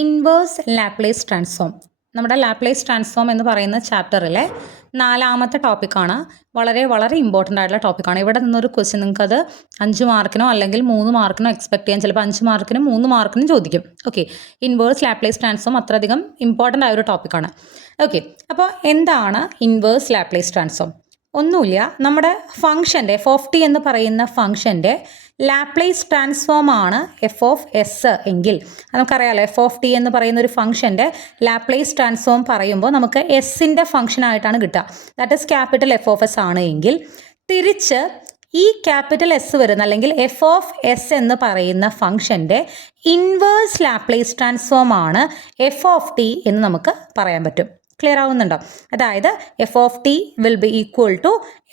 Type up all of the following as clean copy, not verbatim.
Inverse Laplace transform. നമ്മുടെ Laplace transform എന്ന് പറയുന്ന ചാപ്റ്ററിലെ 4ാമത്തെ ടോപ്പിക്കാണ്. വളരെ വളരെ ഇമ്പോർട്ടൻ്റ് ആയിട്ടുള്ള ടോപ്പിക്കാണ്. ഇവിടെ നിന്നൊരു ക്വസ്റ്റ്യൻ നിങ്ങൾക്കത് 5 മാർക്കിനോ അല്ലെങ്കിൽ 3 മാർക്കിനോ എക്സ്പെക്ട് ചെയ്യാൻ, ചിലപ്പോൾ 5 മാർക്കിനും 3 മാർക്കിനും ചോദിക്കും. ഓക്കെ, ഇൻവേഴ്സ് ലാപ്ലേസ് ട്രാൻസ്ഫോം അത്രയധികം ഇമ്പോർട്ടൻ്റ് ആയൊരു ടോപ്പിക്കാണ്. ഓക്കെ, അപ്പോൾ എന്താണ് ഇൻവേഴ്സ് ലാപ്ലേസ് ട്രാൻസ്ഫോം? ഒന്നുമില്ല, നമ്മുടെ ഫംഗ്ഷൻ്റെ എഫ് ഓഫ് ടി എന്ന് പറയുന്ന ഫംഗ്ഷൻ്റെ ലാപ്ലേസ് ട്രാൻസ്ഫോം ആണ് എഫ് ഓഫ് എസ് എങ്കിൽ, നമുക്കറിയാമല്ലോ എഫ് ഓഫ് ടി എന്ന് പറയുന്ന ഒരു ഫംഗ്ഷൻ്റെ ലാപ്ലേസ് ട്രാൻസ്ഫോം പറയുമ്പോൾ നമുക്ക് എസിൻ്റെ ഫംഗ്ഷൻ ആയിട്ടാണ് കിട്ടുക. That is capital F of S ആണ് എങ്കിൽ, തിരിച്ച് ഈ ക്യാപിറ്റൽ എസ് വരുന്ന അല്ലെങ്കിൽ എഫ് ഓഫ് എസ് എന്ന് പറയുന്ന ഫംഗ്ഷൻ്റെ ഇൻവേഴ്സ് ലാപ്ലേസ് ട്രാൻസ്ഫോം ആണ് എഫ് ഓഫ് ടി എന്ന് നമുക്ക് പറയാൻ പറ്റും. ക്ലിയർ ആവുന്നുണ്ടോ? അതായത് F of T will be equal to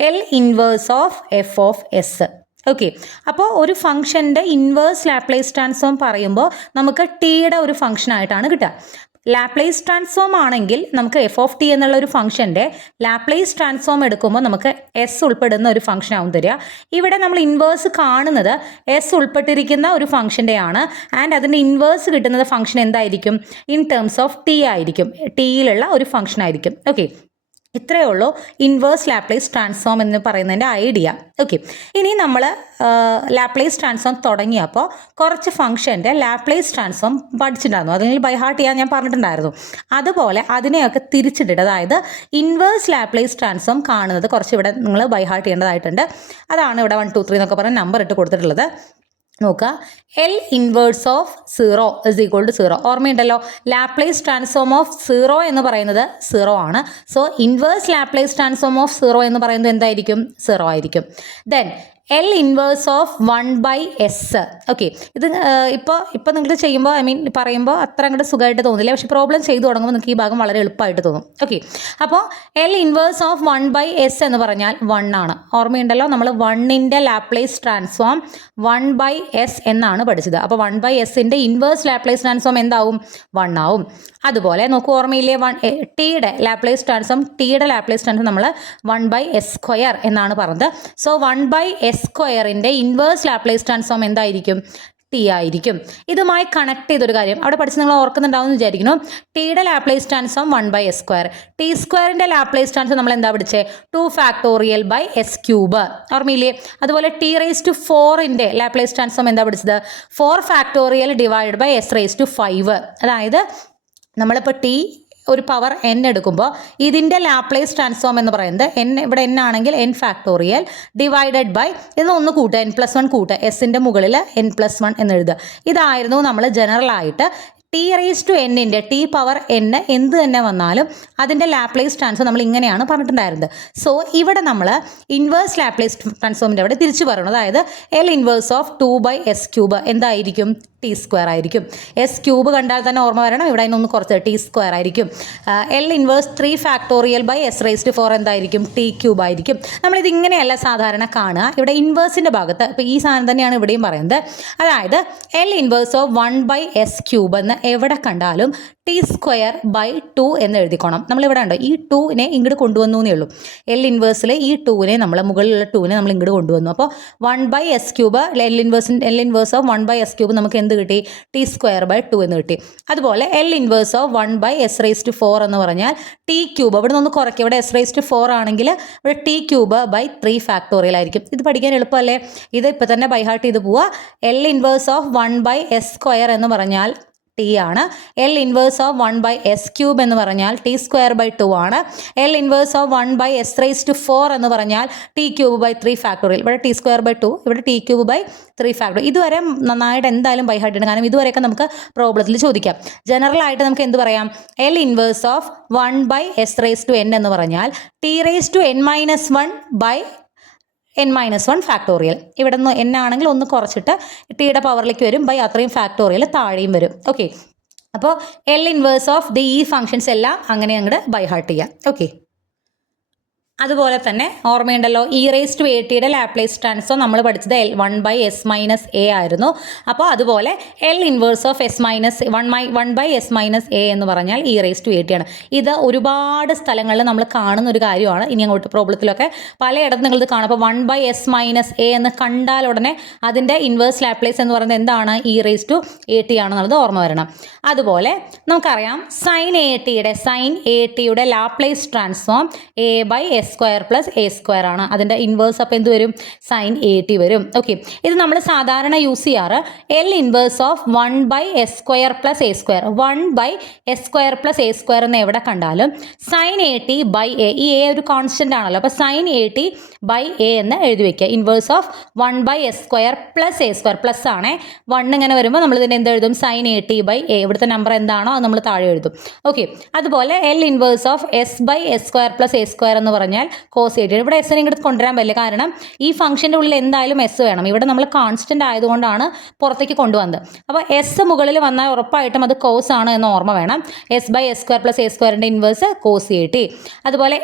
L inverse of F of S. Okay, അപ്പോൾ ഒരു ഫംഗ്ഷൻ്റെ ഇൻവേഴ്സ് ലാപ്ലേസ് ട്രാൻസ്ഫോം പറയുമ്പോൾ നമുക്ക് ടിയുടെ ഒരു ഫംഗ്ഷൻ ആയിട്ടാണ് കിട്ടുക. ലാപ്ലേസ് ട്രാൻസ്ഫോം ആണെങ്കിൽ നമുക്ക് എഫ് ഓഫ് ടി എന്നുള്ള ഒരു ഫംഗ്ഷൻ്റെ ലാപ്ലേസ് ട്രാൻസ്ഫോം എടുക്കുമ്പോൾ നമുക്ക് എസ് ഉൾപ്പെടുന്ന ഒരു ഫംഗ്ഷൻ ആവും തരിക. ഇവിടെ നമ്മൾ ഇൻവേഴ്സ് കാണുന്നത് എസ് ഉൾപ്പെട്ടിരിക്കുന്ന ഒരു ഫംഗ്ഷൻ്റെയാണ്. ആൻഡ് അതിൻ്റെ ഇൻവേഴ്സ് കിട്ടുന്നത് ഫംഗ്ഷൻ എന്തായിരിക്കും? ഇൻ ടേംസ് ഓഫ് ടി ആയിരിക്കും, ടിയിലുള്ള ഒരു ഫംഗ്ഷൻ ആയിരിക്കും. ഓക്കെ, ഇത്രയേ ഉള്ളൂ ഇൻവേഴ്സ് ലാപ്ലേസ് ട്രാൻസ്ഫോം എന്ന് പറയുന്നതിൻ്റെ ഐഡിയ. ഓക്കെ, ഇനി നമ്മൾ ലാപ്ലേസ് ട്രാൻസ്ഫോം തുടങ്ങിയപ്പോൾ കുറച്ച് ഫംഗ്ഷൻ്റെ ലാപ്ലേസ് ട്രാൻസ്ഫോം പഠിച്ചിട്ടുണ്ടായിരുന്നു. അതിൽ ബൈ ഹാർട്ട് ചെയ്യാൻ ഞാൻ പറഞ്ഞിട്ടുണ്ടായിരുന്നു. അതുപോലെ അതിനെയൊക്കെ തിരിച്ചിട്ടിട്ട്, അതായത് ഇൻവേഴ്സ് ലാപ്ലേസ് ട്രാൻസ്ഫോം കാണുന്നത് കുറച്ച് ഇവിടെ നിങ്ങൾ ബൈ ഹാർട്ട് ചെയ്യേണ്ടതായിട്ടുണ്ട്. അതാണ് ഇവിടെ 1 2 3 എന്നൊക്കെ പറഞ്ഞ് നമ്പർ ഇട്ട് കൊടുത്തിട്ടുള്ളത്. നോക്കുക, L inverse of 0 is equal to 0. ഓർമ്മയുണ്ടല്ലോ, ലാപ്ലേസ് ട്രാൻസ്ഫോം ഓഫ് 0 എന്ന് പറയുന്നത് 0 ആണ്. So inverse Laplace transform of 0 എന്ന് പറയുന്നത് എന്തായിരിക്കും? 0 ആയിരിക്കും. Then L inverse of 1/s. Okay, ഇത് ഇപ്പോൾ നിങ്ങൾ ചെയ്യുമ്പോൾ പറയുമ്പോൾ അത്ര അങ്ങോട്ട് സുഖമായിട്ട് തോന്നില്ല, പക്ഷേ പ്രോബ്ലം ചെയ്തു തുടങ്ങുമ്പോൾ നിങ്ങൾക്ക് ഈ ഭാഗം വളരെ എളുപ്പമായിട്ട് തോന്നും. ഓക്കെ, അപ്പോൾ എൽ ഇൻവേഴ്സ് ഓഫ് 1/s എന്ന് പറഞ്ഞാൽ 1 ആണ്. ഓർമ്മയുണ്ടല്ലോ, നമ്മൾ 1ൻ്റെ ലാപ്ലേസ് ട്രാൻസ്ഫോം 1/s എന്നാണ് പഠിച്ചത്. അപ്പോൾ 1/sൻ്റെ ഇൻവേഴ്സ് ലാപ്ലേസ് ട്രാൻസ്ഫോം എന്താവും? 1 ആവും. അതുപോലെ നോക്കൂ, ഓർമ്മയില്ലേ, ടിയുടെ ലാപ്ലേസ് ട്രാൻസ്ഫോം നമ്മൾ 1/s² എന്നാണ് പറഞ്ഞത്. So 1/s² inverse Laplace transform എന്തായിരിക്കും? ടി ആയിരിക്കും. ഇതുമായി കണക്ട് ചെയ്തൊരു കാര്യം അവിടെ പഠിച്ച് നിങ്ങൾ ഓർക്കുന്നുണ്ടാവും എന്ന് വിചാരിക്കുന്നു. ടിയുടെ ലാപ്ലേസ് ട്രാൻസ്ഫോം 1/s². ടി സ്ക്വയറിൻ്റെ ലാപ്ലേസ് ട്രാൻസ്ഫോം നമ്മൾ എന്താ പഠിച്ചേ? 2^s³. ഓർമ്മയില്ലേ? അതുപോലെ t⁴ ലാപ്ലേസ് ട്രാൻസ്ഫോം എന്താ പഠിച്ചത്? 4^s⁵. അതായത് നമ്മളിപ്പോൾ ടി ഒരു പവർ n എടുക്കുമ്പോൾ ഇതിൻ്റെ ലാപ്ലേസ് ട്രാൻസ്ഫോം എന്ന് പറയുന്നത് ഇവിടെ n ആണെങ്കിൽ n⁴ ഡിവൈഡഡ് ബൈ ഇത് ഒന്ന് കൂട്ടുക, n+1 കൂട്ടുക, എസിൻ്റെ മുകളിൽ n+1 എന്ന് എഴുതുക. ഇതായിരുന്നു നമ്മൾ ജനറലായിട്ട് t⁻n ടി പവർ n എന്ത് തന്നെ വന്നാലും അതിൻ്റെ ലാപ്ലേസ് ട്രാൻസ്ഫോം നമ്മൾ ഇങ്ങനെയാണ് പറഞ്ഞിട്ടുണ്ടായിരുന്നത്. സോ ഇവിടെ നമ്മൾ ഇൻവേഴ്സ് ലാപ്ലേസ് ട്രാൻസ്ഫോമിൻ്റെ അവിടെ തിരിച്ചു പറയണം. അതായത് എൽ ഇൻവേഴ്സ് ഓഫ് 2/s³ എന്തായിരിക്കും? t² ആയിരിക്കും. s³ കണ്ടാൽ തന്നെ ഓർമ്മ വരണം, ഇവിടെ അതിനൊന്ന് കുറച്ച് t² ആയിരിക്കും. എൽ ഇൻവേഴ്സ് 3^s⁴ എന്തായിരിക്കും? t³ ആയിരിക്കും. നമ്മളിതിങ്ങനെയല്ല സാധാരണ കാണുക. ഇവിടെ ഇൻവേഴ്സിൻ്റെ ഭാഗത്ത് ഇപ്പോൾ ഈ സാധനം തന്നെയാണ് ഇവിടെയും പറയുന്നത്. അതായത് എൽ ഇൻവേഴ്സ് ഓഫ് 1/s³ എന്ന് എവിടെ കണ്ടാലും t²/2 എന്ന് എഴുതിക്കോണം. നമ്മളിവിടെ ഉണ്ടോ ഈ 2നെ ഇങ്ങോട്ട് കൊണ്ടുവന്നു എന്നേ ഉള്ളൂ. എൽ ഇൻവേഴ്സിലെ ഈ 2നെ നമ്മൾ മുകളിലുള്ള 2നെ നമ്മൾ ഇങ്ങോട്ട് കൊണ്ടുവന്നു. അപ്പോൾ 1/s³ L inverse of 1/s³ നമുക്ക് എന്ത് കിട്ടി? t²/2 എന്ന് കിട്ടി. അതുപോലെ എൽ ഇൻവേഴ്സ് ഓഫ് 1/s⁴ എന്ന് പറഞ്ഞാൽ t³ ഇവിടെ നിന്ന് കുറയ്ക്കുക. ഇവിടെ s⁴ ആണെങ്കിൽ ഇവിടെ t³ ആയിരിക്കും. ഇത് പഠിക്കാൻ എളുപ്പമല്ലേ? ഇത് ഇപ്പോൾ തന്നെ ബൈഹാർട്ട് ചെയ്ത് പോവുക. എൽ ഇൻവേഴ്സ് ഓഫ് 1/s² എന്ന് പറഞ്ഞാൽ ടി ആണ്. എൽ ഇൻവേഴ്സ് ഓഫ് 1/s³ എന്ന് പറഞ്ഞാൽ t²/2 ആണ്. എൽ ഇൻവേഴ്സ് ഓഫ് 1/s⁴ എന്ന് പറഞ്ഞാൽ t³ ഇവിടെ t²/2, ഇവിടെ t³/3. ഇതുവരെ നന്നായിട്ട് എന്തായാലും ബൈഹാർട്ട് ചെയ്യണം, കാരണം ഇതുവരെയൊക്കെ നമുക്ക് പ്രോബ്ലത്തിൽ ചോദിക്കാം. ജനറൽ ആയിട്ട് നമുക്ക് എന്ത് പറയാം? എൽ ഇൻവേഴ്സ് ഓഫ് 1/s⁻n എന്ന് പറഞ്ഞാൽ t⁻⁻⁴. ഇവിടെ നിന്ന് n ആണെങ്കിൽ ഒന്ന് കുറച്ചിട്ട് ടിയുടെ പവറിലേക്ക് വരും, ബൈ അത്രയും ഫാക്ടോറിയൽ താഴെയും വരും. ഓക്കെ, അപ്പോൾ എൽ ഇൻവേഴ്സ് ഓഫ് ഈ ഫംഗ്ഷൻസ് എല്ലാം അങ്ങനെ അങ്ങോട്ട് ബൈ ഹാർട്ട് ചെയ്യാം. ഓക്കെ. അതുപോലെ തന്നെ ഓർമ്മയുണ്ടല്ലോ e⁻ ലാപ്ലേസ് ട്രാൻസ്ഫോം നമ്മൾ പഠിച്ചത് 1/s-a ആയിരുന്നു. അപ്പോൾ അതുപോലെ L ഇൻവേഴ്സ് ഓഫ് (1/s-a) എന്ന് പറഞ്ഞാൽ e⁻ ആണ്. ഇത് ഒരുപാട് സ്ഥലങ്ങളിൽ നമ്മൾ കാണുന്ന ഒരു കാര്യമാണ്. ഇനി അങ്ങോട്ട് പ്രോബ്ലത്തിലൊക്കെ പലയിടത്തും നിങ്ങളിത് കാണും. അപ്പോൾ 1/s-a എന്ന് കണ്ടാൽ ഉടനെ അതിൻ്റെ ഇൻവേഴ്സ് ലാപ്ലേസ് എന്ന് പറയുന്നത് എന്താണ്? e⁻at ആണെന്നുള്ളത് ഓർമ്മ വരണം. അതുപോലെ നമുക്കറിയാം sin at Laplace transform a/s² ആണ്. അതിൻ്റെ ഇൻവേഴ്സ് അപ്പോൾ എന്ത് വരും? sin at വരും. ഓക്കെ, ഇത് നമ്മൾ സാധാരണ യൂസ് ചെയ്യാറ് L inverse of 1/s² + a². 1/s² എന്ന് എവിടെ കണ്ടാലും sin at/a, ഈ a ഒരു കോൺസ്റ്റന്റ് ആണല്ലോ, അപ്പോൾ sin at/a എന്ന് എഴുതി വെക്കുക. Inverse of 1/s² + a², plus ആണേ. 1 ഇങ്ങനെ വരുമ്പോൾ നമ്മൾ ഇതിനെ എന്ത് എഴുതും? sin at/a. ഇവിടുത്തെ നമ്പർ എന്താണോ അത് നമ്മൾ താഴെ എഴുതും. ഓക്കെ, അതുപോലെ L inverse of s/s² + a² എന്ന് പറഞ്ഞാൽ cos at. ഇവിടെ എസ് ഇങ്ങോട്ട് കൊണ്ടുവരാൻ പറ്റില്ല, കാരണം ഈ ഫംഗ്ഷൻ്റെ ഉള്ളിൽ എന്തായാലും എസ് വേണം. ഇവിടെ നമ്മൾ കോൺസ്റ്റന്റ് ആയതുകൊണ്ടാണ് പുറത്തേക്ക് കൊണ്ടുവന്നത്. അപ്പോൾ എസ് മുകളിൽ വന്നാൽ ഉറപ്പായിട്ടും അത് കോസ് ആണ് എന്ന് ഓർമ്മ വേണം. s/s² + a²ന്റെ inverse cos at. അതുപോലെ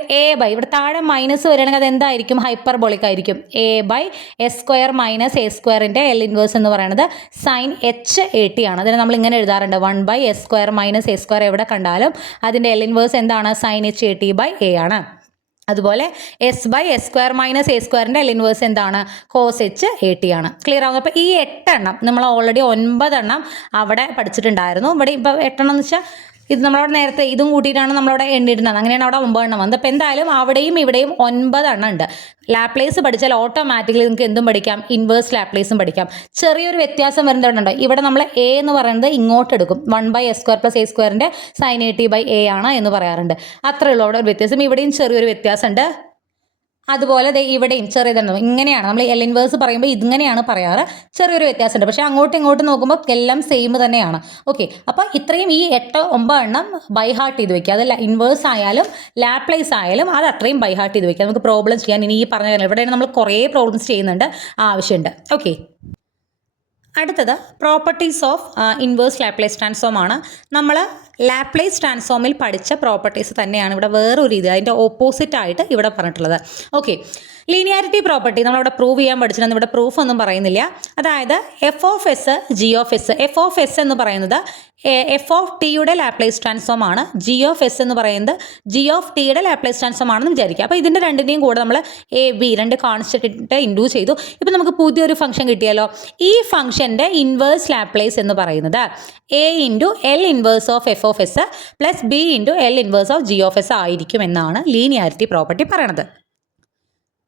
ഇവിടെ താഴെ മൈനസ് വരികയാണെങ്കിൽ അത് എന്തായിരിക്കും? ഹൈപ്പർബോളിക് ആയിരിക്കും. a/s² - a²ന്റെ L ഇൻവേഴ്സ് എന്ന് പറയുന്നത് sin hat ആണ്. അതിന് നമ്മൾ ഇങ്ങനെ എഴുതാറുണ്ട്, 1/s² - a² എവിടെ കണ്ടാലും അതിൻ്റെ L ഇൻവേഴ്സ് എന്താണ്? sin hat/a ആണ്. അതുപോലെ s/s² - a²ന്റെ L ഇൻവേഴ്സ് എന്താണ്? cos hat ആണ്. ക്ലിയർ ആവുന്നു? അപ്പോൾ ഈ 8 എണ്ണം നമ്മൾ ഓൾറെഡി 9 എണ്ണം അവിടെ പഠിച്ചിട്ടുണ്ടായിരുന്നു. ഇവിടെ ഇപ്പോൾ 8 എണ്ണം എന്ന് വെച്ചാൽ ഇത് നമ്മളവിടെ നേരത്തെ ഇതും കൂട്ടിയിട്ടാണ് നമ്മളവിടെ എണ്ണിയിടുന്നത്. അങ്ങനെയാണ് അവിടെ 9 എണ്ണം വന്നത്. അപ്പോൾ എന്തായാലും അവിടെയും ഇവിടെയും 9 എണ്ണം ഉണ്ട്. ലാപ്ലേസ് പഠിച്ചാൽ ഓട്ടോമാറ്റിക്കലി നിങ്ങൾക്ക് എന്തും പഠിക്കാം, ഇൻവേഴ്സ് ലാപ്ലേസും പഠിക്കാം. ചെറിയൊരു വ്യത്യാസം വരുന്നുണ്ട്. ഇവിടെ നമ്മൾ a എന്ന് പറയുന്നത് ഇങ്ങോട്ട് എടുക്കും. 1/s² + a²ന്റെ sin at/a ആണ് എന്ന് പറയാറുണ്ട്. അത്രയേ ഉള്ളൂ അവിടെ ഒരു വ്യത്യാസം. ഇവിടെയും ചെറിയൊരു വ്യത്യാസമുണ്ട്. അതുപോലെ ഇവിടെയും ചെറിയതാണ്. ഇങ്ങനെയാണ് നമ്മൾ L ഇൻവേഴ്സ് പറയുമ്പോൾ ഇതിങ്ങനെയാണ് പറയാറ്. ചെറിയൊരു വ്യത്യാസമുണ്ട്, പക്ഷേ അങ്ങോട്ടും ഇങ്ങോട്ടും നോക്കുമ്പോൾ എല്ലാം സെയിം തന്നെയാണ്. ഓക്കെ, അപ്പോൾ ഇത്രയും ഈ 8, 9 എണ്ണം ബൈ ഹാർട്ട് ചെയ്ത് വെക്കുക. അതല്ല ഇൻവേഴ്സ് ആയാലും ലാപ്ലേസ് ആയാലും അത് അത്രയും ബൈ ഹാർട്ട് ചെയ്ത് വെക്കുക. നമുക്ക് പ്രോബ്ലം ചെയ്യാൻ ഇനി ഈ പറഞ്ഞ കാര്യം ഇവിടെ നമ്മൾ കുറേ പ്രോബ്ലംസ് ചെയ്യുന്നുണ്ട്, ആവശ്യമുണ്ട്. ഓക്കെ, അടുത്തത് properties of inverse Laplace transform ആണ്. നമ്മൾ ലാപ്ലേസ് ട്രാൻസ്ഫോമിൽ പഠിച്ച പ്രോപ്പർട്ടീസ് തന്നെയാണ് ഇവിടെ വേറൊരു രീതി, അതിൻ്റെ ഓപ്പോസിറ്റ് ആയിട്ട് ഇവിടെ പറഞ്ഞിട്ടുള്ളത്. ഓക്കെ, ലീനിയാരിറ്റി പ്രോപ്പർട്ടി നമ്മളവിടെ പ്രൂവ് ചെയ്യാൻ പഠിച്ചിട്ടുണ്ട്. ഇവിടെ പ്രൂഫ് ഒന്നും പറയുന്നില്ല. അതായത് f(s), g(s). f(s) എന്ന് പറയുന്നത് f(t)യുടെ ലാപ്ലേസ് ട്രാൻസ്ഫോം ആണ്. g(s) എന്ന് പറയുന്നത് g(t)യുടെ ലാപ്ലേസ് ട്രാൻസ്ഫോം ആണെന്ന് വിചാരിക്കുക. അപ്പോൾ ഇതിൻ്റെ രണ്ടിനെയും കൂടെ നമ്മൾ a, b രണ്ട് കോൺസ്റ്റന്റ് ഇൻഡ്യൂസ് ചെയ്തു. ഇപ്പോൾ നമുക്ക് പുതിയൊരു ഫംഗ്ഷൻ കിട്ടിയല്ലോ. ഈ ഫംഗ്ഷൻ്റെ ഇൻവേഴ്സ് ലാപ്ലേസ് എന്ന് പറയുന്നത് a × L inverse of f(s) + b × L inverse of g(s) ആയിരിക്കും എന്നാണ് ലീനിയാരിറ്റി പ്രോപ്പർട്ടി പറയണത്.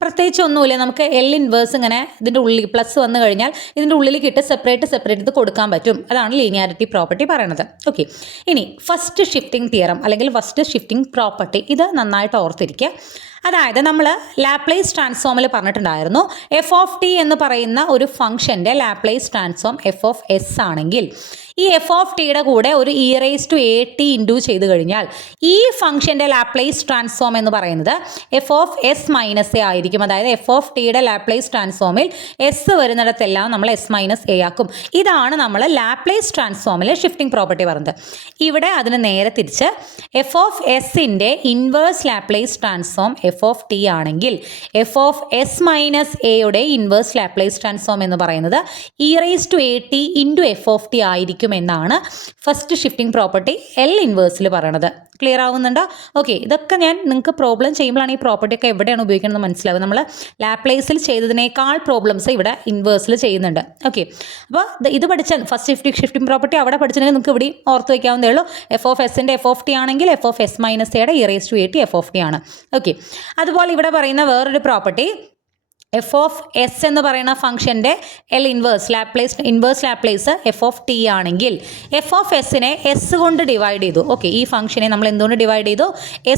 പ്രത്യേകിച്ച് ഒന്നുമില്ല, നമുക്ക് L ഇൻവേഴ്സ് ഇങ്ങനെ ഇതിൻ്റെ ഉള്ളിൽ പ്ലസ് വന്നു കഴിഞ്ഞാൽ ഇതിൻ്റെ ഉള്ളിലേക്ക് ഇട്ട് സെപ്പറേറ്റ് ഇത് കൊടുക്കാൻ പറ്റും. അതാണ് ലീനിയാരിറ്റി പ്രോപ്പർട്ടി പറയണത്. ഓക്കെ, ഇനി ഫസ്റ്റ് ഷിഫ്റ്റിംഗ് തിയറം അല്ലെങ്കിൽ ഫസ്റ്റ് ഷിഫ്റ്റിംഗ് പ്രോപ്പർട്ടി, ഇത് നന്നായിട്ട് ഓർത്തിരിക്കുക. അതായത് നമ്മൾ ലാപ്ലേസ് ട്രാൻസ്ഫോമിൽ പറഞ്ഞിട്ടുണ്ടായിരുന്നു f(t) എന്ന് പറയുന്ന ഒരു ഫംഗ്ഷൻ്റെ ലാപ്ലേസ് ട്രാൻസ്ഫോം f(s) ആണെങ്കിൽ ഈ f(t)യുടെ കൂടെ ഒരു e⁻at ഇൻഡ്യൂസ് ചെയ്ത് കഴിഞ്ഞാൽ ഈ ഫംഗ്ഷൻ്റെ ലാപ്ലേസ് ട്രാൻസ്ഫോം എന്ന് പറയുന്നത് f(s - a) ആയിരിക്കും. അതായത് f(t)യുടെ ലാപ്ലേസ് ട്രാൻസ്ഫോമിൽ s വരുന്നിടത്തെല്ലാം നമ്മൾ s-a ആക്കും. ഇതാണ് നമ്മൾ ലാപ്ലേസ് ട്രാൻസ്ഫോമിലെ ഷിഫ്റ്റിംഗ് പ്രോപ്പർട്ടി പറയുന്നത്. ഇവിടെ അതിന് നേരെ തിരിച്ച് f(s)ന്റെ ഇൻവേഴ്സ് ലാപ്ലേസ് ട്രാൻസ്ഫോം f(t) ആണെങ്കിൽ f(s - a)യുടെ ഇൻവേഴ്സ് ലാപ്ലേസ് ട്രാൻസ്ഫോം എന്ന് പറയുന്നത് e⁻at × f(t) ആയിരിക്കും എന്നാണ് ഫസ്റ്റ് ഷിഫ്റ്റിംഗ് പ്രോപ്പർട്ടി L ഇൻവേഴ്സിൽ പറയണത്. ക്ലിയർ ആവുന്നുണ്ടോ? ഓക്കെ, ഇതൊക്കെ ഞാൻ നിങ്ങൾക്ക് പ്രോബ്ലം ചെയ്യുമ്പോഴാണ് ഈ പ്രോപ്പർട്ടി ഒക്കെ എവിടെയാണ് ഉപയോഗിക്കുന്നത് മനസ്സിലാവും. നമ്മൾ ലാപ്ലേസിൽ ചെയ്തതിനേക്കാൾ പ്രോബ്ലംസ് ഇവിടെ ഇൻവേഴ്സിൽ ചെയ്യുന്നുണ്ട്. ഓക്കെ, അപ്പോൾ ഇത് പഠിച്ചാൽ ഫസ്റ്റ് ഷിഫ്റ്റിംഗ് പ്രോപ്പർട്ടി അവിടെ പഠിച്ചിട്ടുണ്ടെങ്കിൽ നിങ്ങൾക്ക് ഇവിടെ ഓർത്ത് വയ്ക്കാവുന്നതേ ഉള്ളൂ. f(s)ന്റെ f(t) ആണെങ്കിൽ f(s - a)യുടെ e⁻at f(t) ആണ്. ഓക്കെ, അതുപോലെ ഇവിടെ പറയുന്ന വേറൊരു പ്രോപ്പർട്ടി f(s) എന്ന് പറയുന്ന ഫംഗ്ഷൻ്റെ ഇൻവേഴ്സ് ലാപ്ലേസ് f(t) ആണെങ്കിൽ f(s)നെ s കൊണ്ട് ഡിവൈഡ് ചെയ്തു. ഓക്കെ, ഈ ഫംഗ്ഷനെ നമ്മൾ എന്തുകൊണ്ട് ഡിവൈഡ് ചെയ്തു?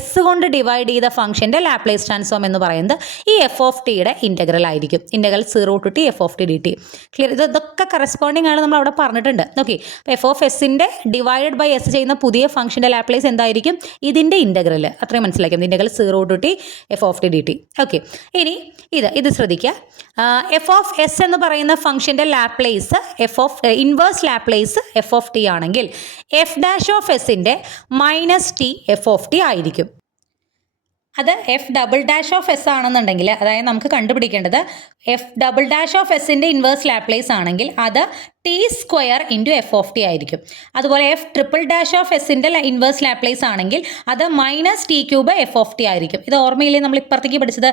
s കൊണ്ട് ഡിവൈഡ് ചെയ്ത ഫംഗ്ഷൻ്റെ ലാപ്ലേസ് ട്രാൻസ്ഫോം എന്ന് പറയുന്നത് ഈ f(t)യുടെ ഇൻ്റഗ്രൽ ആയിരിക്കും. Integral 0 to t f(t) dt. Clear? ഇതൊക്കെ കറസ്പോണ്ടിങ് ആണ് നമ്മൾ അവിടെ പറഞ്ഞിട്ടുണ്ട്. ഓക്കെ, അപ്പോൾ f(s)ന്റെ ഡിവൈഡഡ് ബൈ s ചെയ്യുന്ന പുതിയ ഫംഗ്ഷൻ്റെ ലാപ്ലേസ് എന്തായിരിക്കും? ഇതിൻ്റെ ഇൻ്റഗ്രൽ. അത്രയും മനസ്സിലാക്കും. Integral 0 to t f(t) dt. Okay, ഇനി ഇത് ശ്രദ്ധിക്കുക. f(s) എന്ന് പറയുന്ന ഫംഗ്ഷൻ്റെ ലാപ്ലേസ് ഇൻവേഴ്സ് ലാപ്ലേസ് f(t) ആണെങ്കിൽ f'(s)ന്റെ -t f(t) ആയിരിക്കും. അത് F double dash of S ആണെന്നുണ്ടെങ്കിൽ, അതായത് നമുക്ക് കണ്ടുപിടിക്കേണ്ടത് എഫ് ഡബിൾ ഡാഷ് ഓഫ് എസിൻ്റെ ഇൻവേഴ്സ് ലാപ്ലേസ് ആണെങ്കിൽ അത് T square into F of T ആയിരിക്കും. അതുപോലെ എഫ് ട്രിപ്പിൾ ഡാഷ് ഓഫ് എസിൻ്റെ ഇൻവേഴ്സ് ലാപ്ലേസ് ആണെങ്കിൽ അത് minus T cube F of T ആയിരിക്കും. ഇത് ഓർമ്മയില്ലേ, നമ്മൾ ഇപ്പുറത്തേക്ക് പഠിച്ചത്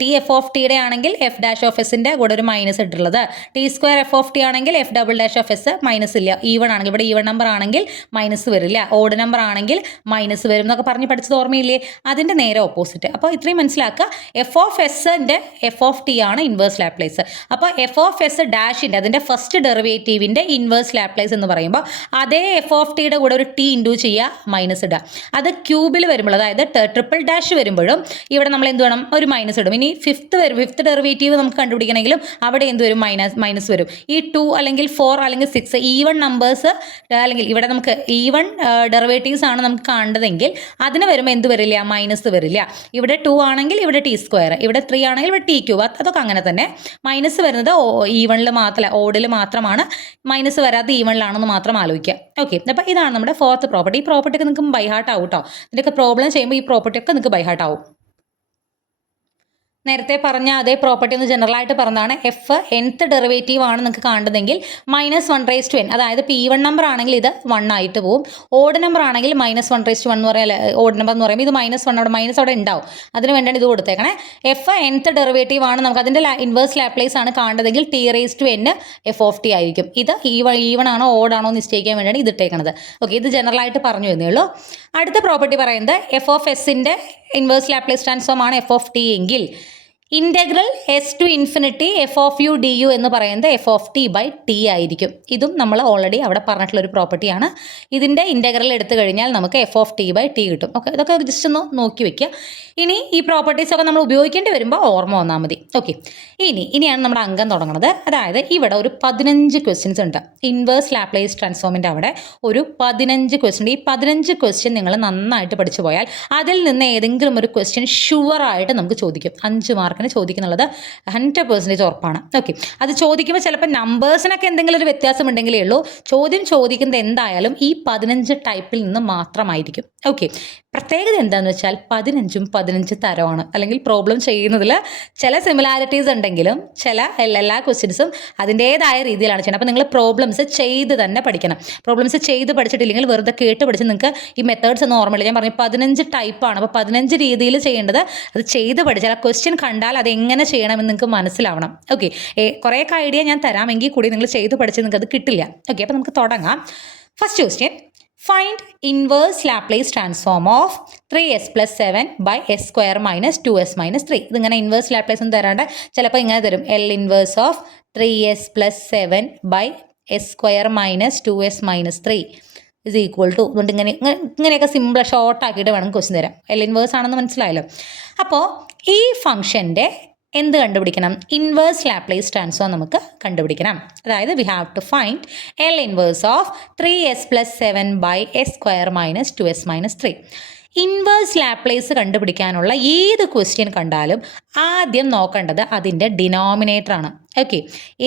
ടി എഫ് ഓഫ് ടിയുടെ ആണെങ്കിൽ എഫ് ഡാഷ് ഓഫ് എസിൻ്റെ കൂടെ ഒരു മൈനസ് ഇട്ടുള്ളത്, T square F of T ആണെങ്കിൽ F double dash of S minus ഇല്ല. ഈവൺ ആണെങ്കിൽ ഇവിടെ ഈവൺ നമ്പർ ആണെങ്കിൽ മൈനസ് വരില്ല, ഓഡ് നമ്പർ ആണെങ്കിൽ മൈനസ് വരും എന്നൊക്കെ പറഞ്ഞ് പഠിച്ചത് ഓർമ്മയില്ലേ? അതിൻ്റെ നേരെ ഓപ്പോസിറ്റ്. അപ്പോൾ ഇത്രയും മനസ്സിലാക്കുക, എഫ് ഓഫ് എസിൻ്റെ എഫ് ഓഫ് ടി ആണ് ഇൻവേഴ്സ് ലാപ്ലേസ്. അപ്പോൾ എഫ് ഓഫ് എസ് ഡാഷിൻ്റെ അതിൻ്റെ ഫസ്റ്റ് ഡെറിവേറ്റീവിൻ്റെ ഇൻവേഴ്സ് ലാപ്ലേസ് എന്ന് പറയുമ്പോൾ അതേ എഫ് ഓഫ് ടിയുടെ കൂടെ ഒരു ടി ഇൻഡ്യൂ ചെയ്യുക, മൈനസ് ഇടുക. അത് ക്യൂബിൽ വരുമ്പോൾ, അതായത് ട്രിപ്പിൾ ഡാഷ് വരുമ്പോഴും ഇവിടെ നമ്മൾ എന്ത് വേണം, ഒരു മൈനസ് ഇടും. ഇനി ഫിഫ്ത്ത് ഡെറിവേറ്റീവ് നമുക്ക് കണ്ടുപിടിക്കണമെങ്കിലും അവിടെ എന്ത് വരും, മൈനസ് വരും. ഈ 2 അല്ലെങ്കിൽ 4 അല്ലെങ്കിൽ 6 ഈവൺ നമ്പേഴ്സ്, അല്ലെങ്കിൽ ഇവിടെ നമുക്ക് ഈവൺ ഡെറിവേറ്റീവ്സ് ആണ് നമുക്ക് കാണേണ്ടതെങ്കിൽ അതിന് വരുമ്പോൾ എന്ത് വരില്ല, മൈനസ് വരില്ല. ഇവിടെ 2 ആണെങ്കിൽ ഇവിടെ ടി സ്ക്വയർ, ഇവിടെ 3 ആണെങ്കിൽ ഇവിടെ ടി ക്യൂബ്, അതൊക്കെ അങ്ങനെ തന്നെ. മൈനസ് വരുന്നത് ഈവണിൽ മാത്രമല്ല, ഓഡിൽ മാത്രമാണ്. മൈനസ് വരാതെ ഈവണിലാണെന്ന് മാത്രം ആലോചിക്കുക. ഓക്കെ, അപ്പോൾ ഇതാണ് നമ്മുടെ ഫോർത്ത് പ്രോപ്പർട്ടി. ഈ പ്രോപ്പർട്ടിയൊക്കെ നിങ്ങൾക്ക് ബൈ ഹാർട്ട് ആവും കേട്ടോ. ഇതിൻ്റെയൊക്കെ പ്രോബ്ലം ചെയ്യുമ്പോൾ ഈ പ്രോപ്പർട്ടിയൊക്കെ നിങ്ങൾക്ക് ബൈ ഹാർട്ട് ആവും. നേരത്തെ പറഞ്ഞ അതേ പ്രോപ്പർട്ടി ഒന്ന് ജനറലായിട്ട് പറഞ്ഞതാണ്. എഫ് nth ഡെറിവേറ്റീവ് ആണ് നിങ്ങൾക്ക് കാണുന്നതെങ്കിൽ -1/n, അതായത് ഇപ്പോൾ ഈവൺ നമ്പർ ആണെങ്കിൽ ഇത് 1 ആയിട്ട് പോവും. ഓഡ് നമ്പർ ആണെങ്കിൽ -1/1 എന്ന് പറയാം. ഓഡ് നമ്പർ എന്ന് പറയുമ്പോൾ ഇത് -1, അവിടെ മൈനസ് അവിടെ ഉണ്ടാവും. അതിന് വേണ്ടിയാണ് ഇത് കൊടുത്തേക്കണേ. എഫ് nth ഡെറിവേറ്റീവ് ആണ്, നമുക്ക് അതിൻ്റെ ഇൻവേഴ്സ് ലാപ്ലേസ് ആണ് കാണുന്നതെങ്കിൽ t⁻n എഫ് ഓഫ് ടി ആയിരിക്കും. ഇത് ഈവൺ ആണോ ഓഡ് ആണോ നിശ്ചയിക്കാൻ വേണ്ടിയാണ് ഇത് ഇട്ടേക്കണത്. ഓക്കെ, ഇത് ജനറലായിട്ട് പറഞ്ഞു എന്നേ ഉള്ളൂ. അടുത്ത പ്രോപ്പർട്ടി പറയുന്നത് എഫ് ഓഫ് എസിൻ്റെ ഇൻവേഴ്സ് ലാപ്ലേസ് ട്രാൻസ്ഫോം ആണ് എഫ് ഓഫ് ടി എങ്കിൽ integral S to infinity F of U D U എന്ന് പറയുന്നത് F of T by T ആയിരിക്കും. ഇതും നമ്മൾ ഓൾറെഡി അവിടെ പറഞ്ഞിട്ടുള്ളൊരു പ്രോപ്പർട്ടിയാണ്. ഇതിൻ്റെ ഇൻ്റഗ്രൽ എടുത്തു കഴിഞ്ഞാൽ നമുക്ക് F of T by T കിട്ടും. ഓക്കെ, ഇതൊക്കെ ജസ്റ്റ് ഒന്ന് നോക്കി വയ്ക്കുക. ഇനി ഈ പ്രോപ്പർട്ടീസൊക്കെ നമ്മൾ ഉപയോഗിക്കേണ്ടി വരുമ്പോൾ ഓർമ്മ വന്നാൽ മതി. ഓക്കെ, ഇനിയാണ് നമ്മുടെ അംഗം തുടങ്ങുന്നത്. അതായത് ഇവിടെ ഒരു 15 ക്വസ്റ്റ്യൻസ് ഉണ്ട്. ഇൻവേഴ്സ് ലാപ്ലേസ് ട്രാൻസ്ഫോമിൻ്റെ അവിടെ ഒരു 15 ക്വസ്റ്റ്യൻ. ഈ 15 ക്വസ്റ്റ്യൻ നിങ്ങൾ നന്നായിട്ട് പഠിച്ചു പോയാൽ അതിൽ നിന്ന് ഏതെങ്കിലും ഒരു ക്വസ്റ്റ്യൻ ഷുവറായിട്ട് നമുക്ക് ചോദിക്കും. 5 മാർക്ക് ചോദിക്കുന്നുള്ളത് 100% ഉറപ്പാണ്. ഓക്കെ, അത് ചോദിക്കുമ്പോൾ ചിലപ്പോൾ നമ്പേഴ്സിനൊക്കെ എന്തെങ്കിലും ഒരു വ്യത്യാസം ഉണ്ടെങ്കിലേ ഉള്ളൂ. ചോദ്യം ചോദിക്കുന്നത് എന്തായാലും ഈ 15 ടൈപ്പിൽ നിന്ന് മാത്രമായിരിക്കും. ഓക്കെ, പ്രത്യേകത എന്താണെന്ന് വെച്ചാൽ 15 തരമാണ്. അല്ലെങ്കിൽ പ്രോബ്ലം ചെയ്യുന്നതിൽ ചില സിമിലാരിറ്റീസ് ഉണ്ടെങ്കിലും എല്ലാ ക്വസ്റ്റ്യൻസും അതിൻ്റേതായ രീതിയിലാണ് ചെയ്യുന്നത്. അപ്പോൾ നിങ്ങൾ പ്രോബ്ലംസ് ചെയ്ത് തന്നെ പഠിക്കണം. പ്രോബ്ലംസ് ചെയ്ത് പഠിച്ചിട്ടില്ലെങ്കിൽ വെറുതെ കേട്ട് പഠിച്ച് നിങ്ങൾക്ക് ഈ മെത്തേഡ്സ് ഒന്നും ഓർമ്മയില്ല. ഞാൻ പറഞ്ഞു 15 ടൈപ്പാണ്. അപ്പോൾ 15 രീതിയിൽ ചെയ്യേണ്ടത് അത് ചെയ്ത് പഠിച്ചാൽ ആ ക്വസ്റ്റ്യൻ കണ്ടാൽ അത് എങ്ങനെ ചെയ്യണമെന്ന് നിങ്ങൾക്ക് മനസ്സിലാവണം. ഓക്കെ, കുറേയൊക്കെ ഐഡിയ ഞാൻ തരാമെങ്കിൽ കൂടി നിങ്ങൾ ചെയ്ത് പഠിച്ച് നിങ്ങൾക്ക് അത് കിട്ടില്ല. ഓക്കെ, അപ്പോൾ നമുക്ക് തുടങ്ങാം. First question, find inverse Laplace transform of 3s + 7 by s² - 2s - 3. ഇതിങ്ങനെ ഇൻവേഴ്സ് ലാപ്ലേസ് ഒന്നും തരാണ്ട് ചിലപ്പോൾ ഇങ്ങനെ തരും, L inverse of 3s + 7 by s² - 2s - 3 is equal to. അതുകൊണ്ട് ഇങ്ങനെയൊക്കെ സിമ്പിൾ ഷോർട്ട് ആക്കിയിട്ട് വേണം ക്വസ്റ്റ്യൻ തരാം. L ഇൻവേഴ്സ് ആണെന്ന് മനസ്സിലായല്ലോ. അപ്പോൾ ഈ ഫംഗ്ഷൻ്റെ എന്ത് കണ്ടുപിടിക്കണം? ഇൻവേഴ്സ് ലാപ്ലേസ് ട്രാൻസ്ഫോം നമുക്ക് കണ്ടുപിടിക്കണം. അതായത് we have to find L inverse of 3s + 7 by s² - 2s - 3. Inverse Laplace കണ്ടുപിടിക്കാനുള്ള ഏത് ക്വസ്റ്റ്യൻ കണ്ടാലും ആദ്യം നോക്കേണ്ടത് അതിൻ്റെ ഡിനോമിനേറ്ററാണ്. ഓക്കെ,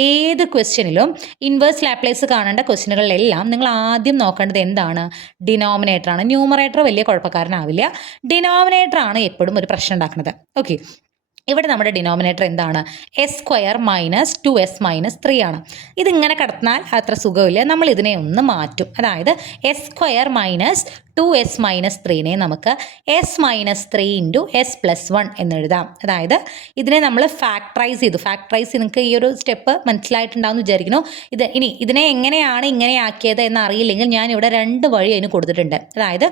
ഏത് ക്വസ്റ്റ്യനിലും ഇൻവേഴ്സ് ലാപ്ലേസ് കാണേണ്ട ക്വസ്റ്റ്യനുകളിലെല്ലാം നിങ്ങൾ ആദ്യം നോക്കേണ്ടത് എന്താണ്? ഡിനോമിനേറ്ററാണ്. ന്യൂമറേറ്റർ വലിയ കുഴപ്പക്കാരനാവില്ല, ഡിനോമിനേറ്ററാണ് എപ്പോഴും ഒരു പ്രശ്നം ഉണ്ടാക്കുന്നത്. ഓക്കെ, ഇവിടെ നമ്മുടെ ഡിനോമിനേറ്റർ എന്താണ്? s² - 2s - 3 ആണ്. ഇതിങ്ങനെ കടന്നാൽ അത്ര സുഖമില്ല, നമ്മൾ ഇതിനെ ഒന്ന് മാറ്റും. അതായത് s² - 2s - 3നെ നമുക്ക് s - 3 × s + 1 എന്നെഴുതാം. അതായത് ഇതിനെ നമ്മൾ ഫാക്ടറൈസ് നിങ്ങൾക്ക് ഈ ഒരു സ്റ്റെപ്പ് മനസ്സിലായിട്ടുണ്ടാവും എന്ന് വിചാരിക്കുന്നു. ഇതിനെ എങ്ങനെയാണ് ഇങ്ങനെ ആക്കിയത് എന്നറിയില്ലെങ്കിൽ ഞാൻ ഇവിടെ 2 വഴി അതിന് കൊടുത്തിട്ടുണ്ട്. അതായത്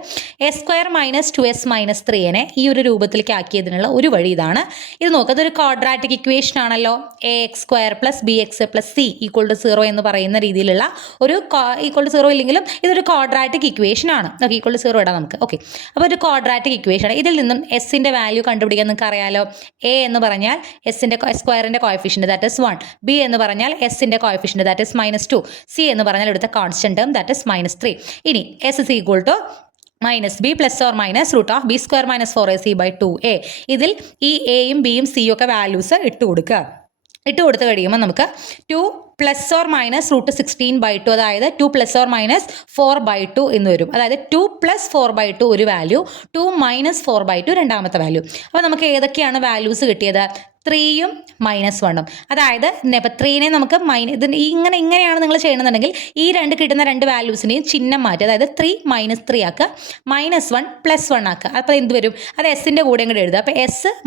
s² - 2s - 3നെ ഈ ഒരു രൂപത്തിലേക്ക് ആക്കിയതിനുള്ള ഒരു വഴി ഇതാണ്. ഇത് നോക്കുക, ഇതൊരു ക്വാഡ്രാറ്റിക് ഇക്വേഷൻ ആണല്ലോ. ax² + bx + c = 0 എന്ന് പറയുന്ന രീതിയിലുള്ള ഒരു =0 ഇല്ലെങ്കിലും ഇതൊരു ക്വാഡ്രാറ്റിക് ഇക്വേഷൻ ആണ്. ഓക്കെ, =0 ഇടാം നമുക്ക്. ഓക്കെ, അപ്പോൾ ഒരു ക്വാഡ്രാറ്റിക് ഇക്വേഷൻ ആണ്. ഇതിൽ നിന്നും എസിൻ്റെ വാല്യൂ കണ്ടുപിടിക്കാൻ നിങ്ങൾക്ക് അറിയാലോ. a എന്ന് പറഞ്ഞാൽ എസിൻ്റെ സ്ക്വയറിൻ്റെ കോഎഫിഷ്യൻറ്റ് ദാറ്റ് ഇസ് 1, b എന്ന് പറഞ്ഞാൽ എസിൻ്റെ കോഎഫിഷ്യൻറ്റ് ദാറ്റ് ഇസ് -2, c എന്ന് പറഞ്ഞാൽ ഇവിടുത്തെ കോൺസ്റ്റന്റ് ടേം ദാറ്റ് ഇസ് -3. ഇനി s is equal to -b + or - √b² - 4ac/2a. ഇതിൽ ഈ എയും ബിയും സിയും ഒക്കെ വാല്യൂസ് ഇട്ട് കൊടുക്കുക. ഇട്ട് കൊടുത്തു കഴിയുമ്പോൾ നമുക്ക് 2 പ്ലസ് ഓർ മൈനസ് √16/2, അതായത് 2 + or - 4/2 എന്ന് വരും. അതായത് 2 + 4/2 ഒരു വാല്യൂ, 2 - 4/2 രണ്ടാമത്തെ വാല്യൂ. അപ്പോൾ നമുക്ക് ഏതൊക്കെയാണ് വാല്യൂസ് കിട്ടിയത്? 3യും -1ഉം. അതായത് ഇപ്പോൾ 3നെ നമുക്ക് ഇങ്ങനെയാണ് നിങ്ങൾ ചെയ്യണമെന്നുണ്ടെങ്കിൽ ഈ കിട്ടുന്ന രണ്ട് വാല്യൂസിനെയും ചിഹ്നം മാറ്റി, അതായത് 3 - 3 ആക്കുക, -1 +1 ആക്കുക. അപ്പോൾ എന്ത് വരും? അത് എസിൻ്റെ കൂടെ കൂടെ എഴുതുക. അപ്പോൾ S -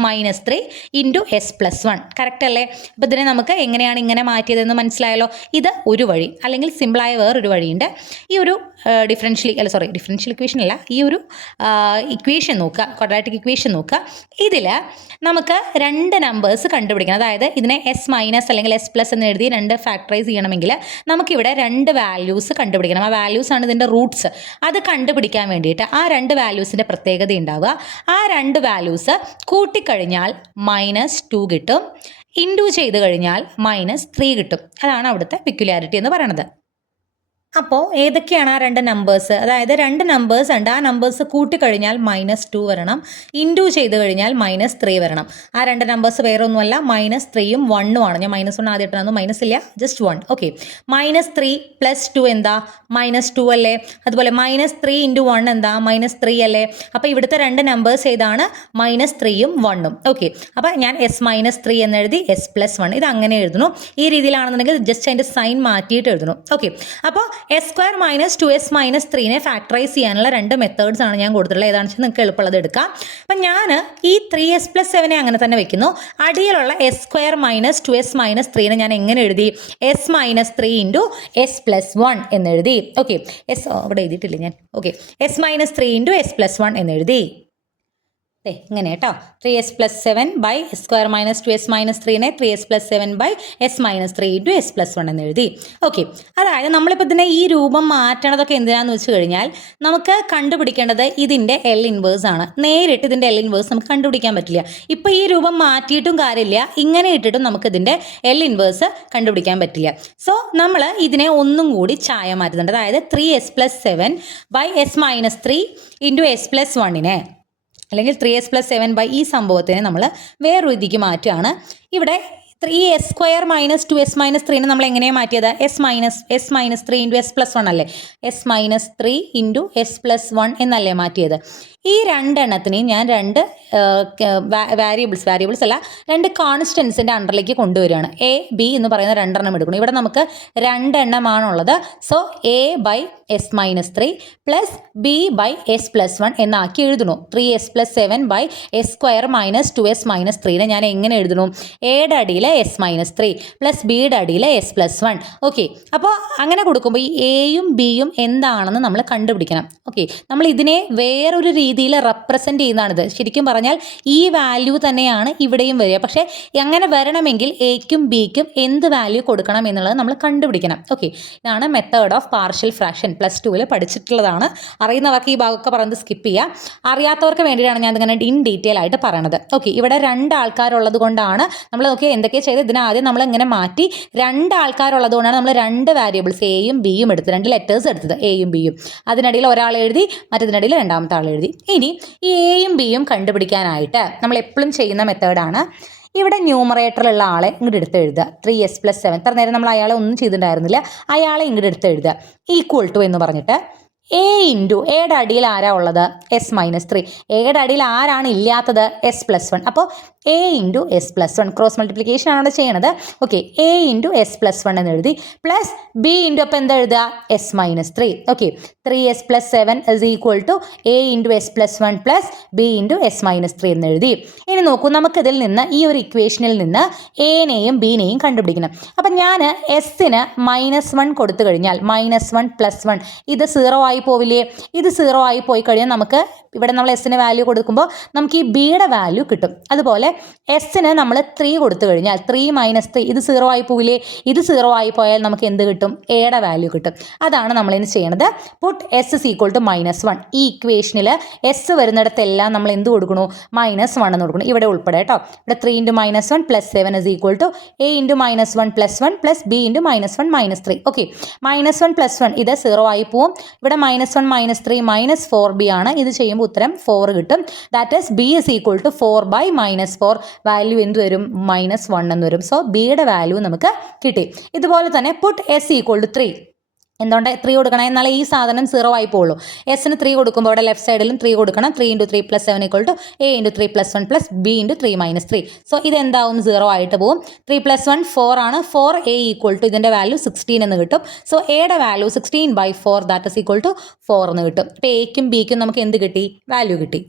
3 × S + 1. കറക്റ്റ് അല്ലേ? അപ്പോൾ ഇതിനെ നമുക്ക് എങ്ങനെയാണ് ഇങ്ങനെ മാറ്റിയതെന്ന് മനസ്സിലായല്ലോ. ഇത് ഒരു വഴി. അല്ലെങ്കിൽ സിമ്പിളായ വേറൊരു വഴിയുണ്ട്. ഈ ഒരു ഡിഫറൻഷ്യൽ ഇക്വേഷൻ അല്ല, ഈ ഒരു ഇക്വേഷൻ നോക്കുക, ക്വാഡ്രാറ്റിക് ഇക്വേഷൻ നോക്കുക. ഇതിൽ നമുക്ക് രണ്ട് നമ്പേഴ്സ് കണ്ടുപിടിക്കണം. അതായത് ഇതിനെ S- അല്ലെങ്കിൽ S+ എന്ന് എഴുതി രണ്ട് ഫാക്ടറൈസ് ചെയ്യണമെങ്കിൽ നമുക്കിവിടെ രണ്ട് വാല്യൂസ് കണ്ടുപിടിക്കണം. ആ വാല്യൂസ് ആണ് ഇതിൻ്റെ റൂട്ട്സ്. അത് കണ്ടുപിടിക്കാൻ വേണ്ടിയിട്ട് ആ രണ്ട് വാല്യൂസിൻ്റെ പ്രത്യേകത ഉണ്ടാവുക. ആ രണ്ട് വാല്യൂസ് കൂട്ടിക്കഴിഞ്ഞാൽ -2 കിട്ടും, ഇൻറ്റു ചെയ്ത് കഴിഞ്ഞാൽ -3 കിട്ടും. അതാണ് അവിടുത്തെ പെക്യുലാരിറ്റി എന്ന് പറയുന്നത്. അപ്പോൾ ഏതൊക്കെയാണ് ആ രണ്ട് നമ്പേഴ്സ്? അതായത് രണ്ട് നമ്പേഴ്സ് ഉണ്ട്. ആ നമ്പേഴ്സ് കൂട്ടിക്കഴിഞ്ഞാൽ -2 വരണം, ഇൻറ്റു ചെയ്ത് കഴിഞ്ഞാൽ -3 വരണം. ആ രണ്ട് നമ്പേഴ്സ് വേറെ ഒന്നുമല്ല, -3ഉം 1ഉം ആണ്. ഞാൻ -1 ആദ്യമായിട്ട് തന്നു, -ഇല്ല, ജസ്റ്റ് 1. ഓക്കെ, -3 + 2 എന്താ? -2 അല്ലേ? അതുപോലെ -3 × 1 എന്താ? -3 അല്ലേ? അപ്പോൾ ഇവിടുത്തെ രണ്ട് നമ്പേഴ്സ് ഏതാണ്? -3ഉം 1ഉം. ഓക്കെ, അപ്പോൾ ഞാൻ S - 3 എന്നെഴുതി, S + 1 ഇത് അങ്ങനെ എഴുതുന്നു. ഈ രീതിയിലാണെന്നുണ്ടെങ്കിൽ ജസ്റ്റ് അതിൻ്റെ സൈൻ മാറ്റിയിട്ട് എഴുതുന്നു. ഓക്കെ, അപ്പോൾ S² - 2S - 3നെ ഫാക്ടറൈസ് ചെയ്യാനുള്ള രണ്ട് മെത്തേഡ്സ് ആണ് ഞാൻ കൊടുത്തിട്ടുള്ളത്. ഏതാണെന്ന് വെച്ചാൽ നിങ്ങൾക്ക് എളുപ്പമുള്ളത് എടുക്കാം. അപ്പം ഞാൻ ഈ 3S + 7നെ അങ്ങനെ തന്നെ വെക്കുന്നു. അടിയിലുള്ള S² - 2S - 3നെ ഞാൻ എങ്ങനെ എഴുതി? S - 3 × S + 1 എന്നെഴുതി. ഓക്കെ, അവിടെ എഴുതിയിട്ടില്ല ഞാൻ. Okay, S - 3 × S + 1 എന്നെഴുതി. ഇങ്ങനെ കേട്ടോ, 3S + 7 S² - 2S - 3നെ 3S + 7 S - 3 × S + 1 എന്ന് എഴുതി. ഓക്കെ, അതായത് നമ്മളിപ്പോൾ ഇതിനെ ഈ രൂപം മാറ്റണതൊക്കെ എന്തിനാന്ന് വെച്ച് കഴിഞ്ഞാൽ നമുക്ക് കണ്ടുപിടിക്കേണ്ടത് ഇതിൻ്റെ L−1 ആണ്. നേരിട്ട് ഇതിൻ്റെ L−1 നമുക്ക് കണ്ടുപിടിക്കാൻ പറ്റില്ല. ഇപ്പോൾ ഈ രൂപം മാറ്റിയിട്ടും കാര്യമില്ല, ഇങ്ങനെ ഇട്ടിട്ടും നമുക്ക് ഇതിൻ്റെ L−1 കണ്ടുപിടിക്കാൻ പറ്റില്ല. സോ നമ്മൾ ഇതിനെ ഒന്നും കൂടി ചായ മാറ്റുന്നുണ്ട്. അതായത് 3S + 7 S - 3 × S + 1നെ, അല്ലെങ്കിൽ 3S + 7 ഈ സംഭവത്തിനെ നമ്മൾ വേറൊരു രീതിക്ക് മാറ്റുകയാണ്. ഇവിടെ 3S² - 2S - 3നെ നമ്മൾ എങ്ങനെയാണ് മാറ്റിയത്? S - 3 × S + 1 അല്ലേ? S - 3 × S + 1 എന്നല്ലേ മാറ്റിയത്? ഈ രണ്ടെണ്ണത്തിനെയും ഞാൻ രണ്ട് വാരിയബിൾസ് അല്ല, രണ്ട് കോൺസ്റ്റൻസിൻ്റെ അണ്ടറിലേക്ക് കൊണ്ടുവരികയാണ്. A, B എന്ന് പറയുന്ന രണ്ടെണ്ണം എടുക്കണം. ഇവിടെ നമുക്ക് രണ്ടെണ്ണമാണുള്ളത്. So A / S - 3 + B / S + 1 എന്നാക്കി എഴുതുന്നു. 3S + 7 S² - 2S - 3നെ ഞാൻ എങ്ങനെ എഴുതുന്നു? Aയുടെ അടിയിൽ S - 3 + Bയുടെ അടിയിൽ S + 1. ഓക്കെ, അപ്പോൾ അങ്ങനെ കൊടുക്കുമ്പോൾ ഈ Aയും Bയും എന്താണെന്ന് നമ്മൾ കണ്ടുപിടിക്കണം. ഓക്കെ, നമ്മൾ ഇതിനെ വേറൊരു രീതിയിൽ റെപ്രസെൻ്റ് ചെയ്യുന്നതാണിത്. ശരിക്കും പറഞ്ഞാൽ ഈ വാല്യൂ തന്നെയാണ് ഇവിടെയും വരിക. പക്ഷേ അങ്ങനെ വരണമെങ്കിൽ എയ്ക്കും ബിക്കും എന്ത് വാല്യൂ കൊടുക്കണം എന്നുള്ളത് നമ്മൾ കണ്ടുപിടിക്കണം. ഓക്കെ, ഇതാണ് മെത്തേഡ് ഓഫ് പാർഷ്യൽ ഫ്രാക്ഷൻ. +2 പഠിച്ചിട്ടുള്ളതാണ്. അറിയുന്നവർക്ക് ഈ ഭാഗമൊക്കെ പറയുന്നത് സ്കിപ്പ് ചെയ്യുക. അറിയാത്തവർക്ക് വേണ്ടിയിട്ടാണ് ഞാൻ ഇതിങ്ങനെ ഇൻ ഡീറ്റെയിൽ ആയിട്ട് പറയണത്. ഓക്കെ, ഇവിടെ രണ്ട് ആൾക്കാരുള്ളത് കൊണ്ടാണ് നമ്മൾ എന്തൊക്കെ ചെയ്ത് ഇതിനെ ആദ്യം നമ്മൾ ഇങ്ങനെ മാറ്റി. രണ്ട് ആൾക്കാരുള്ളത് കൊണ്ടാണ് നമ്മൾ രണ്ട് വാരിയബിൾസ് എയും ബിയും എടുത്തത്, രണ്ട് ലെറ്റേഴ്സ് എടുത്തത്, എയും ബിയും. അതിനിടയിൽ ഒരാൾ എഴുതി, മറ്റേതിനിടയിൽ രണ്ടാമത്തെ ആൾ എഴുതി. ഇനി ഈ എയും ബിയും കണ്ടുപിടിക്കാനായിട്ട് നമ്മൾ എപ്പോഴും ചെയ്യുന്ന മെത്തേഡാണ്, ഇവിടെ ന്യൂമറേറ്ററിലുള്ള ആളെ ഇങ്ങോട്ട് എടുത്ത് എഴുതുക. 3S + 7. ഇത്ര നേരം നമ്മൾ അയാളെ ഒന്നും ചെയ്തിട്ടുണ്ടായിരുന്നില്ല, അയാളെ ഇങ്ങോട്ട് എടുത്ത് എഴുതുക. = എന്ന് പറഞ്ഞിട്ട് A × Aയുടെ അടിയിൽ ആരാ ഉള്ളത്? S - 3. Aയുടെ അടിയിൽ ആരാണ് ഇല്ലാത്തത്? S + 1. അപ്പോൾ A × S + 1 ക്രോസ് മൾട്ടിപ്ലിക്കേഷൻ ആണ് അവിടെ ചെയ്യണത്. ഓക്കെ, A × S + 1 എന്ന് എഴുതി, പ്ലസ് B × അപ്പോൾ എന്താ എഴുതുക? S - 3. Okay, 3S + 7 = A × S + 1 + B × S - 3 എന്ന് എഴുതി. ഇനി നോക്കൂ, നമുക്കിതിൽ നിന്ന് ഈ ഒരു ഇക്വേഷനിൽ നിന്ന് എനെയും ബിനെയും കണ്ടുപിടിക്കണം. അപ്പം ഞാൻ എസിന് -1 കൊടുത്തു കഴിഞ്ഞാൽ -1 + 1 ഇത് 0 ആയി പോവില്ലേ? ഇത് 0 ആയി പോയി കഴിഞ്ഞാൽ നമുക്ക് ഇവിടെ നമ്മൾ എസിന് വാല്യൂ കൊടുക്കുമ്പോൾ നമുക്ക് ഈ ബിയുടെ വാല്യൂ കിട്ടും. അതുപോലെ എസിന് നമ്മൾ 3 കൊടുത്തു കഴിഞ്ഞാൽ 3 - 3 ഇത് 0 ആയി പോവില്ലേ? ഇത് 0 ആയി പോയാൽ നമുക്ക് എന്ത് കിട്ടും? എയുടെ വാല്യൂ കിട്ടും. അതാണ് നമ്മളിന്ന് ചെയ്യണത്. പുട്ട് S = -1. ഈ ഇക്വേഷനിൽ എസ് വരുന്നിടത്തെല്ലാം നമ്മൾ എന്ത് കൊടുക്കണു? -1 എന്ന് കൊടുക്കണം. ഇവിടെ ഉൾപ്പെടെ കേട്ടോ. ഇവിടെ 3 × -1 + 7 = A × -1 + 1 + B × -1 - 3. ഓക്കെ, -1 + 1 ഇത് 0 ആയി പോവും. ഇവിടെ -1 -3 -4b ആണ്. ഇത് ചെയ്യുമ്പോൾ ഉത്തരം 4 കിട്ടും. That is b is equal to 4/-4. Value എന്ത് വരും? -1 എന്ന് വരും. സോ ബിയുടെ വാല്യൂ നമുക്ക് കിട്ടി. ഇതുപോലെ തന്നെ പുട്ട് s equal to 3. എന്തുകൊണ്ട് 3 കൊടുക്കണം? എന്നാൽ ഈ സാധനം 0 ആയി പോകുള്ളൂ. എസിന് 3 കൊടുക്കുമ്പോൾ ഇവിടെ ലെഫ്റ്റ് സൈഡിലും 3 കൊടുക്കണം. 3 × 3 + 7 = a × 3 + 1 + b × 3 - 3. സോ ഇതെന്താവും? 0 ആയിട്ട് പോകും. 3 + 1 4 ആണ്. 4a = ഇതിൻ്റെ വാല്യൂ 16 എന്ന് കിട്ടും. സോ എയുടെ value 16/4 that is equal to 4 എന്ന് കിട്ടും. അപ്പോൾ എക്കും ബിക്കും നമുക്ക് എന്ത് കിട്ടി? വാല്യൂ കിട്ടി.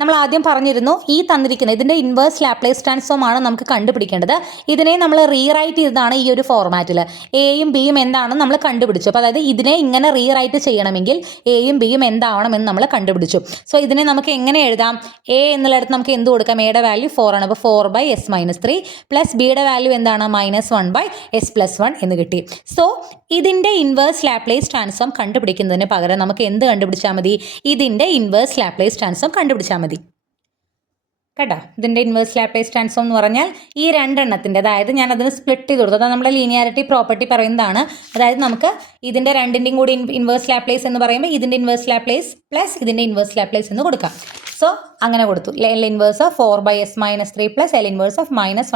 നമ്മൾ ആദ്യം പറഞ്ഞിരുന്നു ഈ തന്നിരിക്കുന്ന ഇതിൻ്റെ ഇൻവേഴ്സ് ലാപ്ലേസ് ട്രാൻസ്ഫോം ആണ് നമുക്ക് കണ്ടുപിടിക്കേണ്ടത്. ഇതിനെ നമ്മൾ റീറൈറ്റ് ചെയ്തതാണ് ഈ ഒരു ഫോർമാറ്റിൽ. എയും ബിയും എന്താണെന്ന് നമ്മൾ കണ്ടുപിടിച്ചു. അപ്പോൾ അതായത് ഇതിനെ ഇങ്ങനെ റീറൈറ്റ് ചെയ്യണമെങ്കിൽ എയും ബിയും എന്താവണമെന്ന് നമ്മൾ കണ്ടുപിടിച്ചു. സോ ഇതിനെ നമുക്ക് എങ്ങനെ എഴുതാം? എ എന്നുള്ളിടത്ത് നമുക്ക് എന്ത് കൊടുക്കാം? എയുടെ വാല്യൂ 4 ആണ്. അപ്പോൾ 4/s - 3 പ്ലസ് ബിയുടെ വാല്യൂ എന്താണ്? -1/s + 1 എന്ന് കിട്ടി. സോ ഇതിൻ്റെ ഇൻവേഴ്സ് ലാപ്ലേസ് ട്രാൻസ്ഫോം കണ്ടുപിടിക്കുന്നതിന് പകരം നമുക്ക് എന്ത് കണ്ടുപിടിച്ചാൽ മതി? ഇതിൻ്റെ ഇൻവേഴ്സ് ലാപ്ലേസ് ട്രാൻസ്ഫോം കണ്ടുപിടിച്ചാൽ മതി. കേട്ടോ, ഇതിൻ്റെ ഇൻവേഴ്സ് ലാപ്ലേസ് ട്രാൻസ്ഫോം എന്ന് പറഞ്ഞാൽ ഈ രണ്ടെണ്ണത്തിൻ്റെ, അതായത് ഞാൻ അതിന് സ്പ്ലിറ്റ് ചെയ്ത് കൊടുത്തു. അത് നമ്മുടെ ലീനിയാരിറ്റി പ്രോപ്പർട്ടി പറയുന്നതാണ്. അതായത് നമുക്ക് ഇതിൻ്റെ രണ്ടിൻ്റെയും കൂടി ഇൻവേഴ്സ് ലാപ്ലേസ് എന്ന് പറയുമ്പോൾ ഇതിൻ്റെ ഇൻവേഴ്സ് ലാപ്ലേസ് പ്ലസ് ഇതിൻ്റെ ഇൻവേഴ്സ് ലാപ്ലേസ് എന്ന് കൊടുക്കാം. സോ അങ്ങനെ കൊടുത്തു. L inverse of 4/s - 3 plus L inverse of -1/s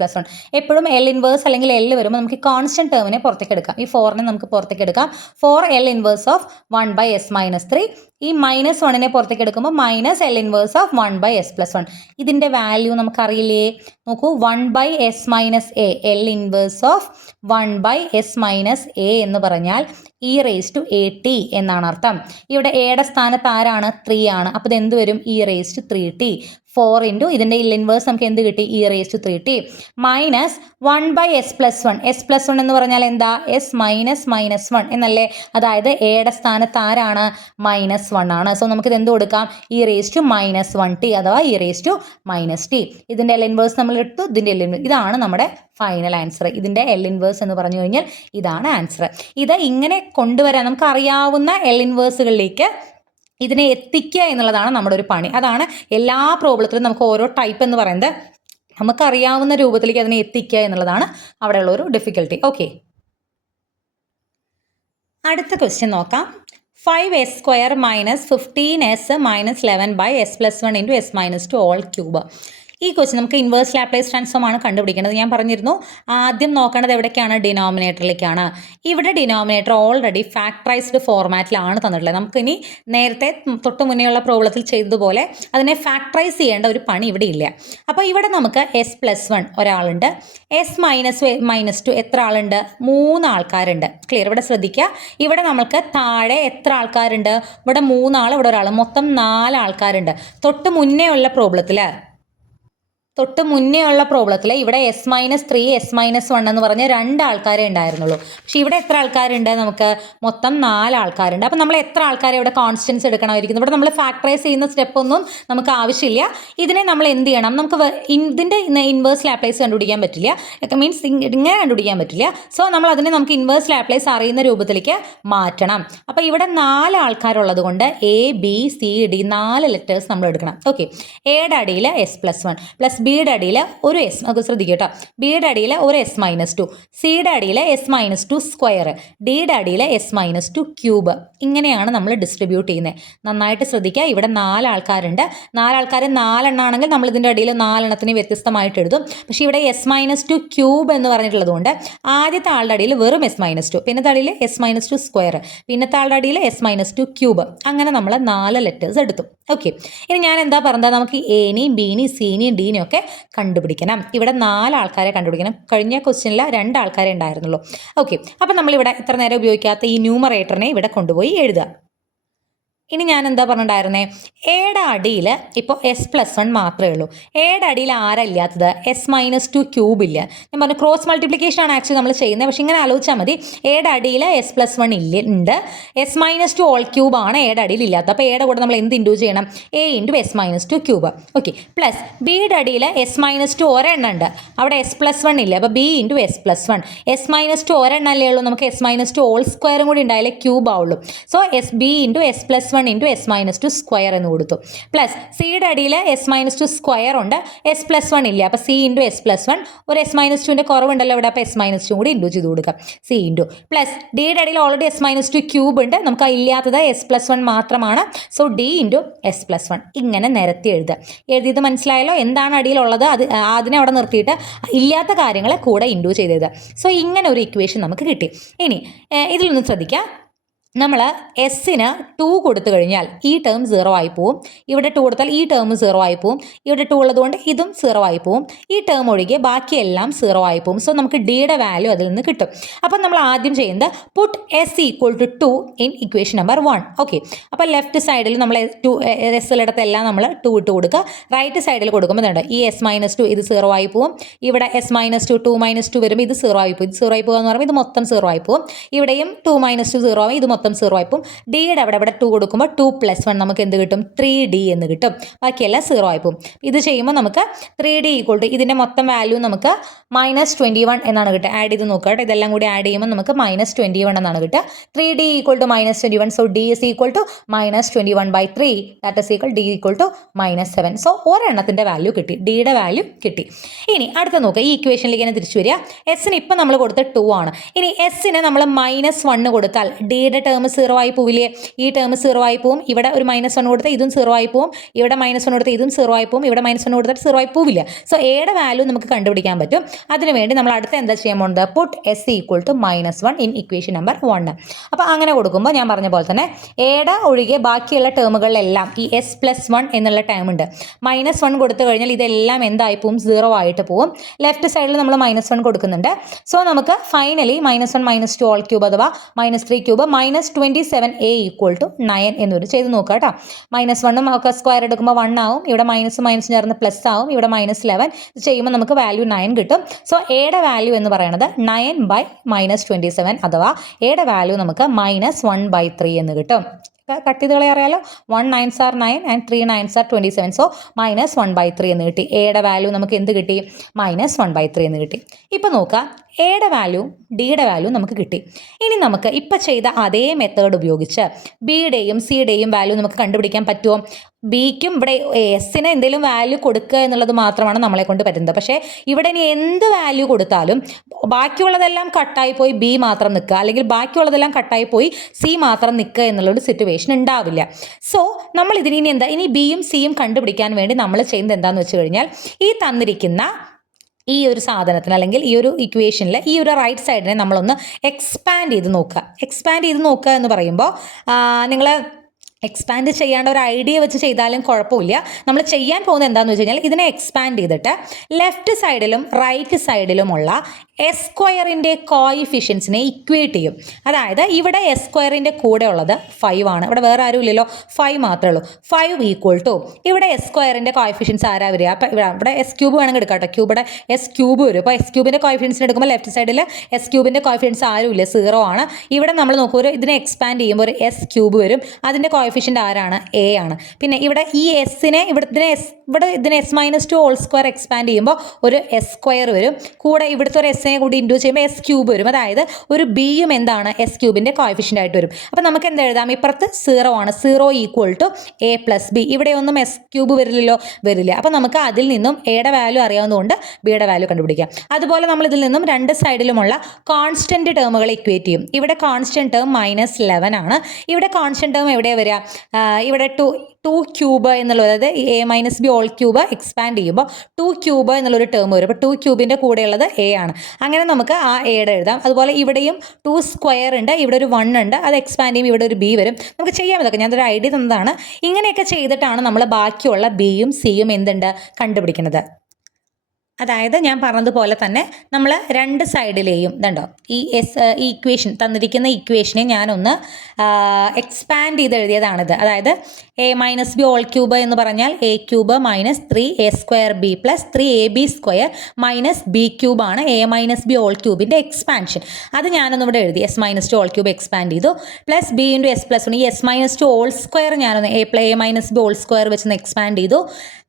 + 1. എപ്പോഴും L ഇൻവേഴ്സ് അല്ലെങ്കിൽ L വരുമ്പോൾ നമുക്ക് കോൺസ്റ്റന്റ് ടേമിനെ പുറത്തേക്ക് എടുക്കാം. ഈ 4നെ നമുക്ക് പുറത്തേക്ക് എടുക്കാം. 4L inverse of 1/s - 3. ഈ -1നെ പുറത്തേക്ക് എടുക്കുമ്പോൾ -L ഇൻവേഴ്സ് ഓഫ് 1/s + 1. ഇതിൻ്റെ വാല്യൂ നമുക്കറിയില്ലേ? നോക്കൂ, 1/s - a. L inverse of 1/s - a എന്ന് പറഞ്ഞാൽ e⁻at എന്നാണ് അർത്ഥം. ഇവിടെ എയുടെ സ്ഥാനത്ത് ആരാണ്? 3 ആണ്. അപ്പോൾ ഇത് എന്ത് വരും? e⁻3t. 4 × ഇതിൻ്റെ ഇൻവേഴ്സ് നമുക്ക് എന്ത് കിട്ടി? e⁻3t minus 1/s + 1. s + 1 എന്ന് പറഞ്ഞാൽ എന്താ? s -1 എന്നല്ലേ? അതായത് എയുടെ സ്ഥാനത്ത് ആരാണ്? -1 ആണ്. സോ നമുക്കിത് എന്ത് കൊടുക്കാം? e⁻−1t അഥവാ e⁻−t. ഇതിൻ്റെ L ഇൻവേഴ്സ് നമ്മൾ എടുത്തു. ഇതിൻ്റെ L ഇൻവേഴ്സ് ഇതാണ് നമ്മുടെ ഫൈനൽ ആൻസർ. ഇതിൻ്റെ L ഇൻവേഴ്സ് എന്ന് പറഞ്ഞു കഴിഞ്ഞാൽ ഇതാണ് ആൻസർ. ഇത് ഇങ്ങനെ കൊണ്ടുവരാൻ നമുക്ക് അറിയാവുന്ന L ഇൻവേഴ്സുകളിലേക്ക് ഇതിനെ എത്തിക്കുക എന്നുള്ളതാണ് നമ്മുടെ ഒരു പണി. അതാണ് എല്ലാ പ്രോബ്ലത്തിലും നമുക്ക് ഓരോ ടൈപ്പ് എന്ന് പറയുന്നത് നമുക്കറിയാവുന്ന രൂപത്തിലേക്ക് അതിനെ എത്തിക്കുക എന്നുള്ളതാണ് അവിടെയുള്ള ഒരു ഡിഫിക്കൽട്ടി. ഓക്കെ, അടുത്ത ക്വസ്റ്റ്യൻ നോക്കാം. 5s² - 15s - 11/s + 1 × s - 2 all cube. ഈ ക്വസ്റ്റ്യൻ നമുക്ക് ഇൻവേഴ്സ് ലാപ്ലേസ് ട്രാൻസ്ഫോം ആണ് കണ്ടുപിടിക്കേണ്ടത്. ഞാൻ പറഞ്ഞിരുന്നു ആദ്യം നോക്കേണ്ടത് എവിടേക്കാണ്? ഡിനോമിനേറ്ററിലേക്കാണ്. ഇവിടെ ഡിനോമിനേറ്റർ ഓൾറെഡി ഫാക്ടറൈസ്ഡ് ഫോർമാറ്റിലാണ് തന്നിട്ടുള്ളത്. നമുക്കിനി നേരത്തെ തൊട്ട് മുന്നേയുള്ള പ്രോബ്ലത്തിൽ ചെയ്തതുപോലെ അതിനെ ഫാക്ടറൈസ് ചെയ്യേണ്ട ഒരു പണി ഇവിടെ ഇല്ല. അപ്പോൾ ഇവിടെ നമുക്ക് s + 1 ഒരാളുണ്ട്, s - 2 എത്ര ആളുണ്ട്? 3 ആൾക്കാരുണ്ട്. ക്ലിയർ? ഇവിടെ ശ്രദ്ധിക്കുക. ഇവിടെ നമുക്ക് താഴെ എത്ര ആൾക്കാരുണ്ട്? ഇവിടെ 3 ആൾ, ഇവിടെ ഒരാൾ, മൊത്തം 4 ആൾക്കാരുണ്ട്. തൊട്ട് മുന്നേ ഉള്ള പ്രോബ്ലത്തിൽ ഇവിടെ s - 3 s - 1 എന്ന് പറഞ്ഞ 2 ആൾക്കാരെ ഉണ്ടായിരുന്നുള്ളൂ. പക്ഷെ ഇവിടെ എത്ര ആൾക്കാരുണ്ട്? നമുക്ക് മൊത്തം 4 ആൾക്കാരുണ്ട്. അപ്പം നമ്മൾ എത്ര ആൾക്കാരെ ഇവിടെ കോൺസ്റ്റൻസ് എടുക്കണമായിരിക്കും? ഇവിടെ നമ്മൾ ഫാക്ടറൈസ് ചെയ്യുന്ന സ്റ്റെപ്പൊന്നും നമുക്ക് ആവശ്യമില്ല. ഇതിനെ നമ്മൾ എന്ത് ചെയ്യണം? നമുക്ക് ഇതിൻ്റെ ഇൻവേഴ്സ് ലാപ്ലേസ് കണ്ടുപിടിക്കാൻ പറ്റില്ല. മീൻസ് ഇങ്ങനെ കണ്ടുപിടിക്കാൻ പറ്റില്ല. സോ നമ്മൾ അതിനെ നമുക്ക് ഇൻവേഴ്സ് ലാപ്ലേസ് അറിയുന്ന രൂപത്തിലേക്ക് മാറ്റണം. അപ്പോൾ ഇവിടെ 4 ആൾക്കാരുള്ളത് കൊണ്ട് ABCD 4 ലെറ്റേഴ്സ് നമ്മൾ എടുക്കണം. ഓക്കെ, എയുടെ അടിയിൽ s + 1 പ്ലസ് ബിയുടെ അടിയിൽ ഒരു s, അത് ശ്രദ്ധിക്കുക കേട്ടോ. ബിയുടെ അടിയിൽ ഒരു s - 2, സിയുടെ അടിയിൽ s - 2², ഡിയുടെ അടിയിൽ s - 2³ ഇങ്ങനെയാണ് നമ്മൾ ഡിസ്ട്രിബ്യൂട്ട് ചെയ്യുന്നത്. നന്നായിട്ട് ശ്രദ്ധിക്കുക. ഇവിടെ 4 ആൾക്കാരുണ്ട്. 4 ആൾക്കാർ 4 എണ്ണമാണെങ്കിൽ നമ്മൾ ഇതിൻ്റെ അടിയിൽ 4 എണ്ണത്തിന് വ്യത്യസ്തമായിട്ട് എഴുതും. പക്ഷേ ഇവിടെ s - 2³ എന്ന് പറഞ്ഞിട്ടുള്ളത് കൊണ്ട് ആദ്യത്തെ ആളുടെ അടിയിൽ വെറും s - 2, പിന്നത്തെ അടിയിൽ s - 2², പിന്നത്തെ ആളുടെ അടിയിൽ s - 2³ അങ്ങനെ നമ്മൾ 4 ലെറ്റേഴ്സ് എടുത്തു. ഓക്കെ, ഇനി ഞാൻ എന്താ പറഞ്ഞത്? നമുക്ക് എനെയും ബിനെയും സിനെയും ഡിനെയും ഒക്കെ കണ്ടുപിടിക്കണം. ഇവിടെ 4 ആൾക്കാരെ കണ്ടുപിടിക്കണം. കഴിഞ്ഞ ക്വസ്റ്റ്യനിൽ 2 ആൾക്കാരെ ഉണ്ടായിരുന്നുള്ളൂ. ഓക്കെ, അപ്പം നമ്മളിവിടെ ഇത്ര നേരം ഉപയോഗിക്കാത്ത ഈ ന്യൂമറേറ്ററിനെ ഇവിടെ കൊണ്ടുപോയി എഴുതുക. ഇനി ഞാൻ എന്താ പറഞ്ഞിട്ടുണ്ടായിരുന്നേ? എയുടെ അടിയിൽ ഇപ്പോൾ s + 1 മാത്രമേ ഉള്ളൂ. എയുടെ അടിയിൽ ആരാ ഇല്ലാത്തത്? s - 2³ ഇല്ല. ഞാൻ പറഞ്ഞു ക്രോസ് മൾട്ടിപ്ലിക്കേഷൻ ആണ് ആക്ച്വലി നമ്മൾ ചെയ്യുന്നത്. പക്ഷേ ഇങ്ങനെ ആലോചിച്ചാൽ മതി. എയുടെ അടിയിൽ s + 1 ഉണ്ട്, s - 2 all³ ആണ് എയുടെ അടിയിൽ ഇല്ലാത്തത്. അപ്പോൾ എയുടെ കൂടെ നമ്മൾ എന്ത് ഇൻഡ്യൂ ചെയ്യണം? a × s - 2³. ഓക്കെ, പ്ലസ് ബിയുടെ അടിയിൽ s - 2 ഒരെണ്ണം ഉണ്ട്, അവിടെ s + 1 ഇല്ല. അപ്പോൾ b × s + 1. s - 2 ഒരെണ്ണം അല്ലേ ഉള്ളൂ, നമുക്ക് s - 2 all² കൂടി ഉണ്ടായാലേ ക്യൂബ് ആവുള്ളൂ. So b × s + 1 1 into S minus to square എന്ന് കൊടുത്തു. പ്ലസ് സിയുടെ അടിയിൽ എസ് മൈനസ് ടു സ്ക്വയർ ഉണ്ട്, എസ് പ്ലസ് വൺ ഇല്ല. അപ്പോൾ C into S plus one, ഒരു എസ് മൈനസ് ടുവിൻ്റെ കുറവുണ്ടല്ലോ ഇവിടെ, അപ്പോൾ എസ് മൈനസ് ടു കൂടി ഇൻറ്റു ചെയ്ത് കൊടുക്കാം. സി ഇൻറ്റു പ്ലസ് ഡിയുടെ അടിയിൽ already S minus two cube ഉണ്ട്, നമുക്ക് ഇല്ലാത്തത് എസ് പ്ലസ് വൺ മാത്രമാണ്. So D into S plus one. ഇങ്ങനെ നിരത്തി എഴുതുക. എഴുതിയത് മനസ്സിലായല്ലോ? എന്താണ് അടിയിലുള്ളത് അത് അതിനെ അവിടെ നിർത്തിയിട്ട് ഇല്ലാത്ത കാര്യങ്ങളെ കൂടെ ഇൻറ്റു ചെയ്ത് എഴുതുക. സോ ഇങ്ങനെ ഒരു ഇക്വേഷൻ നമുക്ക് കിട്ടി. ഇനി ഇതിൽ നിന്ന് ശ്രദ്ധിക്കുക, നമ്മൾ എസ്സിന് 2 കൊടുത്തു കഴിഞ്ഞാൽ ഈ ടേം 0 ആയി പോവും. ഇവിടെ 2 കൊടുത്താൽ ഈ ടേം 0 ആയി പോവും. ഇവിടെ 2 ഉള്ളതുകൊണ്ട് ഇതും 0 ആയി പോവും. ഈ ടേം ഒഴികെ ബാക്കിയെല്ലാം 0 ആയി പോവും. സോ നമുക്ക് ഡിയുടെ വാല്യൂ അതിൽ നിന്ന് കിട്ടും. അപ്പം നമ്മൾ ആദ്യം ചെയ്യുന്നത് put S equal to 2 in equation number 1. Okay, അപ്പോൾ ലെഫ്റ്റ് സൈഡിൽ നമ്മൾ എസ്സിലിടത്തെല്ലാം നമ്മൾ 2 ഇട്ട് കൊടുക്കുക. റൈറ്റ് സൈഡിൽ കൊടുക്കുമ്പോൾ ഉണ്ട് ഈ എസ് മൈനസ് 2 ഇത് 0 ആയി പോവും. ഇവിടെ എസ് മൈനസ് 2 2 മൈനസ് 2 വരുമ്പോൾ ഇത് 0 ആയി പോകും. ഇത് 0 ആയി പോകുക എന്ന് പറയുമ്പോൾ ഇത് മൊത്തം 0 ആയി പോവും. ഇവിടെയും 2 മൈനസ് 2 0 ആവും, ഇത് മൊത്തം 0 ആയി പോകും. ഡിയുടെ അവിടെ 2 കൊടുക്കുമ്പോൾ 2 പ്ലസ് 1 നമുക്ക് എന്ത് കിട്ടും? 3D എന്ന് കിട്ടും. ബാക്കിയെല്ലാം 0 ആയി പോകും. ഇത് ചെയ്യുമ്പോൾ നമുക്ക് 3D ഈക്വൾ ടു ഇതിൻ്റെ മൊത്തം വാല്യൂ നമുക്ക് -21 എന്നാണ് കിട്ടുക. ആഡ് ചെയ്ത് നോക്കുക കേട്ടോ. ഇതെല്ലാം കൂടി ആഡ് ചെയ്യുമ്പോൾ നമുക്ക് -21 എന്നാണ് കിട്ടുക. 3D equal to -21. So D is equal to -21/3. That is equal D equal to -7. So ഒരെണ്ണത്തിൻ്റെ വാല്യൂ കിട്ടി, ഡിയുടെ വാല്യൂ കിട്ടി. ഇനി അടുത്ത നോക്കുക, ഈ ഇക്വേഷനിലേക്ക് തന്നെ തിരിച്ചു വരിക. എസിന് ഇപ്പം നമ്മൾ കൊടുത്ത 2 ആണ്. ഇനി എസിന് നമ്മൾ -1 കൊടുത്താൽ ഡിയുടെ ടേം 0 ആയി പോവില്ലേ? ഈ ടേം 0 ആയി പോവും. ഇവിടെ ഒരു -1 കൊടുത്താൽ ഇതും 0 ആയി പോവും. ഇവിടെ -1 കൊടുത്താൽ ഇതും 0 ആയി പോവും. ഇവിടെ -1 കൊടുത്താൽ 0 ആയി പോവില്ല. സോ എയുടെ വാല്യൂ നമുക്ക് കണ്ടുപിടിക്കാൻ പറ്റും. അതിനുവേണ്ടി നമ്മൾ അടുത്ത എന്താ ചെയ്യാൻ പോകുന്നത്? Put S equal to -1 in equation number 1. അപ്പോൾ അങ്ങനെ കൊടുക്കുമ്പോൾ ഞാൻ പറഞ്ഞ പോലെ തന്നെ എയുടെ ഒഴികെ ബാക്കിയുള്ള ടേമുകളിലെല്ലാം ഈ എസ് പ്ലസ് 1 എന്നുള്ള ടേം ഉണ്ട്. -1 കൊടുത്തു കഴിഞ്ഞാൽ ഇതെല്ലാം എന്തായി പോവും? 0 ആയിട്ട് പോവും. ലെഫ്റ്റ് സൈഡിൽ നമ്മൾ -1 കൊടുക്കുന്നുണ്ട്. സോ നമുക്ക് ഫൈനലി -1 -2 ഓൾ ക്യൂബ് അഥവാ -3 ക്യൂബ് -27a ഈക്വൽ ടു 9 എന്നൊരു ചെയ്ത് നോക്കുക കേട്ടോ. -1 ഒക്കെ സ്ക്വയർ എടുക്കുമ്പോൾ 1 ആവും. ഇവിടെ മൈനസ് ചേർന്ന് പ്ലസ് ആവും. ഇവിടെ -11 ഇത് ചെയ്യുമ്പോൾ നമുക്ക് വാല്യൂ 9 കിട്ടും. സോ എയുടെ വാല്യൂ എന്ന് പറയുന്നത് 9/-27 അഥവാ എയുടെ വാല്യൂ നമുക്ക് -1/3 എന്ന് കിട്ടും. കട്ട് ചെയ്ത് അറിയാലോ. 1 9s are 9 and 3 9s are 27. So -1/3 എന്ന് കിട്ടി. എയുടെ വാല്യൂ നമുക്ക് എന്ത് കിട്ടി? -1/3 എന്ന് കിട്ടി. ഇപ്പം നോക്കുക, എയുടെ വാല്യൂ ഡിയുടെ വാല്യൂ നമുക്ക് കിട്ടി. ഇനി നമുക്ക് ഇപ്പം ചെയ്ത അതേ മെത്തേഡ് ഉപയോഗിച്ച് ബിയുടെയും സിയുടെയും വാല്യൂ നമുക്ക് കണ്ടുപിടിക്കാൻ പറ്റുമോ? ബിക്കും ഇവിടെ എസിന് എന്തെങ്കിലും വാല്യൂ കൊടുക്കുക എന്നുള്ളത് മാത്രമാണ് നമ്മളെ കൊണ്ട് പറ്റുന്നത്. പക്ഷേ ഇവിടെ ഇനി എന്ത് വാല്യൂ കൊടുത്താലും ബാക്കിയുള്ളതെല്ലാം കട്ടായി പോയി ബി മാത്രം നിൽക്കുക, അല്ലെങ്കിൽ ബാക്കിയുള്ളതെല്ലാം കട്ടായി പോയി സി മാത്രം നിൽക്കുക എന്നുള്ളൊരു സിറ്റുവേഷൻ ഉണ്ടാവില്ല. സോ നമ്മൾ ഇതിന് ഇനി ബിയും സിയും കണ്ടുപിടിക്കാൻ വേണ്ടി നമ്മൾ ചെയ്യുന്നത് എന്താണെന്ന് വെച്ച് കഴിഞ്ഞാൽ ഈ തന്നിരിക്കുന്ന ഈ ഒരു സാധനത്തിന് അല്ലെങ്കിൽ ഈ ഒരു ഇക്വേഷനിൽ ഈ ഒരു റൈറ്റ് സൈഡിനെ നമ്മളൊന്ന് എക്സ്പാൻഡ് ചെയ്ത് നോക്കുക എന്ന് പറയുമ്പോൾ നിങ്ങൾ എക്സ്പാൻഡ് ചെയ്യാണ്ട് ഒരു ഐഡിയ വെച്ച് ചെയ്താലും കുഴപ്പമില്ല. നമ്മൾ ചെയ്യാൻ പോകുന്നത് എന്താണെന്ന് വെച്ച് കഴിഞ്ഞാൽ ഇതിനെ എക്സ്പാൻഡ് ചെയ്തിട്ട് ലെഫ്റ്റ് സൈഡിലും റൈറ്റ് സൈഡിലുമുള്ള എസ് സ്ക്വയറിൻ്റെ കോയിഫിഷ്യൻസിനെ ഇക്വേറ്റ് ചെയ്യും. അതായത് ഇവിടെ എസ് സ്ക്വയറിൻ്റെ കൂടെ ഉള്ളത് 5 ആണ്. ഇവിടെ വേറെ ആരും ഇല്ലല്ലോ, 5 മാത്രമേ ഉള്ളൂ. 5 ഈക്വൽ ടു ഇവിടെ എസ് സ്ക്വയറിൻ്റെ കോയിഫിഷ്യൻസ് ആരാ വരിക? അപ്പോൾ ഇവിടെ എസ് ക്യൂബ് വേണമെങ്കിൽ എടുക്കാം കേട്ടോ. ക്യൂബിടെ എസ് ക്യൂബ് വരും. അപ്പോൾ എസ് ക്യൂബിൻ്റെ കോയിഫിഷ്യൻസിന് എടുക്കുമ്പോൾ ലെഫ്റ്റ് സൈഡിൽ എസ് ക്യൂബിൻ്റെ കോയിഫിഷ്യൻസ് ആരും ഇല്ല, 0 ആണ്. ഇവിടെ നമ്മൾ നോക്കൂ, ഇതിനെ എക്സ്പാൻഡ് ചെയ്യുമ്പോൾ ഒരു എസ് ക്യൂബ് വരും. അതിൻ്റെ കോയിഫിഷ്യൻ്റ് ആരാണ്? എ ആണ്. പിന്നെ ഇവിടെ ഈ എസ്സിനെ ഇതിനെ S-2 ഹോൾ സ്ക്വയർ എക്സ്പാൻഡ് ചെയ്യുമ്പോൾ ഒരു എസ് സ്ക്വയർ വരും. കൂടെ ഇവിടുത്തെ ഒരു എസ്സിനെ കൂടി ഇൻറ്റു ചെയ്യുമ്പോൾ എസ് ക്യൂബ് വരും. അതായത് ഒരു ബിയും എന്താണ്? എസ് ക്യൂബിൻ്റെ കോയിഫിഷ്യൻ്റ് ആയിട്ട് വരും. അപ്പോൾ നമുക്ക് എന്ത് എഴുതാം? ഇപ്പുറത്ത് 0 ആണ്. 0 equal to A plus B. ഇവിടെ ഒന്നും എസ് ക്യൂബ് വരില്ല. അപ്പോൾ നമുക്ക് അതിൽ നിന്നും എയുടെ വാല്യൂ അറിയാവുന്നതുകൊണ്ട് ബിയുടെ വാല്യൂ കണ്ടുപിടിക്കാം. അതുപോലെ നമ്മൾ ഇതിൽ നിന്നും രണ്ട് സൈഡിലുമുള്ള കോൺസ്റ്റൻറ്റ് ടേമുകൾ ഇക്വേറ്റ് ചെയ്യും. ഇവിടെ കോൺസ്റ്റൻറ്റ് ടേം -11 ആണ്. ഇവിടെ കോൺസ്റ്റൻറ്റ് ടേം എവിടെയാണ് വരിക? ഇവിടെ 2 ക്യൂബ് എന്നുള്ളത്, അതായത് a-b ഹോൾ ക്യൂബ് എക്സ്പാൻഡ് ചെയ്യുമ്പോൾ 2 ക്യൂബ് എന്നുള്ളൊരു ടേം വരും. അപ്പോൾ 2 ക്യൂബിൻ്റെ കൂടെയുള്ളത് എ ആണ്. അങ്ങനെ നമുക്ക് ആ എയുടെ എഴുതാം. അതുപോലെ ഇവിടെയും 2 സ്ക്വയർ ഉണ്ട്. ഇവിടെ ഒരു 1 ഉണ്ട്. അത് എക്സ്പാൻഡ് ചെയ്യുമ്പോൾ ഇവിടെ ഒരു ബി വരും. നമുക്ക് ചെയ്യാൻ ഇതൊക്കെ ഞാനൊരു ഐഡിയ തന്നതാണ്. ഇങ്ങനെയൊക്കെ ചെയ്തിട്ടാണ് നമ്മൾ ബാക്കിയുള്ള ബിയും സിയും എന്തുണ്ട് കണ്ടുപിടിക്കുന്നത്. അതായത് ഞാൻ പറഞ്ഞതുപോലെ തന്നെ നമ്മൾ രണ്ട് സൈഡിലെയും ഇതുണ്ടോ ഈ ഇക്വേഷൻ തന്നിരിക്കുന്ന ഇക്വേഷനെ ഞാനൊന്ന് എക്സ്പാൻഡ് ചെയ്ത് എഴുതിയതാണിത്. അതായത് a-b ഹോൾ ക്യൂബ് എന്ന് പറഞ്ഞാൽ a cube -3a²b + 3ab² b cube ആണ് a-b ഹോൾ ക്യൂബിൻ്റെ എക്സ്പാൻഷൻ. അത് ഞാനൊന്നിവിടെ എഴുതി s-2 ഹോൾ ക്യൂബ് എക്സ്പാൻഡ് ചെയ്തു പ്ലസ് b × s+1. ഈ s-2 ഹോൾ സ്ക്വയർ ഞാനൊന്ന് a-b ഹോൾ സ്ക്വയർ വെച്ചൊന്ന് എക്സ്പാൻഡ് ചെയ്തു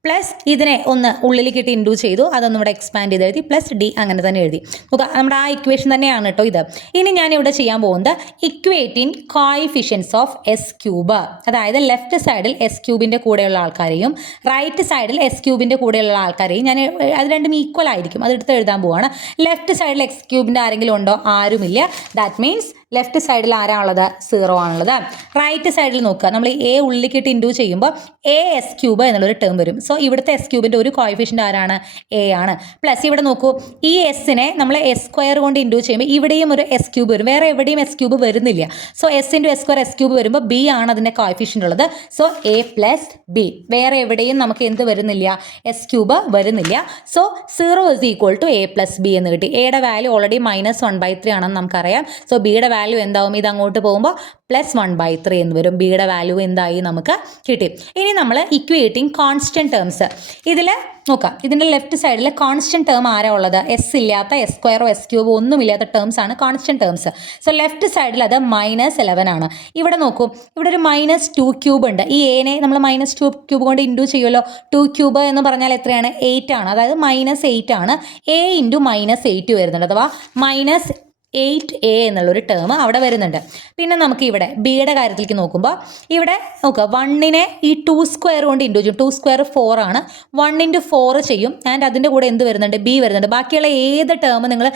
പ്ലസ് ഇതിനെ ഒന്ന് ഉള്ളിലേക്കിട്ട് ഇൻഡു ചെയ്തു, അതൊന്നും ഇവിടെ എക്സ്പാൻഡ് ചെയ്ത് എഴുതി, പ്ലസ് ഡി അങ്ങനെ തന്നെ എഴുതി. നോക്കുക, നമ്മുടെ ആ ഇക്വേഷൻ തന്നെയാണ് കേട്ടോ ഇത്. ഇനി ഞാൻ ഇവിടെ ചെയ്യാൻ പോകുന്നത് equating coefficients of S cube, അതായത് ലെഫ്റ്റ് സൈഡിൽ എസ് ക്യൂബിൻ്റെ കൂടെയുള്ള ആൾക്കാരെയും റൈറ്റ് സൈഡിൽ എസ് ക്യൂബിൻ്റെ കൂടെയുള്ള ആൾക്കാരെയും ഞാൻ അത് രണ്ടും ഈക്വൽ ആയിരിക്കും, അതെടുത്ത് എഴുതാൻ പോവാണ്. ലെഫ്റ്റ് സൈഡിൽ എക്സ് ക്യൂബിൻ്റെ ആരെങ്കിലും ഉണ്ടോ? ആരുമില്ല. ദാറ്റ് മീൻസ് ലെഫ്റ്റ് സൈഡിൽ ആരാണുള്ളത്? 0 ആണുള്ളത്. റൈറ്റ് സൈഡിൽ നോക്കുക, നമ്മൾ എ ഉള്ളിലേക്കിട്ട് ഇൻഡു ചെയ്യുമ്പോൾ എ എസ് ക്യൂബ് എന്നുള്ളൊരു ടേം വരും. സോ ഇവിടുത്തെ എസ് ക്യൂബിൻ്റെ ഒരു കോയിഫിഷ്യൻ്റ് ആരാണ്? എ ആണ്. പ്ലസ് ഇവിടെ നോക്കൂ, ഈ എസിനെ നമ്മൾ എസ് സ്ക്വയർ കൊണ്ട് ഇൻഡു ചെയ്യുമ്പോൾ ഇവിടെയും ഒരു എസ് ക്യൂബ് വരും, വേറെ എവിടെയും എസ് ക്യൂബ് വരുന്നില്ല. So S into S square S cube വരുമ്പോൾ ബി ആണ് അതിൻ്റെ കോയിഫിഷ്യൻ്റ് ഉള്ളത്. സോ എ പ്ലസ് ബി, വേറെ എവിടെയും നമുക്ക് എന്ത് വരുന്നില്ല? എസ് ക്യൂബ് വരുന്നില്ല. So 0 is equal to A plus B എന്ന് കിട്ടി. എയുടെ വാല്യൂ ഓൾറെഡി -1/3 ആണെന്ന് നമുക്കറിയാം. സോ ബിയുടെ വാല്യൂ എന്താവും? ഇത് അങ്ങോട്ട് പോകുമ്പോൾ +1/3 എന്ന് വരും. ബിയുടെ വാല്യൂ എന്തായി നമുക്ക് കിട്ടി. ഇനി നമ്മൾ ഇക്വേറ്റിംഗ് കോൺസ്റ്റന്റ് ടേംസ്, ഇതിൽ നോക്കാം, ഇതിൻ്റെ ലെഫ്റ്റ് സൈഡിൽ കോൺസ്റ്റന്റ് ടേം ആരാ ഉള്ളത്? എസ് ഇല്ലാത്ത, എസ് സ്ക്വയറോ എസ് ക്യൂബോ ഒന്നുമില്ലാത്ത ടേംസ് ആണ് കോൺസ്റ്റന്റ് ടേംസ്. സോ ലെഫ്റ്റ് സൈഡിൽ അത് -11 ആണ്. ഇവിടെ നോക്കൂ, ഇവിടെ ഒരു -2 ക്യൂബ് ഉണ്ട്. ഈ എനെ നമ്മൾ -2 ക്യൂബ് കൊണ്ട് ഇൻഡു ചെയ്യുമല്ലോ. 2 ക്യൂബ് എന്ന് പറഞ്ഞാൽ എത്രയാണ്? 8 ആണ്. അതായത് -8 ആണ്. എ ഇൻറ്റു -8 വരുന്നുണ്ട്, അഥവാ -8a എന്നുള്ളൊരു ടേം അവിടെ വരുന്നുണ്ട്. പിന്നെ നമുക്ക് ഇവിടെ ബിയുടെ കാര്യത്തിലേക്ക് നോക്കുമ്പോൾ ഇവിടെ നോക്കുക, 1നെ ഈ 2 സ്ക്വയർ കൊണ്ട് ഇൻഡു ചെയ്യും. 2 സ്ക്വയർ 4 ആണ്. 1 × 4 ചെയ്യും. ആൻഡ് അതിൻ്റെ കൂടെ എന്ത് വരുന്നുണ്ട്? ബി വരുന്നുണ്ട്. ബാക്കിയുള്ള ഏത് ടേം നിങ്ങൾ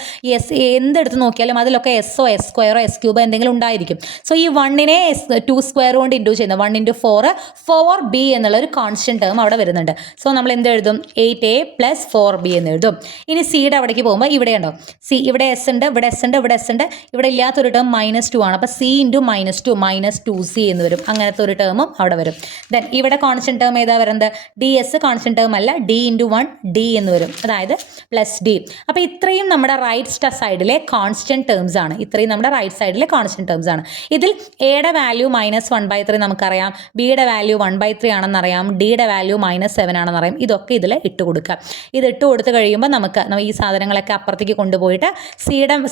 എന്തെടുത്ത് നോക്കിയാലും അതിലൊക്കെ എസ്സോ എസ് സ്ക്വയറോ എസ് ക്യൂബോ എന്തെങ്കിലും ഉണ്ടായിരിക്കും. സോ ഈ 1നെ 2 സ്ക്വയർ കൊണ്ട് ഇൻഡു ചെയ്യുന്നത് 1 × 4 4b എന്നുള്ളൊരു കോൺസ്റ്റന്റ് ടേം അവിടെ വരുന്നുണ്ട്. സോ നമ്മൾ എന്ത് എഴുതും? 8a + 4b എന്ന് എഴുതും. ഇനി സിയുടെ അവിടേക്ക് പോകുമ്പോൾ ഇവിടെ ഉണ്ടോ? സി ഇവിടെ എസ് ഉണ്ട്, ഇവിടെ എസ് ഉണ്ട്, ഇവിടെ എസ് ഉണ്ട്. ഇവിടെ ഇല്ലാത്തൊരു ടേം -2 ആണ്. അപ്പോൾ സി ഇൻറ്റു -2 -2c എന്ന് വരും. അങ്ങനത്തെ ഒരു ടേമും അവിടെ വരും. ദെൻ ഇവിടെ കോൺസ്റ്റന്റ് ടേം ഏതാ വരുന്നത്? ഡി എസ് കോൺസ്റ്റന്റ് ടേം അല്ല, d × 1 d എന്ന് വരും, അതായത് +d. അപ്പോൾ ഇത്രയും നമ്മുടെ റൈറ്റ് സൈഡിലെ കോൺസ്റ്റന്റ് ടേംസ് ആണ്. ഇത്രയും നമ്മുടെ റൈറ്റ് സൈഡിലെ കോൺസ്റ്റന്റ് ടേംസ് ആണ്. ഇതിൽ എയുടെ വാല്യൂ -1/3 നമുക്കറിയാം, ബിയുടെ വാല്യൂ 1/3 ആണെന്നറിയാം, ഡിയുടെ വാല്യൂ -7 ആണെന്നറിയാം. ഇതൊക്കെ ഇതിൽ ഇട്ട് കൊടുക്കുക. ഇത് ഇട്ട് കൊടുത്തു കഴിയുമ്പോൾ നമുക്ക് ഈ സാധനങ്ങളൊക്കെ അപ്പുറത്തേക്ക് കൊണ്ടുപോയിട്ട്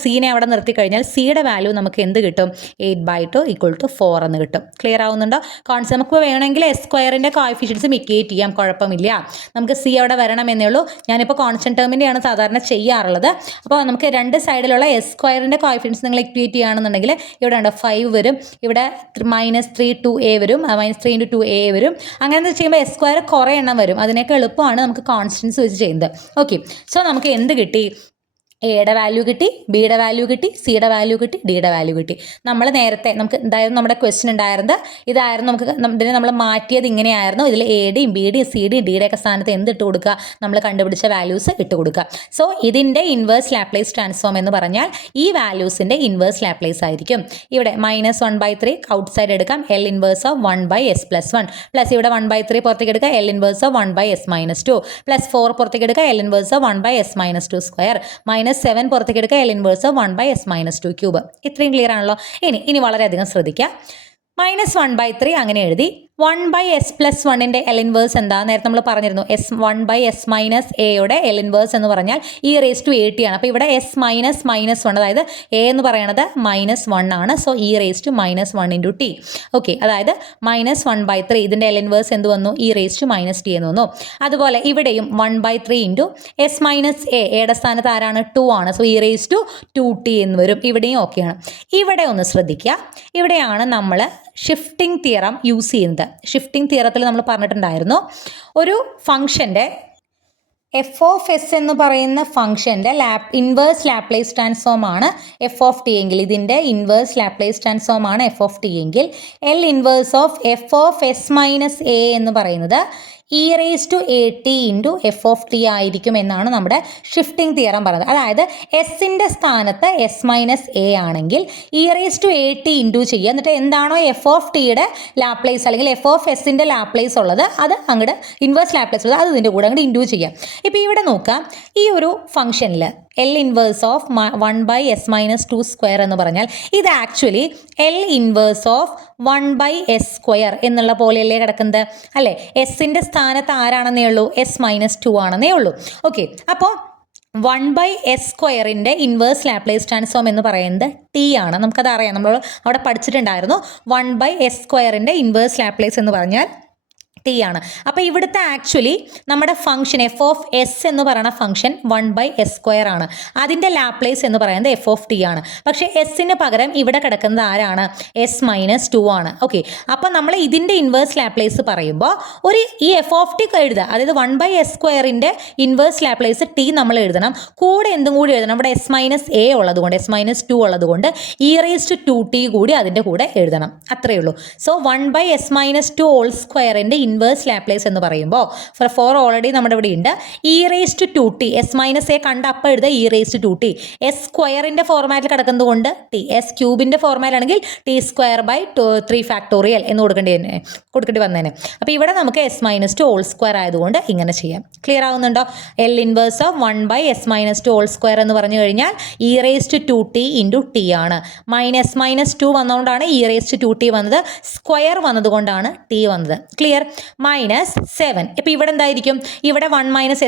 സീനെ അവിടെ നിർത്തി കഴിഞ്ഞാൽ സിയുടെ വാല്യൂ നമുക്ക് എന്ത് കിട്ടും? 8/2 = 4 എന്ന് കിട്ടും. ക്ലിയർ ആവുന്നുണ്ടോ? നമുക്ക് വേണമെങ്കിൽ എസ് സ്ക്വയറിൻ്റെ കോയിഫിഷ്യൻസ് മിക്കേറ്റ് ചെയ്യാം, കുഴപ്പമില്ല. നമുക്ക് സി അവിടെ വരണമെന്നേ ഉള്ളൂ. ഞാനിപ്പോൾ കോൺസ്റ്റന്റ് ടേമിൻ്റെയാണ് സാധാരണ ചെയ്യാറുള്ളത്. അപ്പോൾ നമുക്ക് രണ്ട് സൈഡിലുള്ള എസ് സ്ക്വയറിൻ്റെ കോയിഫിഷ്യൻസ് നിങ്ങൾ ഇക്വേറ്റ് ചെയ്യുകയാണെന്നുണ്ടെങ്കിൽ ഇവിടെ ഉണ്ട് 5 വരും, ഇവിടെ -3 2a വരും, -3 × 2a വരും. അങ്ങനെ ചെയ്യുമ്പോൾ എസ് സ്ക്വയർ കുറേ എണ്ണം വരും. അതിനൊക്കെ എളുപ്പമാണ് നമുക്ക് കോൺസ്റ്റൻസ് വെച്ച് ചെയ്യുന്നത്. ഓക്കെ, സോ നമുക്ക് എന്ത് കിട്ടി? എയുടെ വാല്യൂ കിട്ടി, ബിയുടെ വാല്യൂ കിട്ടി, സിയുടെ വാല്യൂ കിട്ടി, ഡിയുടെ വാല്യൂ കിട്ടി. നമ്മൾ നേരത്തെ നമുക്ക് എന്തായിരുന്നു നമ്മുടെ ക്വസ്റ്റ്യൻ ഉണ്ടായിരുന്നത്? ഇതായിരുന്നു. ഇതിനെ നമ്മൾ മാറ്റിയത് ഇങ്ങനെയായിരുന്നു. ഇതിൽ എയുടെയും ബിയുടെയും സിയുടെയും ഡിയുടെയൊക്കെ സ്ഥാനത്ത് എന്തിട്ട് കൊടുക്കുക? നമ്മൾ കണ്ടുപിടിച്ച വാല്യൂസ് ഇട്ട് കൊടുക്കുക. സോ ഇതിൻ്റെ ഇൻവേഴ്സ് ലാപ്ലേസ് ട്രാൻസ്ഫോം എന്ന് പറഞ്ഞാൽ ഈ വാല്യൂസിൻ്റെ ഇൻവേഴ്സ് ലാപ്ലേസ് ആയിരിക്കും. ഇവിടെ -1/3 ഔട്ട്സൈഡ് എടുക്കാം, L inverse of 1/s + 1 plus ഇവിടെ 1/3 പുറത്തേക്ക് എടുക്കുക, L inverse of 1/s - 2 plus 4 പുറത്തേക്ക് എടുക്കുക, L inverse of 1/s - 2 square -7 പുറത്തേക്ക് എടുക്കുക, L inverse of 1/s - 2 cube. ഇത്രയും ക്ലിയർ ആണല്ലോ? ഇനി വളരെയധികം ശ്രദ്ധിക്കുക. -1/3 അങ്ങനെ എഴുതി. 1/s + 1ൻ്റെ L ഇൻവേഴ്സ് എന്താ? നേരത്തെ നമ്മൾ പറഞ്ഞിരുന്നു, 1/s - aയുടെ L ഇൻവേഴ്സ് എന്ന് പറഞ്ഞാൽ e⁻at ആണ്. അപ്പോൾ ഇവിടെ s -1, അതായത് a എന്ന് പറയുന്നത് -1 ആണ്. So e⁻1 × t. ഓക്കെ, അതായത് -1/3 ഇതിൻ്റെ L ഇൻവേഴ്സ് എന്ത് വന്നു? e⁻t എന്ന് വന്നു. അതുപോലെ ഇവിടെയും 1/3 × s - aയുടെ സ്ഥാനത്ത് ആരാണ്? 2 ആണ്. സോ e⁻2t എന്ന് വരും. ഇവിടെയും ഓക്കെയാണ്. ഇവിടെ ഒന്ന് ശ്രദ്ധിക്കുക, ഇവിടെയാണ് നമ്മൾ ഷിഫ്റ്റിംഗ് തിയറം യൂസ് ചെയ്യുന്നത്. ഷിഫ്റ്റിംഗ് തിയറത്തിൽ നമ്മൾ പറഞ്ഞിട്ടുണ്ടായിരുന്നു, ഒരു ഫംഗ്ഷൻ്റെ f(s) എന്ന് പറയുന്ന ഫംഗ്ഷൻ്റെ ഇൻവേഴ്സ് ലാപ്ലേസ് ട്രാൻസ്ഫോം ആണ് f(t) എങ്കിൽ, ഇതിൻ്റെ ഇൻവേഴ്സ് ലാപ്ലേസ് ട്രാൻസ്ഫോം ആണ് f(t) എങ്കിൽ, L ഇൻവേഴ്സ് ഓഫ് f(s - a) എന്ന് പറയുന്നത് e⁻at × f(t) ആയിരിക്കും എന്നാണ് നമ്മുടെ ഷിഫ്റ്റിംഗ് തിയറം പറയുന്നത്. അതായത് എസിൻ്റെ സ്ഥാനത്ത് s - a ആണെങ്കിൽ e⁻at ഇൻഡു ചെയ്യുക, എന്നിട്ട് എന്താണോ f(t)യുടെ ലാപ്ലേസ് അല്ലെങ്കിൽ f(s)ൻ്റെ ലാപ്ലേസ് ഉള്ളത്, അത് അങ്ങോട്ട് ഇൻവേഴ്സ് ലാപ്ലേസ് ഉള്ളത്, അത് ഇതിൻ്റെ കൂടെ അങ്ങോട്ട് ഇൻഡു ചെയ്യുക. ഇപ്പോൾ ഇവിടെ നോക്കാം, ഈ ഒരു ഫംഗ്ഷനിൽ L inverse of 1/s - 2 square എന്ന് പറഞ്ഞാൽ ഇത് actually L inverse of 1/s² എന്നുള്ള പോലെയല്ലേ കിടക്കുന്നത്, അല്ലേ? എസിൻ്റെ സ്ഥാനത്ത് ആരാണെന്നേ ഉള്ളൂ? s - 2 ആണെന്നേ ഉള്ളൂ. ഓക്കെ, അപ്പോൾ 1/s² ഇൻവേഴ്സ് ലാപ്ലേസ് ട്രാൻസ്ഫോം എന്ന് പറയുന്നത് t ആണ്. നമുക്കത് അറിയാം, നമ്മൾ അവിടെ പഠിച്ചിട്ടുണ്ടായിരുന്നു. 1/s² ഇൻവേഴ്സ് ലാപ്ലേസ് എന്ന് പറഞ്ഞാൽ ടി ആണ്. അപ്പോൾ ഇവിടുത്തെ ആക്ച്വലി നമ്മുടെ ഫംഗ്ഷൻ എഫ് ഓഫ് എസ് എന്ന് പറയുന്ന ഫംഗ്ഷൻ 1/s² ആണ്. അതിൻ്റെ ലാപ്ലേസ് എന്ന് പറയുന്നത് എഫ് ഓഫ് ടി ആണ്. പക്ഷേ എസ്സിന് പകരം ഇവിടെ കിടക്കുന്നത് ആരാണ്? s-2 ആണ്. ഓക്കെ, അപ്പോൾ നമ്മൾ ഇതിൻ്റെ ഇൻവേഴ്സ് ലാപ്ലേസ് പറയുമ്പോൾ ഈ എഫ് ഓഫ് ടി എഴുതുക, അതായത് 1/s² ഇൻവേഴ്സ് ലാപ്ലേസ് ടി നമ്മൾ എഴുതണം. കൂടെ എന്തും കൂടി എഴുതണം, ഇവിടെ s-a ഉള്ളതുകൊണ്ട് s-2 ഉള്ളതുകൊണ്ട് e⁻²t കൂടി അതിൻ്റെ കൂടെ എഴുതണം. അത്രയേ ഉള്ളൂ. സോ 1/s-2² ഇൻവേഴ്സ് ലാപ്ലേസ് എന്ന് പറയുമ്പോൾ ഫോർ ഓൾറെഡി നമ്മുടെ ഇവിടെ ഉണ്ട്. e⁻²t s-a കണ്ട അപ്പം എഴുതുക e⁻²t. s² ഫോർമാറ്റിൽ കിടക്കുന്നത് കൊണ്ട് ടി, s³ ഫോർമാറ്റാണെങ്കിൽ t²/3 എന്ന് കൊടുക്കേണ്ടി വന്നേനെ. അപ്പോൾ ഇവിടെ നമുക്ക് s-2² ആയതുകൊണ്ട് ഇങ്ങനെ ചെയ്യാം. ക്ലിയർ ആവുന്നുണ്ടോ? L ഇൻവേഴ്സ് ഓഫ് 1/s-2² എന്ന് പറഞ്ഞു കഴിഞ്ഞാൽ e⁻²t ഇൻറ്റു ടി ആണ്. -2 വന്നതുകൊണ്ടാണ് e⁻²t വന്നത്, സ്ക്വയർ വന്നതുകൊണ്ടാണ് ടി വന്നത്. ക്ലിയർ? -7. ഇപ്പോൾ ഇവിടെ എന്തായിരിക്കും? ഇവിടെ 1 -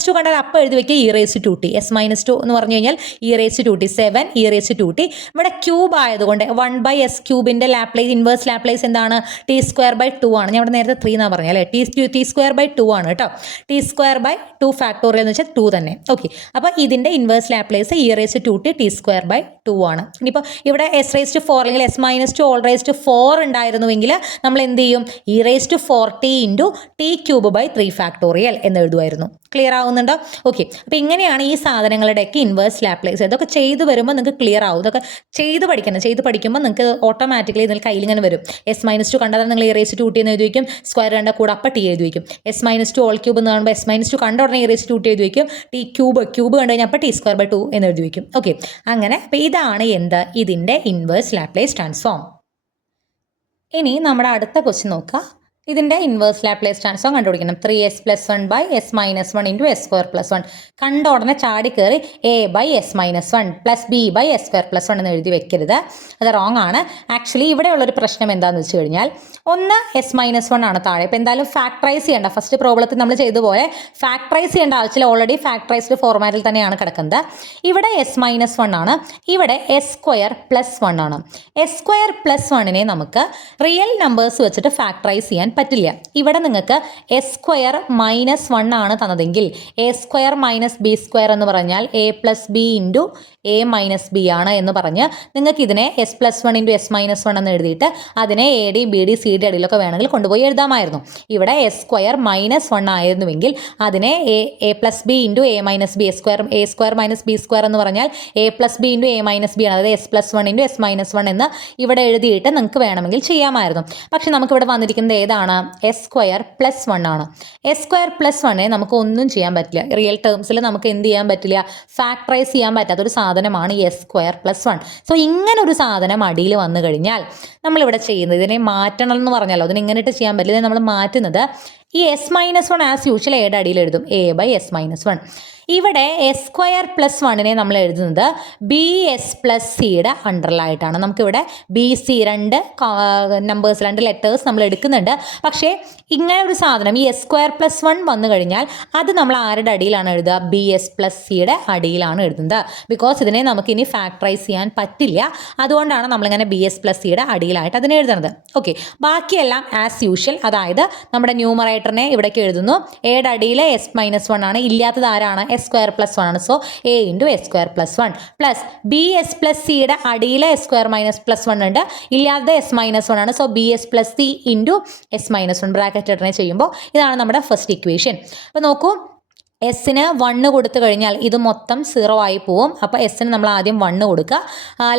s-2 കണ്ടാൽ അപ്പം എഴുതി വയ്ക്കുക e⁻²t. s-2 എന്ന് പറഞ്ഞു കഴിഞ്ഞാൽ e⁻²t, 7 e⁻²t. ഇവിടെ ക്യൂബ് ആയതുകൊണ്ട് 1/s³ ലാപ്ലേസ് ഇൻവേഴ്സ് ലാപ്ലേസ് എന്താണ്? t²/2 ആണ്. ഞാൻ ഇവിടെ നേരത്തെ 3 എന്നാണ് പറഞ്ഞത് അല്ലേ? t²/2 ആണ് കേട്ടോ. t²/2 എന്ന് വെച്ചാൽ 2 തന്നെ. ഓക്കെ, അപ്പോൾ ഇതിൻ്റെ ഇൻവേഴ്സ് ലാപ്ലേസ് e⁻²t t²/2 ആണ്. ഇനിയിപ്പോൾ ഇവിടെ s⁻4 അല്ലെങ്കിൽ s-2 ഉണ്ടായിരുന്നുവെങ്കിൽ നമ്മൾ എന്ത് ചെയ്യും? e⁻4t ഇൻറ്റു t³ എന്ന് എഴുതുമായിരുന്നു. ക്ലിയർ ആവുന്നുണ്ടോ? ഓക്കെ, അപ്പോൾ ഇങ്ങനെയാണ് ഈ സാധനങ്ങളുടെയൊക്കെ ഇൻവേഴ്സ് ലാപ്ലേസ്. ഇതൊക്കെ ചെയ്ത് വരുമ്പോൾ നിങ്ങൾക്ക് ക്ലിയർ ആവും. ഇതൊക്കെ ചെയ്ത് പഠിക്കുമ്പോൾ നിങ്ങൾക്ക് ഓട്ടോമാറ്റിക്കലി ഇതിൽ കയ്യിൽ ഇങ്ങനെ വരും. s-2 കണ്ടാൽ നിങ്ങൾ e⁻²t എന്ന് എഴുതി വയ്ക്കും, സ്ക്വയർ കണ്ട കൂടെ അപ്പം ടി എഴുതി വയ്ക്കും. s-2 എന്ന് കാണുമ്പോൾ s-2 കണ്ട ഉടനെ e⁻²t എഴുതി വയ്ക്കും. ക്യൂബ് കണ്ടു കഴിഞ്ഞാൽ അപ്പം t²/2 എന്ന് എഴുതി വയ്ക്കും. ഓക്കെ, അങ്ങനെ അപ്പോൾ ഇതാണ് എന്ത്? ഇതിൻ്റെ ഇൻവേഴ്സ് ലാപ്ലേസ് ട്രാൻസ്ഫോം. ഇനി നമ്മുടെ അടുത്ത ക്വസ്റ്റ്യൻ നോക്കുക. ഇതിൻ്റെ ഇൻവേഴ്സ് ലാപ്ലേസ് ട്രാൻസ്ഫോം കണ്ടുപിടിക്കണം. 3s+1/s-1 into s²+1. കണ്ട ഉടനെ ചാടി കയറി a/s-1 പ്ലസ് b/s²+1 എന്ന് എഴുതി വെക്കരുത്, അത് റോങ് ആണ്. ആക്ച്വലി ഇവിടെയുള്ളൊരു പ്രശ്നം എന്താണെന്ന് വെച്ച് കഴിഞ്ഞാൽ ഒന്ന് s-1 ആണ് താഴെ. ഇപ്പോൾ എന്തായാലും ഫാക്ടറൈസ് ചെയ്യേണ്ട, ഫസ്റ്റ് പ്രോബ്ലത്തിൽ നമ്മൾ ചെയ്ത പോലെ ഫാക്ടറൈസ് ചെയ്യേണ്ട ആവശ്യമില്ല, ഓൾറെഡി ഫാക്ടറൈസ്ഡ് ഫോർമാറ്റിൽ തന്നെയാണ് കിടക്കുന്നത്. ഇവിടെ s-1 ആണ്, ഇവിടെ s²+1 ആണ്. s²+1നെ നമുക്ക് റിയൽ നമ്പേഴ്സ് വെച്ചിട്ട് ഫാക്ടറൈസ് ചെയ്യാൻ പറ്റില്ല. ഇവിടെ നിങ്ങൾക്ക് s²-1 ആണ് തന്നതെങ്കിൽ a² - b² എന്ന് പറഞ്ഞാൽ a+b ഇൻറ്റു a-b ആണ് എന്ന് പറഞ്ഞ് നിങ്ങൾക്ക് ഇതിനെ s+1 ഇൻറ്റു s-1 എന്ന് എഴുതിയിട്ട് അതിനെ a d b d c d അടിയിലൊക്കെ വേണമെങ്കിൽ കൊണ്ടുപോയി എഴുതാമായിരുന്നു. ഇവിടെ s²-1 ആയിരുന്നുവെങ്കിൽ അതിനെ a+b ഇൻറ്റു a-b a²-b² എന്ന് പറഞ്ഞാൽ a+b ഇൻറ്റു a-b ആണ്, അതായത് s+1 ഇൻറ്റു s-1 എന്ന് ഇവിടെ എഴുതിയിട്ട് നിങ്ങൾക്ക് വേണമെങ്കിൽ ചെയ്യാമായിരുന്നു. പക്ഷെ നമുക്കിവിടെ വന്നിരിക്കുന്നത് ഏതാണ്? s²+1 ആണ്. s²+1നെ നമുക്ക് ഒന്നും ചെയ്യാൻ പറ്റില്ല. റിയൽ ടേംസിൽ നമുക്ക് എന്ത് ചെയ്യാൻ പറ്റില്ല? ഫാക്ടറൈസ് ചെയ്യാൻ പറ്റാത്തൊരു സാധനമാണ് s²+1. സോ ഇങ്ങനെ ഒരു സാധനം അടിയിൽ വന്നു കഴിഞ്ഞാൽ നമ്മളിവിടെ ചെയ്യുന്നത് ഇതിനെ മാറ്റണം എന്ന് പറഞ്ഞാലോ, അതിന് ഇങ്ങനെ ചെയ്യാൻ പറ്റില്ല. നമ്മൾ മാറ്റുന്നത് ഈ s-1 ആസ് യൂഷ്വൽ എയുടെ അടിയിൽ എഴുതും a/s-1. ഇവിടെ s²+1നെ നമ്മൾ എഴുതുന്നത് bs+cയുടെ അണ്ടറിലായിട്ടാണ്. നമുക്കിവിടെ bc 2 നമ്പേഴ്സ് 2 ലെറ്റേഴ്സ് നമ്മൾ എടുക്കുന്നുണ്ട്. പക്ഷേ ഇങ്ങനെ ഒരു സാധനം ഈ s²+1 വന്നു കഴിഞ്ഞാൽ അത് നമ്മൾ ആരുടെ അടിയിലാണ് എഴുതുക? bs+cയുടെ അടിയിലാണ് എഴുതുന്നത്. ബിക്കോസ് ഇതിനെ നമുക്ക് ഇനി ഫാക്ടറൈസ് ചെയ്യാൻ പറ്റില്ല, അതുകൊണ്ടാണ് നമ്മളിങ്ങനെ bs+cയുടെ അടിയിലായിട്ട് അതിനെ എഴുതുന്നത്. ഓക്കെ, ബാക്കിയെല്ലാം ആസ് യൂഷ്വൽ, അതായത് നമ്മുടെ ന്യൂമറേറ്ററിനെ ഇവിടേക്ക് എഴുതുന്നു. എയുടെ അടിയിൽ s-1 ആണ്, ഇല്ലാത്തത് ആരാണ്? s²+1 ആണ്. So a into s²+1 plus bs+cയുടെ അടിയിൽ s²-1 ഉണ്ട്, ഇല്ലാത്തത് s-1 ആണ്. So bs+c into s-1 bracket ഇടനെ ചെയ്യുമ്പോൾ ഇതാണ് നമ്മുടെ ഫസ്റ്റ് ഇക്വേഷൻ. അപ്പോൾ നോക്കൂ, എസ്സിന് 1 കൊടുത്തു കഴിഞ്ഞാൽ ഇത് മൊത്തം 0 ആയി പോവും. അപ്പോൾ എസ്സിന് നമ്മൾ ആദ്യം 1 കൊടുക്കുക,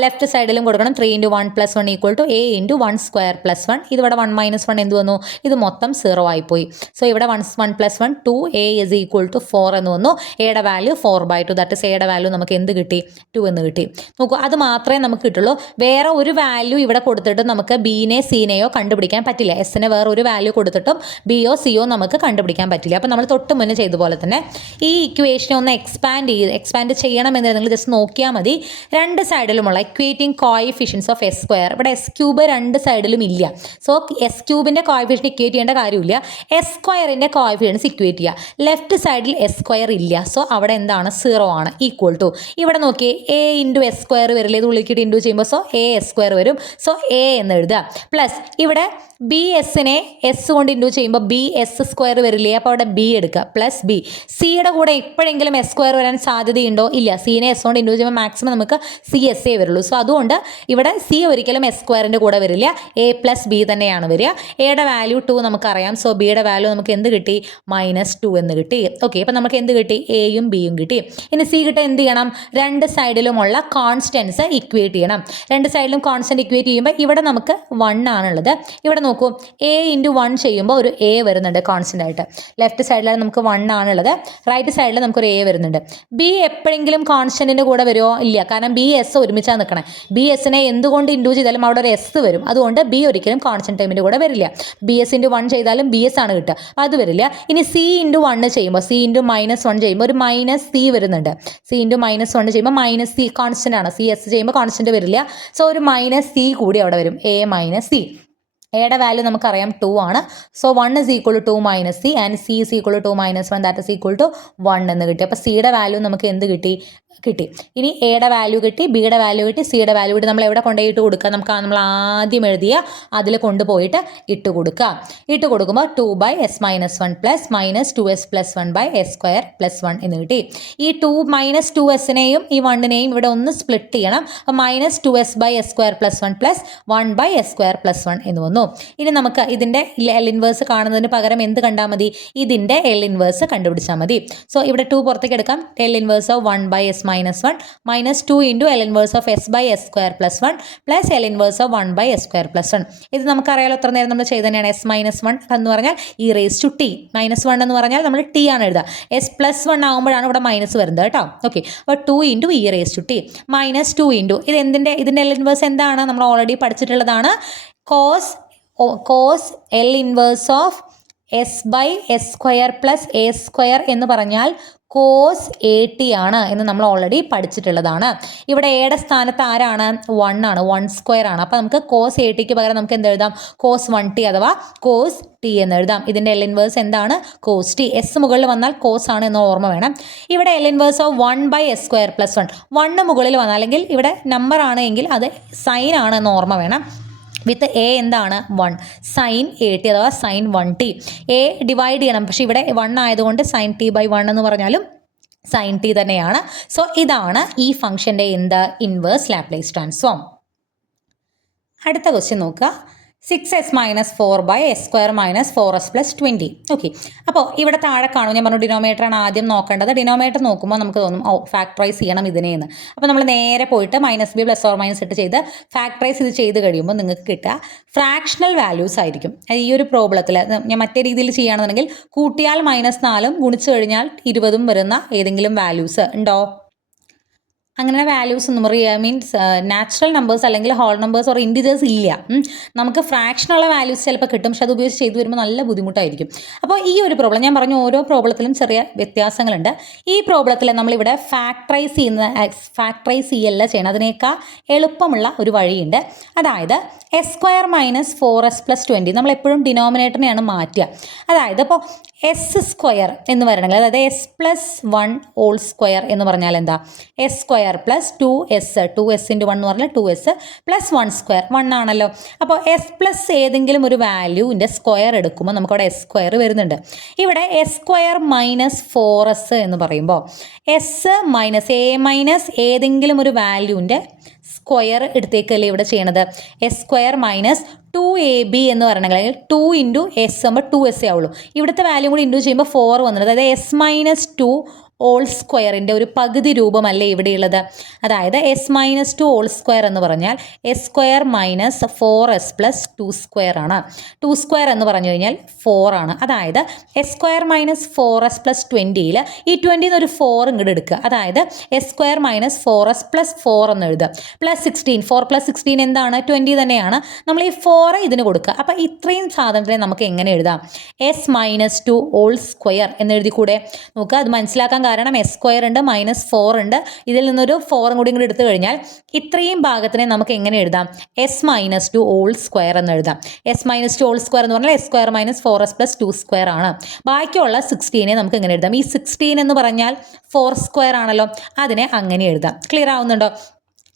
ലെഫ്റ്റ് സൈഡിലും കൊടുക്കണം. 3 × 1 + 1 = a × 1² + 1. ഇതിവിടെ 1 - 1 എന്ത് വന്നു? ഇത് മൊത്തം 0 ആയിപ്പോയി. സോ ഇവിടെ 1 + 1 2a = 4 എന്ന് വന്നു. എയുടെ വാല്യൂ 4/2, ദാറ്റ് ഇസ് എയുടെ വാല്യൂ നമുക്ക് എന്ത് കിട്ടി? 2 എന്ന് കിട്ടി. നോക്കൂ, അത് മാത്രമേ നമുക്ക് കിട്ടുള്ളൂ. വേറെ ഒരു വാല്യൂ ഇവിടെ കൊടുത്തിട്ട് നമുക്ക് ബിനെ സിനെയോ കണ്ടുപിടിക്കാൻ പറ്റില്ല. എസ്സിന് വേറെ ഒരു വാല്യൂ കൊടുത്തിട്ടും ബിയോ സിയോ നമുക്ക് കണ്ടുപിടിക്കാൻ പറ്റില്ല. അപ്പോൾ നമ്മൾ തൊട്ട് മുന്നേ ചെയ്ത പോലെ തന്നെ ഈ ഇക്വേഷനെ ഒന്ന് എക്സ്പാൻഡ് ചെയ്യണമെന്ന് നിങ്ങൾ ജസ്റ്റ് നോക്കിയാൽ മതി. രണ്ട് സൈഡിലുമുള്ള equating coefficients of S square, ഇവിടെ എസ് ക്യൂബ് രണ്ട് സൈഡിലും ഇല്ല. സോ എസ് ക്യൂബിൻ്റെ കോയിഫിഷ്യൻ ഇക്വേറ്റ് ചെയ്യേണ്ട കാര്യമില്ല. എസ് സ്ക്വയറിൻ്റെ കോയിഫിഷ്യൻസ് ഇക്വേറ്റ് ചെയ്യുക. ലെഫ്റ്റ് സൈഡിൽ എസ് സ്ക്വയർ ഇല്ല, സോ അവിടെ എന്താണ് 0 ആണ്. ഈക്വൽ ടു ഇവിടെ നോക്കി എ ഇൻറ്റു എസ് സ്ക്വയർ വരില്ലേ, ഇത് ഉള്ളിക്കിട്ട് ഇൻറ്റു ചെയ്യുമ്പോൾ സോ എ എസ് സ്ക്വയർ വരും. സോ എ എന്ന് എഴുതുക. പ്ലസ് ഇവിടെ ബി എസിനെ എസ് കൊണ്ട് ഇൻറ്റു ചെയ്യുമ്പോൾ ബി എസ് സ്ക്വയർ വരില്ലേ, അപ്പോൾ അവിടെ ബി എടുക്കുക. പ്ലസ് ബി സിയുടെ കൂടെ എപ്പോഴെങ്കിലും എസ് സ്ക്വയർ വരാൻ സാധ്യതയുണ്ടോ? ഇല്ല. സീനെ എസ് കൊണ്ട് ഇൻറ്റു ചെയ്യുമ്പോൾ മാക്സിമം നമുക്ക് സി എസ് എ വരുള്ളൂ. സോ അതുകൊണ്ട് ഇവിടെ സി ഒരിക്കലും എസ് സ്ക്വയറിൻ്റെ കൂടെ വരില്ല, എ പ്ലസ് ബി തന്നെയാണ് വരിക. എയുടെ വാല്യൂ 2 നമുക്കറിയാം. സോ ബിയുടെ വാല്യൂ നമുക്ക് എന്ത് കിട്ടി? -2 എന്ന് കിട്ടി. ഓക്കെ, അപ്പോൾ നമുക്ക് എന്ത് കിട്ടി? എയും ബിയും കിട്ടി. ഇനി സി കിട്ടാൻ എന്ത് ചെയ്യണം? രണ്ട് സൈഡിലുമുള്ള കോൺസ്റ്റൻസ് ഇക്വേറ്റ് ചെയ്യണം. രണ്ട് സൈഡിലും കോൺസ്റ്റൻറ്റ് ഇക്വേറ്റ് ചെയ്യുമ്പോൾ ഇവിടെ നമുക്ക് 1 ആണുള്ളത്. ഇവിടെ നോക്കൂ, എ ഇൻറ്റു 1 ചെയ്യുമ്പോൾ ഒരു എ വരുന്നുണ്ട് കോൺസ്റ്റൻ്റ് ആയിട്ട്. ലെഫ്റ്റ് സൈഡിൽ നമുക്ക് 1 ആണുള്ളത്, റൈറ്റ് സൈഡിൽ നമുക്കൊരു എ വരുന്നുണ്ട്. ബി എപ്പോഴെങ്കിലും കോൺസ്റ്റൻറ്റിൻ്റെ കൂടെ വരുമോ? ഇല്ല, കാരണം ബി എസ് ഒരുമിച്ചാണ് നിൽക്കണേ. ബി എസിനെ എന്തുകൊണ്ട് ഇൻറ്റു ചെയ്താലും അവിടെ ഒരു എസ് വരും. അതുകൊണ്ട് ബി ഒരിക്കലും കോൺസ്റ്റൻറ്റ് ടൈമിൻ്റെ കൂടെ വരില്ല. ബി എസ് ഇൻറ്റു 1 ചെയ്താലും ബി എസ് ആണ് കിട്ടുക, അത് വരില്ല. ഇനി സി ഇൻറ്റു 1 ചെയ്യുമ്പോൾ, സി ഇൻറ്റു -1 ചെയ്യുമ്പോൾ ഒരു മൈനസ് സി വരുന്നുണ്ട്. സി ഇൻറ്റു -1 ചെയ്യുമ്പോൾ മൈനസ് സി കോൺസ്റ്റൻ്റ് ആണ്. സി എസ് ചെയ്യുമ്പോൾ കോൺസ്റ്റൻറ്റ് വരില്ല. സോ ഒരു മൈനസ് സി കൂടി അവിടെ വരും, എ മൈനസ് സി. എയുടെ വാല്യൂ നമുക്കറിയാം 2 ആണ്. So 1 is equal to 2 minus c and c is equal to 2 minus 1, that is equal to 1 എന്ന് കിട്ടി. അപ്പോൾ സിയുടെ വാല്യൂ നമുക്ക് എന്ത് കിട്ടി? ഇനി എയുടെ വാല്യൂ കിട്ടി, ബിയുടെ വാല്യൂ കിട്ടി, സിയുടെ വാല്യൂ കിട്ടി. നമ്മൾ എവിടെ കൊണ്ടുപോയി ഇട്ട് കൊടുക്കുക? നമ്മൾ ആദ്യം എഴുതിയ അതിൽ കൊണ്ടുപോയിട്ട് ഇട്ട് കൊടുക്കുക. ഇട്ട് കൊടുക്കുമ്പോൾ 2/s-1 പ്ലസ് -2s+1/s² എന്ന് കിട്ടി. ഈ -2s-നെയും ഈ 1നെയും ഇവിടെ ഒന്ന് സ്പ്ലിറ്റ് ചെയ്യണം. അപ്പോൾ -2s/s² +1 പ്ലസ് 1/s² + 1 എന്ന് വന്നു. ഇനി നമുക്ക് ഇതിൻ്റെ എൽ ഇൻവേഴ്സ് കാണുന്നതിന് പകരം എന്ത് കണ്ടാൽ മതി? ഇതിൻ്റെ എൽ ഇൻവേഴ്സ് കണ്ടുപിടിച്ചാൽ മതി. സോ ഇവിടെ 2 പുറത്തേക്ക് എടുക്കാം. L inverse of 1/s-1 -2 into L inverse of s/s² + 1 plus L inverse of 1/s² + 1. ഇത് നമുക്കറിയാലോ, എത്ര നേരം നമ്മൾ ചെയ്ത് തന്നെയാണ്. s-1 എന്ന് പറഞ്ഞാൽ e⁻t, -1 എന്ന് പറഞ്ഞാൽ നമ്മൾ t ആണ് എഴുതുക. s+1 ആകുമ്പോഴാണ് ഇവിടെ മൈനസ് വരുന്നത് കേട്ടോ. ഓക്കെ, അപ്പോൾ 2 ഇൻറ്റു e⁻t -2 ഇൻറ്റു ഇതിൻ്റെ എൽ ഇൻവേഴ്സ് എന്താണ്? നമ്മൾ ഓൾറെഡി പഠിച്ചിട്ടുള്ളതാണ്. Cos L inverse of s/s² + a² എന്ന് പറഞ്ഞാൽ cos AT ആണ് എന്ന് നമ്മൾ ഓൾറെഡി പഠിച്ചിട്ടുള്ളതാണ്. ഇവിടെ എയുടെ സ്ഥാനത്ത് ആരാണ്? 1 ആണ്, 1² ആണ്. അപ്പോൾ നമുക്ക് cos ATക്ക് പകരം നമുക്ക് എന്ത് എഴുതാം? cos 1t അഥവാ cos t എന്ന് എഴുതാം. ഇതിൻ്റെ എൽ ഇൻവേഴ്സ് എന്താണ്? cos t. എസ് മുകളിൽ വന്നാൽ cos ആണ് എന്ന് ഓർമ്മ വേണം. ഇവിടെ എൽ ഇൻവേഴ്സ് ഓഫ് 1/s² + 1, 1 മുകളിൽ വന്നാൽ, അല്ലെങ്കിൽ ഇവിടെ നമ്പർ ആണെങ്കിൽ അത് സൈൻ ആണ് എന്ന് ഓർമ്മ വേണം. വിത്ത് എ എന്താണ്? 1, sin AT അഥവാ sin 1t. എ ഡിവൈഡ് ചെയ്യണം, പക്ഷേ ഇവിടെ 1 ആയതുകൊണ്ട് sin t/1 എന്ന് പറഞ്ഞാലും sin t തന്നെയാണ്. സോ ഇതാണ് ഈ ഫംഗ്ഷൻ്റെ എന്ത്? Inverse Laplace transform. അടുത്ത ക്വസ്റ്റ്യൻ നോക്കുക. 6s - 4/s² - 4s + 20. ഓക്കെ, അപ്പോൾ ഇവിടെ താഴെ കാണും, ഞാൻ പറഞ്ഞു ഡിനോമിനേറ്ററാണ് ആദ്യം നോക്കേണ്ടത്. ഡിനോമിനേറ്റർ നോക്കുമ്പോൾ നമുക്ക് തോന്നും ഫാക്ടറൈസ് ചെയ്യണം ഇതിനെയെന്ന്. അപ്പോൾ നമ്മൾ നേരെ പോയിട്ട് -b +or- ഇട്ട് ചെയ്ത് ഫാക്ടറൈസ് ഇത് ചെയ്ത് കഴിയുമ്പോൾ നിങ്ങൾക്ക് കിട്ടുക ഫ്രാക്ഷണൽ വാല്യൂസ് ആയിരിക്കും. ഈ ഒരു പ്രോബ്ലത്തിൽ ഞാൻ മറ്റേ രീതിയിൽ ചെയ്യുകയാണെന്നുണ്ടെങ്കിൽ കൂട്ടിയാൽ -4 ഗുണിച്ചു കഴിഞ്ഞാൽ 20 വരുന്ന ഏതെങ്കിലും വാല്യൂസ് ഉണ്ടോ? അങ്ങനെ വാല്യൂസ് മീൻസ് നാച്ചുറൽ നമ്പേഴ്സ് അല്ലെങ്കിൽ ഹോൾ നമ്പേഴ്സ് ഓർ ഇൻറ്റിജേഴ്സ് ഇല്ല. നമുക്ക് ഫ്രാക്ഷനുള്ള വാല്യൂസ് ചിലപ്പോൾ കിട്ടും, പക്ഷെ അത് ഉപയോഗിച്ച് ചെയ്തു വരുമ്പോൾ നല്ല ബുദ്ധിമുട്ടായിരിക്കും. അപ്പോൾ ഈ ഒരു പ്രോബ്ലം ഞാൻ പറഞ്ഞു, ഓരോ പ്രോബ്ലത്തിലും ചെറിയ വ്യത്യാസങ്ങളുണ്ട്. ഈ പ്രോബ്ലത്തിൽ നമ്മളിവിടെ ഫാക്ടറൈസ് ചെയ്യല്ല ചെയ്യണം. അതിനേക്കാൾ എളുപ്പമുള്ള ഒരു വഴിയുണ്ട്. അതായത് s² - 4s + 20 നമ്മൾ എപ്പോഴും ഡിനോമിനേറ്ററിനെയാണ് മാറ്റുക. അതായത് ഇപ്പോൾ s² എന്ന് പറയണമെങ്കിൽ, അതായത് s+1² എന്ന് പറഞ്ഞാൽ എന്താ? s² + 2s, 2s × 1 എന്ന് പറഞ്ഞാൽ 2s + 1² 1 ആണല്ലോ. അപ്പോൾ s+ ഏതെങ്കിലും ഒരു വാല്യൂവിൻ്റെ സ്ക്വയർ എടുക്കുമ്പോൾ നമുക്കവിടെ s² വരുന്നുണ്ട്. ഇവിടെ s² - 4s എന്ന് പറയുമ്പോൾ ഏതെങ്കിലും ഒരു വാല്യൂവിൻ്റെ സ്ക്വയർ എടുത്തേക്കല്ലേ ഇവിടെ ചെയ്യണത്. s² - 2ab എന്ന് പറയണമെങ്കിൽ 2 × s ആകുമ്പോൾ 2s ആവുള്ളൂ. ഇവിടുത്തെ വാല്യൂ കൂടി ഇൻറ്റു ചെയ്യുമ്പോൾ 4 വന്നിട്ട്, അതായത് s - 2 ഓൾ സ്ക്വയറിൻ്റെ ഒരു പകുതി രൂപമല്ലേ ഇവിടെയുള്ളത്. അതായത് S minus two whole square എന്ന് പറഞ്ഞാൽ S square minus 4s plus 2 square ആണ്. 2 സ്ക്വയർ എന്ന് പറഞ്ഞു കഴിഞ്ഞാൽ 4 ആണ്. അതായത് S square minus 4s plus 20യിൽ ഈ 20 ഒരു 4 ഇങ്ങോട്ട് എടുക്കുക. അതായത് S square minus 4s plus 4 എന്ന് എഴുതുക. പ്ലസ് 16 4 പ്ലസ് 16 എന്താണ് 20 തന്നെയാണ്. നമ്മൾ ഈ 4 ഇതിന് കൊടുക്കുക. അപ്പോൾ ഇത്രയും സാധനത്തിനെ നമുക്ക് എങ്ങനെ എഴുതാം? S minus two whole square എന്ന് എഴുതിക്കൂടെ? നോക്കുക, അത് മനസ്സിലാക്കാൻ കാരണം എസ് സ്ക്വയർ ഉണ്ട് മൈനസ് 4 ഉണ്ട്. ഇതിൽ നിന്നൊരു 4 കൂടി ഇങ്ങോട്ട് എടുത്തു കഴിഞ്ഞാൽ ഇത്രയും ഭാഗത്തിനെ നമുക്ക് എങ്ങനെ എഴുതാം? S minus two whole square എന്ന് എഴുതാം. S minus two whole square എന്ന് പറഞ്ഞാൽ S square minus 4s plus 2 square ആണ്. ബാക്കിയുള്ള 16 നമുക്ക് എങ്ങനെ എഴുതാം? ഈ 16 എന്ന് പറഞ്ഞാൽ 4 സ്ക്വയർ ആണല്ലോ, അതിനെ അങ്ങനെ എഴുതാം. ക്ലിയർ ആവുന്നുണ്ടോ?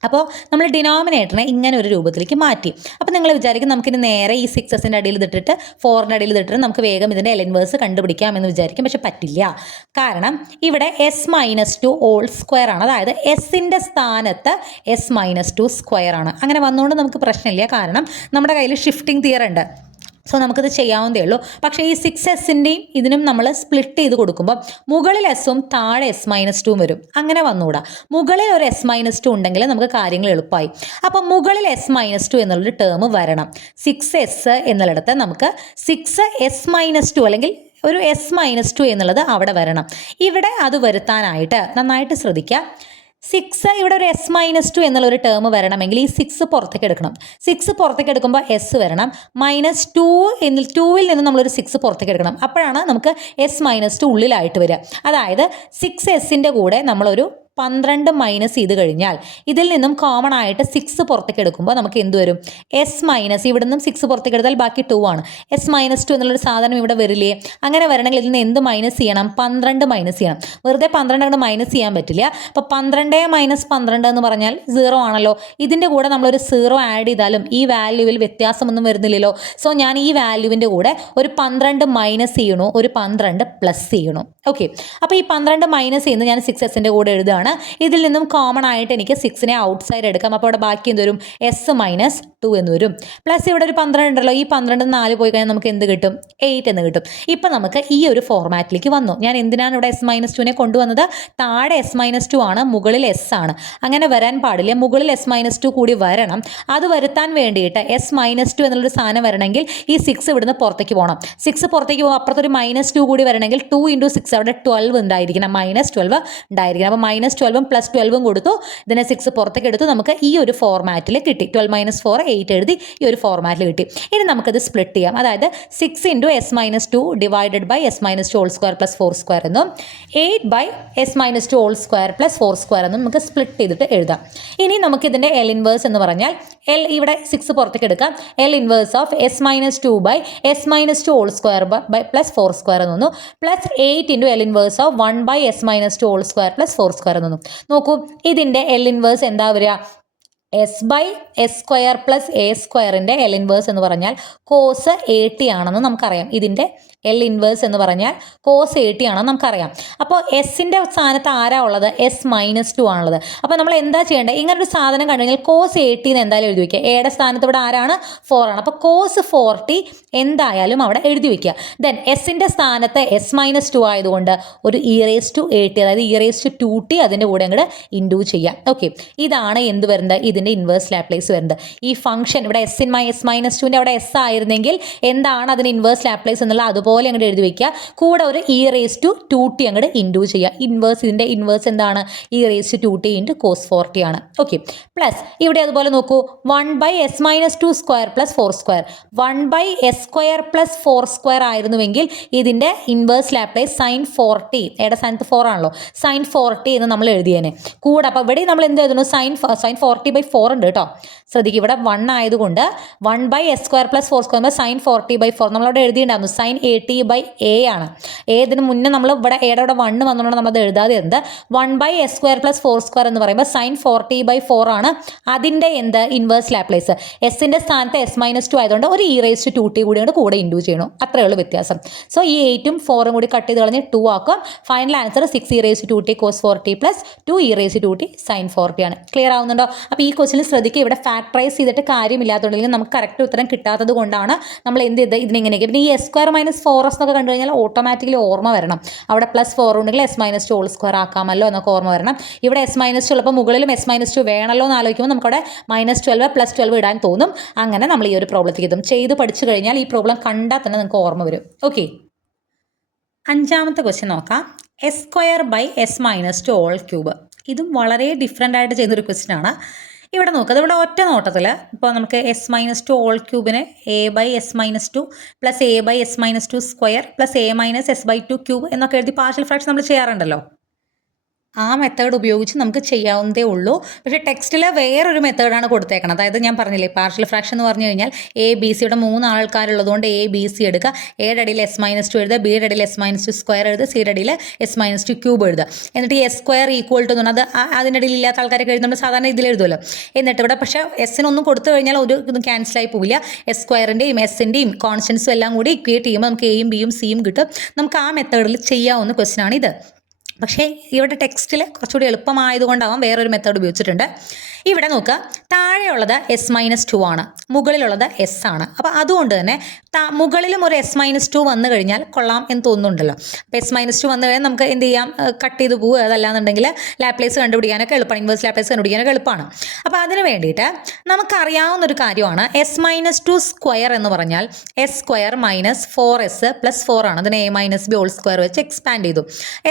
അപ്പോൾ നമ്മൾ ഡിനോമിനേറ്ററിനെ ഇങ്ങനെ ഒരു രൂപത്തിലേക്ക് മാറ്റി. അപ്പോൾ നിങ്ങൾ വിചാരിക്കും നമുക്കിനി നേരെ ഈ 6s അടിയിൽ ഇതിട്ടിട്ട് 4 അടിയിൽ ഇതിട്ടിട്ട് നമുക്ക് വേഗം ഇതിൻ്റെ എൽ ഇൻവേഴ്സ് കണ്ടുപിടിക്കാം എന്ന് വിചാരിക്കും. പക്ഷെ പറ്റില്ല. കാരണം ഇവിടെ S minus two whole square ആണ്. അതായത് എസിൻ്റെ സ്ഥാനത്ത് എസ് മൈനസ് ടു സ്ക്വയർ ആണ്. അങ്ങനെ വന്നുകൊണ്ട് നമുക്ക് പ്രശ്നമില്ല. കാരണം നമ്മുടെ കയ്യിൽ ഷിഫ്റ്റിംഗ് തിയറി ഉണ്ട്. സോ നമുക്കത് ചെയ്യാവുന്നതേ ഉള്ളൂ. പക്ഷേ ഈ 6sൻ്റെയും ഇതിനും നമ്മൾ സ്പ്ലിറ്റ് ചെയ്ത് കൊടുക്കുമ്പോൾ മുകളിൽ എസ്സും താഴെ എസ് മൈനസ് ടു വരും. അങ്ങനെ വന്നുകൂടാ. മുകളിൽ ഒരു എസ് മൈനസ് ടു ഉണ്ടെങ്കിൽ നമുക്ക് കാര്യങ്ങൾ എളുപ്പമായി. അപ്പോൾ മുകളിൽ എസ് മൈനസ് ടു എന്നുള്ളൊരു ടേം വരണം. 6s എന്നുള്ളിടത്ത് നമുക്ക് 6s മൈനസ് ടു അല്ലെങ്കിൽ ഒരു എസ് മൈനസ് ടു എന്നുള്ളത് അവിടെ വരണം. ഇവിടെ അത് വരുത്താനായിട്ട് നന്നായിട്ട് ശ്രദ്ധിക്കുക. 6 ഇവിടെ ഒരു എസ് മൈനസ് ടു എന്നുള്ളൊരു ടേം വരണമെങ്കിൽ ഈ 6 പുറത്തേക്ക് എടുക്കണം. 6 പുറത്തേക്ക് എടുക്കുമ്പോൾ എസ് വരണം. മൈനസ് 2ൽ നിന്ന് നമ്മളൊരു 6 പുറത്തേക്ക് എടുക്കണം. അപ്പോഴാണ് നമുക്ക് എസ് മൈനസ് ടു ഉള്ളിലായിട്ട് വരിക. അതായത് 6sൻ്റെ കൂടെ നമ്മളൊരു 12 മൈനസ് ചെയ്ത് കഴിഞ്ഞാൽ ഇതിൽ നിന്നും കോമൺ ആയിട്ട് 6 പുറത്തേക്ക് എടുക്കുമ്പോൾ നമുക്ക് എന്ത് വരും? എസ് മൈനസ് ഇവിടെ നിന്നും 6 പുറത്തേക്ക് എടുത്താൽ ബാക്കി 2 ആണ്. എസ് മൈനസ് 2 എന്നുള്ളൊരു സാധനം ഇവിടെ വരില്ലേ? അങ്ങനെ വരണമെങ്കിൽ ഇതിൽ നിന്ന് എന്ത് മൈനസ് ചെയ്യണം? 12 മൈനസ് ചെയ്യണം. വെറുതെ 12 അങ്ങോട്ട് മൈനസ് ചെയ്യാൻ പറ്റില്ല. അപ്പോൾ 12 മൈനസ് 12 എന്ന് പറഞ്ഞാൽ 0 ആണല്ലോ. ഇതിൻ്റെ കൂടെ നമ്മളൊരു 0 ആഡ് ചെയ്താലും ഈ വാല്യൂവിൽ വ്യത്യാസമൊന്നും വരുന്നില്ലല്ലോ. സോ ഞാൻ ഈ വാല്യൂവിൻ്റെ കൂടെ ഒരു 12 മൈനസ് ചെയ്യണു, ഒരു 12 പ്ലസ് ചെയ്യണു. ഓക്കെ, അപ്പോൾ ഈ 12 മൈനസ് ചെയ്യുന്നത് ഞാൻ 6sൻ്റെ കൂടെ എഴുതുകയാണ്. ഇതിൽ നിന്നും കോമൺ ആയിട്ട് എനിക്ക് 6നെ ഔട്ട് സൈഡ് എടുക്കാം. അപ്പോൾ അവിടെ ബാക്കി എന്ത് വരും? എസ് മൈനസ് 2 എന്ന് വരും. പ്ലസ് ഇവിടെ ഒരു 12 ഉണ്ടല്ലോ. ഈ 12 4 പോയി കഴിഞ്ഞാൽ നമുക്ക് എന്ത് കിട്ടും? 8 എന്ന് കിട്ടും. ഇപ്പം നമുക്ക് ഈ ഒരു ഫോർമാറ്റിലേക്ക് വന്നു. ഞാൻ എന്തിനാണ് ഇവിടെ എസ് മൈനസ് ടുവിനെ കൊണ്ടുവന്നത്? താഴെ എസ് മൈനസ് ടു ആണ്, മുകളിൽ എസ് ആണ്. അങ്ങനെ വരാൻ പാടില്ല. മുകളിൽ എസ് മൈനസ് ടു കൂടി വരണം. അത് വരുത്താൻ വേണ്ടിയിട്ട് എസ് മൈനസ് ടു എന്നുള്ളൊരു സാധനം വരണമെങ്കിൽ ഈ 6 ഇവിടുന്ന് പുറത്തേക്ക് പോകണം. 6 പുറത്തേക്ക് പോകുമ്പോൾ അപ്പുറത്തൊരു മൈനസ് 2 കൂടി വരണമെങ്കിൽ 2 × 6 അവിടെ 12 ഉണ്ടായിരിക്കണം. മൈനസ് 12 ഉണ്ടായിരിക്കണം. അപ്പോൾ മൈനസ് 12 പ്ലസ് 12 കൊടുത്തു. ഇതിനെ 6 പുറത്തേക്ക് എടുത്തു. നമുക്ക് ഈ ഒരു ഫോർമാറ്റിൽ കിട്ടി. 12 മൈനസ് 4 8 എഴുതി ഈ ഒരു ഫോർമാറ്റിൽ കിട്ടി. ഇനി നമുക്കത് സ്പ്ലിറ്റ് ചെയ്യാം. അതായത് 6 × S minus 2 divided by S minus 2 whole square plus 4 square എന്നും 8 by S minus 2 whole square plus 4 square എന്നും നമുക്ക് സ്പ്ലിറ്റ് ചെയ്തിട്ട് എഴുതാം. ഇനി നമുക്കിതിൻ്റെ എൽ ഇൻവേഴ്സ് എന്ന് പറഞ്ഞാൽ എൽ ഇവിടെ 6 പുറത്തേക്ക് എടുക്കാം. L inverse of S minus 2 by S minus 2 whole square by plus 4 square എന്ന് വന്നു. Plus 8 × L inverse of 1 by S minus 2 whole square plus 4 square എന്ന് വന്നു. നോക്കൂ, ഇതിൻ്റെ എൽ ഇൻവേഴ്സ് എന്താ വരിക? S by S square plus A സ്ക്വയറിൻ്റെ L inverse എന്ന് പറഞ്ഞാൽ കോസ് 80 ആണെന്ന് നമുക്കറിയാം. ഇതിൻ്റെ എൽ ഇൻവേഴ്സ് എന്ന് പറഞ്ഞാൽ കോസ് 80 ആണെന്ന് നമുക്കറിയാം. അപ്പോൾ എസിൻ്റെ സ്ഥാനത്ത് ആരാ ഉള്ളത്? എസ് മൈനസ് 2 ആണുള്ളത്. അപ്പോൾ നമ്മൾ എന്താ ചെയ്യേണ്ടത്? ഇങ്ങനൊരു സാധനം കണ്ടു കഴിഞ്ഞാൽ കോസ് 80 എന്ന് എന്തായാലും എഴുതി വയ്ക്കുക. എയുടെ സ്ഥാനത്ത് ഇവിടെ ആരാണ്? 4 ആണ്. അപ്പോൾ കോസ് 40 എന്തായാലും അവിടെ എഴുതി വയ്ക്കുക. ദെൻ എസിൻ്റെ സ്ഥാനത്ത് എസ് മൈനസ് 2 ആയതുകൊണ്ട് ഒരു e⁻80 അതായത് e⁻2t അതിൻ്റെ കൂടെ അങ്ങോട്ട് ഇൻഡു ചെയ്യാം. ഓക്കെ, ഇതാണ് എന്ത് വരുന്നത്? ഇതിൻ്റെ ഇൻവേഴ്സ് ലാപ്ലേസ് വരുന്നത്. ഈ ഫംഗ്ഷൻ ഇവിടെ എസ് മൈനസ് 2ൻ്റെ അവിടെ എസ് ആയിരുന്നെങ്കിൽ എന്താണ് അതിന് ഇൻവേഴ്സ് ലാപ്ലേസ് എന്നുള്ള അതുപോലെ അങ്ങോട്ട് എഴുതി വയ്ക്കുക. കൂടെ ഒരു e⁻2t അങ്ങോട്ട് ഇൻഡു ചെയ്യുക. ഇതിൻ്റെ ഇൻവേഴ്സ് എന്താണ്? e⁻2t × cos 40 ആണ്. ഓക്കെ, പ്ലസ് ഇവിടെ അതുപോലെ നോക്കൂ, 1 by S minus 2 square plus 4 square. 1 by S square plus 4 square ആയിരുന്നുവെങ്കിൽ ഇതിൻ്റെ ഇൻവേഴ്സ് ലാപ്ലേസ് സൈൻ 40, എയുടെ സ്ഥാനത്ത് 4 ആണല്ലോ, സൈൻ 40 എന്ന് നമ്മൾ എഴുതിയേനെ. കൂടെ അപ്പോൾ ഇവിടെ നമ്മൾ എന്ത് എഴുതുന്നു? സൈൻ 40/4 ഉണ്ട് കേട്ടോ. ശ്രദ്ധിക്കുക, ഇവിടെ 1 ആയതുകൊണ്ട് 1 by S square plus 4 square sine 40/4 നമ്മളവിടെ എഴുതിയിട്ടുണ്ടായിരുന്നു. സൈൻ 80/a ആണ്. ഇതിന് മുന്നേ നമ്മൾ ഇവിടെ എയുടെ ഇവിടെ 1 വന്നുകൊണ്ട് നമ്മളത് എഴുതാതെ ഇരുന്നത് 1 by S square plus 4 square എന്ന് പറയുമ്പോൾ സൈൻ 40/4 ആണ്. അതിൻ്റെ എന്ത്? Inverse Laplace. എസിൻ്റെ സ്ഥാനത്ത് എസ് മൈനസ് 2 ആയതുകൊണ്ട് ഒരു e⁻2t കൂടെ ഇൻഡു ചെയ്യണം. അത്രയേ ഉള്ളൂ വ്യത്യാസം. സോ ഈ 8ഉം 4ഉം കൂടി കട്ട് ചെയ്ത് കളഞ്ഞ് 2 ആക്കും. Final answer 6 e⁻2t cos 40 plus 2 e⁻2t sine 40 ആണ്. ക്ലിയർ ആവുന്നുണ്ടോ? അപ്പോൾ ഈ ക്വസ്റ്റിന് ശ്രദ്ധിക്കുക, ഇവിടെ ഫാക്ടറൈസ് ചെയ്തിട്ട് കാര്യമില്ലാത്തതുകൊണ്ടെങ്കിൽ നമുക്ക് കറക്റ്റ് ഉത്തരം കിട്ടാത്തത് കൊണ്ടാണ് നമ്മൾ എന്ത് ചെയ്ത് ഇതിനെങ്ങനെയൊക്കെ. പിന്നെ ഈ എസ് സ്ക്വയർ മൈനസ് 4s എന്നൊക്കെ കണ്ടു കഴിഞ്ഞാൽ ഓട്ടോമാറ്റിക്കലി ഓർമ്മ വരണം, അവിടെ +4 ഉണ്ടെങ്കിൽ s-2 ഹോൾ സ്ക്വയർ ആക്കാമല്ലോ എന്നൊക്കെ ഓർമ്മ വരണം. ഇവിടെ s-2 ഉള്ളപ്പോൾ മുകളിലും s-2 വേണമല്ലോ എന്ന് ആലോചിക്കുമ്പോൾ നമുക്കവിടെ -12 +12 ഇടാൻ തോന്നും. അങ്ങനെ നമ്മൾ ഈ ഒരു പ്രോബ്ലത്തേക്ക് ഇതും ചെയ്ത് പഠിച്ചു കഴിഞ്ഞാൽ ഈ പ്രോബ്ലം കണ്ടാൽ തന്നെ നിങ്ങൾക്ക് ഓർമ്മ വരും. ഓക്കെ, 5ാമത്തെ ക്വസ്റ്റ്യൻ നോക്കാം. s²/s-2 whole cube. ഇതും വളരെ ഡിഫറെൻ്റ് ആയിട്ട് ചെയ്യുന്നൊരു ക്വസ്റ്റ്യൻ ആണ്. ഇവിടെ നോക്കുക, ഇവിടെ ഒറ്റ നോട്ടത്തിൽ ഇപ്പോൾ നമുക്ക് s-2 whole ക്യൂബിന് a/s-2 + a/s-2 square + a-s/2 cube എന്നൊക്കെ എഴുതി പാർഷ്യൽ ഫ്രാക്ഷൻ നമ്മൾ ചെയ്യാറുണ്ടല്ലോ. ആ മെത്തേഡ് ഉപയോഗിച്ച് നമുക്ക് ചെയ്യാവുന്നതേ ഉള്ളൂ. പക്ഷേ ടെക്സ്റ്റിൽ വേറൊരു മെത്തേഡാണ് കൊടുത്തേക്കണം. അതായത് ഞാൻ പറഞ്ഞില്ലേ, പാർഷ്യൽ ഫ്രാക്ഷൻ എന്ന് പറഞ്ഞു കഴിഞ്ഞാൽ a-b-c-യുടെ 3 ആൾക്കാരുള്ളതുകൊണ്ട് a-b-c എടുക്കുക, എയുടെ അടിയിൽ s-2 എഴുതുക, ബിയുടെ അടിയിൽ s-2 സ്ക്വയർ എഴുതുക, സിയുടെ അടിയിൽ s-2 ക്യൂബ് എഴുതുക. എന്നിട്ട് s സ്ക്വയർ ഈക്വൽ ടു എന്ന് പറഞ്ഞാൽ അത് അതിൻ്റെ അടിയിൽ ഇല്ലാത്ത ആൾക്കാരൊക്കെ എഴുതി നമ്മൾ സാധാരണ ഇതിൽ എഴുതുമല്ലോ. എന്നിട്ട് ഇവിടെ പക്ഷേ എസ്സിനൊന്നും കൊടുത്തു കഴിഞ്ഞാൽ ഒരു ഇതും ക്യാൻസലായി പോവില്ല. എസ് സ്ക്വയറിൻ്റെയും എസിൻ്റെയും കോൺസ്റ്റൻസും എല്ലാം കൂടി ഇക്വേറ്റ് ചെയ്യുമ്പോൾ നമുക്ക് എയും ബിയും സിയും കിട്ടും. നമുക്ക് ആ മെത്തേഡിൽ ചെയ്യാവുന്ന ക്വസ്റ്റ്യൻ ആണ് ഇത്. പക്ഷേ ഇവിടെ ടെക്സ്റ്റിൽ കുറച്ചുകൂടി എളുപ്പമായതുകൊണ്ടാവാം വേറൊരു മെത്തേഡ് ഉപയോഗിച്ചിട്ടുണ്ട്. ഇവിടെ നോക്കുക, താഴെയുള്ളത് s-2 ആണ്, മുകളിലുള്ളത് s ആണ്. അപ്പോൾ അതുകൊണ്ട് തന്നെ മുകളിലും ഒരു s-2 വന്നു കഴിഞ്ഞാൽ കൊള്ളാം എന്ന് തോന്നുന്നുണ്ടല്ലോ. അപ്പോൾ s-2 വന്നു കഴിഞ്ഞാൽ നമുക്ക് എന്ത് ചെയ്യാം, കട്ട് ചെയ്ത് പോവുക. അതല്ലാന്നുണ്ടെങ്കിൽ ലാപ്ലേസ് കണ്ടുപിടിക്കാനൊക്കെ എളുപ്പമാണ്, ഇൻവേഴ്സ് ലാപ്ലേസ് കണ്ടുപിടിക്കാനൊക്കെ എളുപ്പമാണ്. അപ്പോൾ അതിന് വേണ്ടിയിട്ട് നമുക്കറിയാവുന്ന ഒരു കാര്യമാണ് s-2 സ്ക്വയർ എന്ന് പറഞ്ഞാൽ s² - 4s + 4 ആണ്. അതിന് a-b ഹോൾ സ്ക്വയർ വെച്ച് എക്സ്പാൻഡ് ചെയ്തു.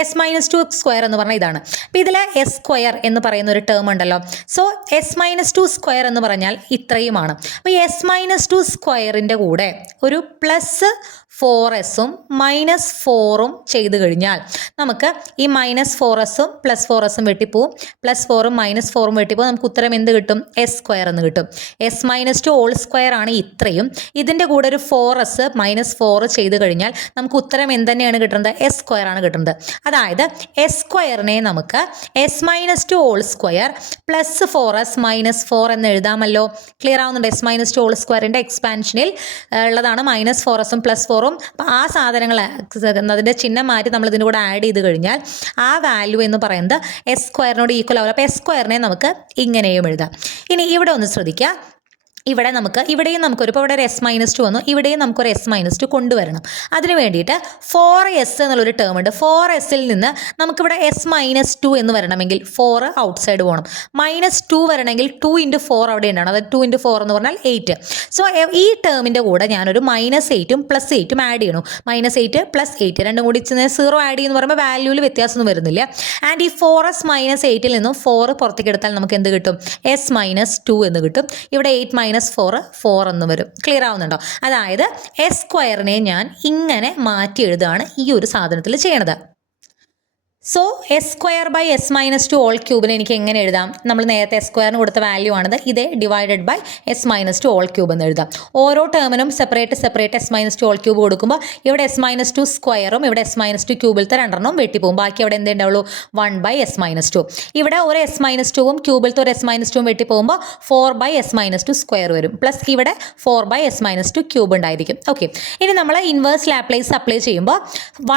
s-2 സ്ക്വയർ എന്ന് പറഞ്ഞാൽ ഇതാണ്. അപ്പോൾ ഇതിൽ s സ്ക്വയർ എന്ന് പറയുന്ന ഒരു ടേം ഉണ്ടല്ലോ. സോ s-2 സ്ക്വയർ എന്ന് പറഞ്ഞാൽ ഇത്രയുമാണ്. അപ്പോൾ s-2 സ്ക്വയറിൻ്റെ കൂടെ ഒരു +4s -4ഉം ചെയ്ത് കഴിഞ്ഞാൽ നമുക്ക് ഈ -4s +4s വെട്ടിപ്പോവും, +4ഉം -4ഉം വെട്ടിപ്പോവും. നമുക്ക് ഉത്തരം എന്ത് കിട്ടും? s സ്ക്വയർ എന്ന് കിട്ടും. s-2 ഹോൾ സ്ക്വയർ ആണ് ഇത്രയും. ഇതിൻ്റെ കൂടെ ഒരു 4s -4 ചെയ്ത് കഴിഞ്ഞാൽ നമുക്ക് ഉത്തരം എന്ത് തന്നെയാണ് കിട്ടുന്നത്? s സ്ക്വയർ ആണ് കിട്ടുന്നത്. അതായത് s സ്ക്വയറിനെ നമുക്ക് s-2 ഹോൾ സ്ക്വയർ +4s -4 എന്ന് എഴുതാമല്ലോ. ക്ലിയർ ആവുന്നുണ്ട്? s-2 ഹോൾ സ്ക്വയറിൻ്റെ എക്സ്പാൻഷനിൽ ഉള്ളതാണ് -4s +4ഉം. അപ്പോൾ ആ സാധനങ്ങൾ അതിൻ്റെ ചിഹ്നം മാറ്റി നമ്മൾ ഇതിൻ്റെ കൂടെ ആഡ് ചെയ്ത് കഴിഞ്ഞാൽ ആ വാല്യൂ എന്ന് പറയുന്നത് s സ്ക്വയറിനോട് ഈക്വൽ ആവില്ല. അപ്പോൾ s സ്ക്വയറിനെ നമുക്ക് ഇങ്ങനെയും എഴുതാം. ഇനി ഇവിടെ ഒന്ന് ശ്രദ്ധിക്കുക, ഇവിടെയും നമുക്കൊരു ഇപ്പോൾ ഇവിടെ ഒരു s-2 വന്നു, ഇവിടെയും നമുക്കൊരു s-2 കൊണ്ടുവരണം. അതിന് വേണ്ടിയിട്ട് 4s എന്നുള്ളൊരു ടേം ഉണ്ട്. 4sൽ നിന്ന് നമുക്കിവിടെ s-2 എന്ന് വരണമെങ്കിൽ 4 ഔട്ട്സൈഡ് പോകണം. -2 വരണമെങ്കിൽ 2 × 4 അവിടെ ഉണ്ടാണ്. അതായത് 2 × 4 എന്ന് പറഞ്ഞാൽ 8. സോ ഈ ടേമിൻ്റെ കൂടെ ഞാനൊരു -8ഉം +8ഉം ആഡ് ചെയ്യണം. -8 +8 രണ്ടും കൂടി 0 ആഡ് ചെയ്യുമെന്ന് പറയുമ്പോൾ വാല്യൂവിൽ വ്യത്യാസമൊന്നും വരുന്നില്ല. ആൻഡ് ഈ 4s -8ൽ നിന്നും 4 പുറത്തേക്ക് എടുത്താൽ നമുക്ക് എന്ത് കിട്ടും? s-2 എന്ന് കിട്ടും. ഇവിടെ 8 -4 എന്ന് വരും. ക്ലിയർ ആവുന്നുണ്ടോ? അതായത് s സ്ക്വയറിനെ ഞാൻ ഇങ്ങനെ മാറ്റി എഴുതുകയാണ് ഈ ഒരു സാധനത്തിൽ ചെയ്യണത്. സോ s²/s-2 ഹോൾ ക്യൂബിനെ എനിക്ക് എങ്ങനെ എഴുതാം? നമ്മൾ നേരത്തെ s സ്ക്വയറിന് കൊടുത്ത വാല്യൂ ആണിത്. ഇതേ /s-2 ഹോൾ ക്യൂബ് എന്ന് എഴുതാം. ഓരോ ടേമിനും സെപ്പറേറ്റ് s-2 ഹോൾ ക്യൂബ് കൊടുക്കുമ്പോൾ ഇവിടെ s-2 സ്ക്വയറും ഇവിടെ s-2 ക്യൂബിലത്തെ രണ്ടെണ്ണവും വെട്ടിപ്പോകും. ബാക്കി അവിടെ എന്തേ ഉണ്ടാവുള്ളൂ? 1/s-2. ഇവിടെ ഒരു s-2ഉം ക്യൂബിലത്തെ ഒരു s-2ഉം വെട്ടിപ്പോകുമ്പോൾ 4/s-2 സ്ക്വയർ വരും. പ്ലസ് ഇവിടെ 4/s-2 ക്യൂബ് ഉണ്ടായിരിക്കും. ഓക്കെ, ഇനി നമ്മൾ ഇൻവേഴ്സ് ലാപ്ലേസ് അപ്ലൈ ചെയ്യുമ്പോൾ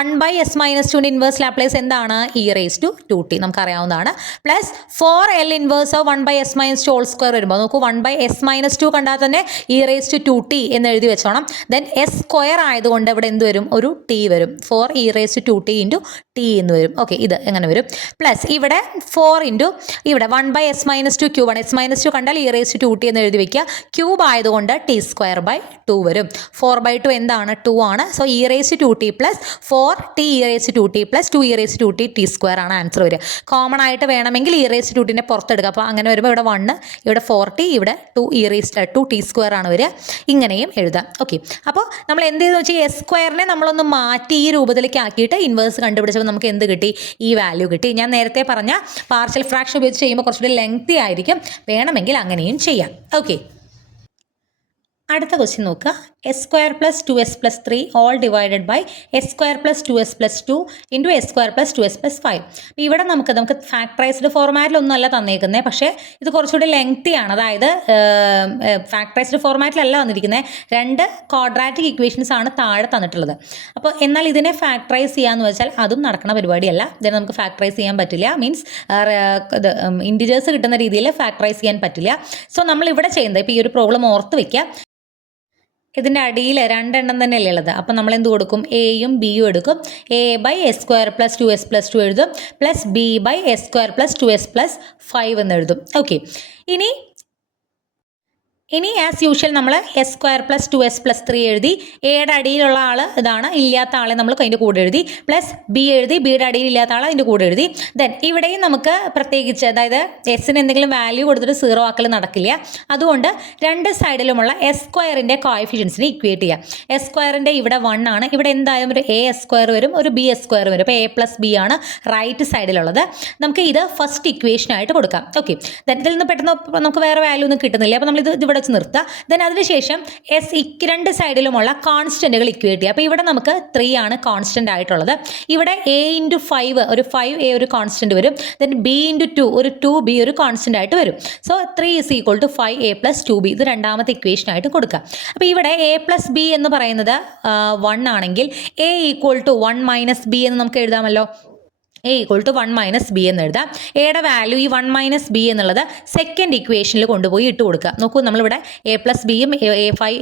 1/s-2ൻ്റെ ഇൻവേഴ്സ് ലാപ്ലേസ് എന്താണ്? e⁻²t നമുക്കറിയാവുന്നതാണ്. Plus 4l inverse of 1/s-2 whole square വരുമ്പോൾ നോക്കൂ, 1/s-2 കണ്ടാൽ തന്നെ e⁻²t എന്ന് എഴുതി വെച്ചോണം. ദെൻ s സ്ക്വയർ ആയതുകൊണ്ട് ഇവിടെ എന്ത് വരും? ഒരു t വരും. 4e⁻²t × t എന്ന് വരും. ഓക്കെ, ഇത് എങ്ങനെ വരും? പ്ലസ് ഇവിടെ 4 × ഇവിടെ 1/s-2 ക്യൂബാണ്. s-2 കണ്ടാൽ e⁻²t എന്ന് എഴുതി വെക്കുക. ക്യൂബ് ആയതുകൊണ്ട് t²/2 വരും. 4/2 എന്താണ്? 2 ആണ്. So e⁻²t plus 4t e⁻²t plus 2e⁻²t t² ആണ് ആൻസർ വരിക. കോമൺ ആയിട്ട് വേണമെങ്കിൽ e⁻²t പുറത്തെടുക്കുക. അപ്പോൾ അങ്ങനെ വരുമ്പോൾ ഇവിടെ 1, ഇവിടെ 4t, ഇവിടെ 2e⁻²t² ആണ് വരിക. ഇങ്ങനെയും എഴുതാം. ഓക്കെ, അപ്പോൾ നമ്മൾ എന്ത് ചെയ്തെന്ന് വെച്ചാൽ s സ്ക്വയറിനെ നമ്മളൊന്ന് മാറ്റി ഈ രൂപത്തിലേക്ക് ആക്കിയിട്ട് ഇൻവേഴ്സ് കണ്ടുപിടിച്ചപ്പോൾ നമുക്ക് എന്ത് കിട്ടി? ഈ വാല്യൂ കിട്ടി. ഞാൻ നേരത്തെ പറഞ്ഞ പാർഷ്യൽ ഫ്രാക്ഷൻ ഉപയോഗിച്ച് ചെയ്യുമ്പോൾ കുറച്ചുകൂടി ലെങ്തി ആയിരിക്കും. വേണമെങ്കിൽ അങ്ങനെയും ചെയ്യാം. ഓക്കെ, അടുത്ത ക്വസ്റ്റ്യൻ നോക്കുക. S square plus 2s plus 3 all divided by S square plus 2s plus 2 into S square plus 2s plus 5. ഇവിടെ നമുക്ക് ഫാക്ടറൈസ്ഡ് ഫോർമാറ്റിലൊന്നുമല്ല തന്നേക്കുന്നത്, പക്ഷേ ഇത് കുറച്ചുകൂടി ലെങ്തി ആണ്. അതായത് ഫാക്ടറൈസ്ഡ് ഫോർമാറ്റിലല്ല വന്നിരിക്കുന്നത്, 2 ക്വാഡ്രാറ്റിക് ഇക്വേഷൻസ് ആണ് താഴെ തന്നിട്ടുള്ളത്. അപ്പോൾ എന്നാൽ ഇതിനെ ഫാക്ടറൈസ് ചെയ്യാന്ന് വെച്ചാൽ അതും നടക്കുന്ന പരിപാടിയല്ല. ഇതിനെ നമുക്ക് ഫാക്ടറൈസ് ചെയ്യാൻ പറ്റില്ല, മീൻസ് ഇൻറ്റിജേഴ്സ് കിട്ടുന്ന രീതിയിൽ ഫാക്ടറൈസ് ചെയ്യാൻ പറ്റില്ല. സോ നമ്മൾ ഇവിടെ ചെയ്യുന്നത്, ഇപ്പോൾ ഈ ഒരു പ്രോബ്ലം ഓർത്ത് വെക്കുക, ഇതിൻ്റെ അടിയിൽ 2 എണ്ണം തന്നെയല്ലേ ഉള്ളത്. അപ്പം നമ്മൾ എന്ത് കൊടുക്കും, എയും ബിയും എടുക്കും. A by S square plus 2s plus 2 എഴുതും, plus B by S square plus 2s plus 5 എന്ന് എഴുതും. ഓക്കെ, ഇനി ആസ് യൂഷ്വൽ നമ്മൾ S square plus 2s plus 3 എഴുതി. എയുടെ അടിയിലുള്ള ആൾ ഇതാണ്, ഇല്ലാത്ത ആളെ നമ്മൾ അതിൻ്റെ കൂടെ എഴുതി. പ്ലസ് ബി എഴുതി, ബിയുടെ അടിയിൽ ഇല്ലാത്ത ആൾ അതിൻ്റെ കൂടെ എഴുതി. ദെൻ ഇവിടെയും നമുക്ക് പ്രത്യേകിച്ച്, അതായത് എസിന് എന്തെങ്കിലും വാല്യൂ കൊടുത്തിട്ട് 0 ആക്കൽ നടക്കില്ല. അതുകൊണ്ട് 2 സൈഡിലുമുള്ള എസ് സ്ക്വയറിൻ്റെ കോഎഫിഷ്യൻസിനെ ഇക്വേറ്റ് ചെയ്യാം. എസ് സ്ക്വയറിൻ്റെ ഇവിടെ 1 ആണ്, ഇവിടെ എന്തായാലും ഒരു എ എസ് സ്ക്വയർ വരും, ഒരു ബി എസ് സ്ക്വയർ വരും. അപ്പോൾ എ പ്ലസ് ബി ആണ് റൈറ്റ് സൈഡിലുള്ളത്. നമുക്ക് ഇത് ഫസ്റ്റ് ഇക്വേഷനായിട്ട് കൊടുക്കാം. ഓക്കെ, ദെൻ ഇതിൽ നിന്ന് പെട്ടെന്ന് നമുക്ക് വേറെ വാല്യൂ ഒന്നും കിട്ടുന്നില്ല, അപ്പോൾ നമ്മൾ ഇത് ഇവിടെ നിർത്തുക. ദെൻ അതിനുശേഷം 2 സൈഡിലുമുള്ള കോൺസ്റ്റന്റുകൾ ഇക്വേറ്റ് ചെയ്യുക. അപ്പോൾ ഇവിടെ നമുക്ക് 3 ആണ് കോൺസ്റ്റന്റ് ആയിട്ടുള്ളത്. ഇവിടെ a ഇൻറ്റു 5 ഒരു 5a ഒരു കോൺസ്റ്റന്റ് വരും. ദെൻ b ഇൻറ്റു 2 ഒരു 2b ഒരു കോൺസ്റ്റന്റ് ആയിട്ട് വരും. So 3 is equal to 5a plus 2b. ഇത് രണ്ടാമത്തെ ഇക്വേഷൻ ആയിട്ട് കൊടുക്കുക. അപ്പോൾ ഇവിടെ a പ്ലസ് b എന്ന് പറയുന്നത് 1 ആണെങ്കിൽ a equal to 1 minus b എന്ന് നമുക്ക് എഴുതാമല്ലോ. A equal to 1 minus B എന്ന് എഴുതാം. എയുടെ വാല്യൂ ഈ 1 മൈനസ് ബി എന്നുള്ളത് സെക്കൻഡ് ഇക്വേഷനിൽ കൊണ്ടുപോയി ഇട്ട് കൊടുക്കുക. നോക്കൂ, നമ്മളിവിടെ എ പ്ലസ് ബിയും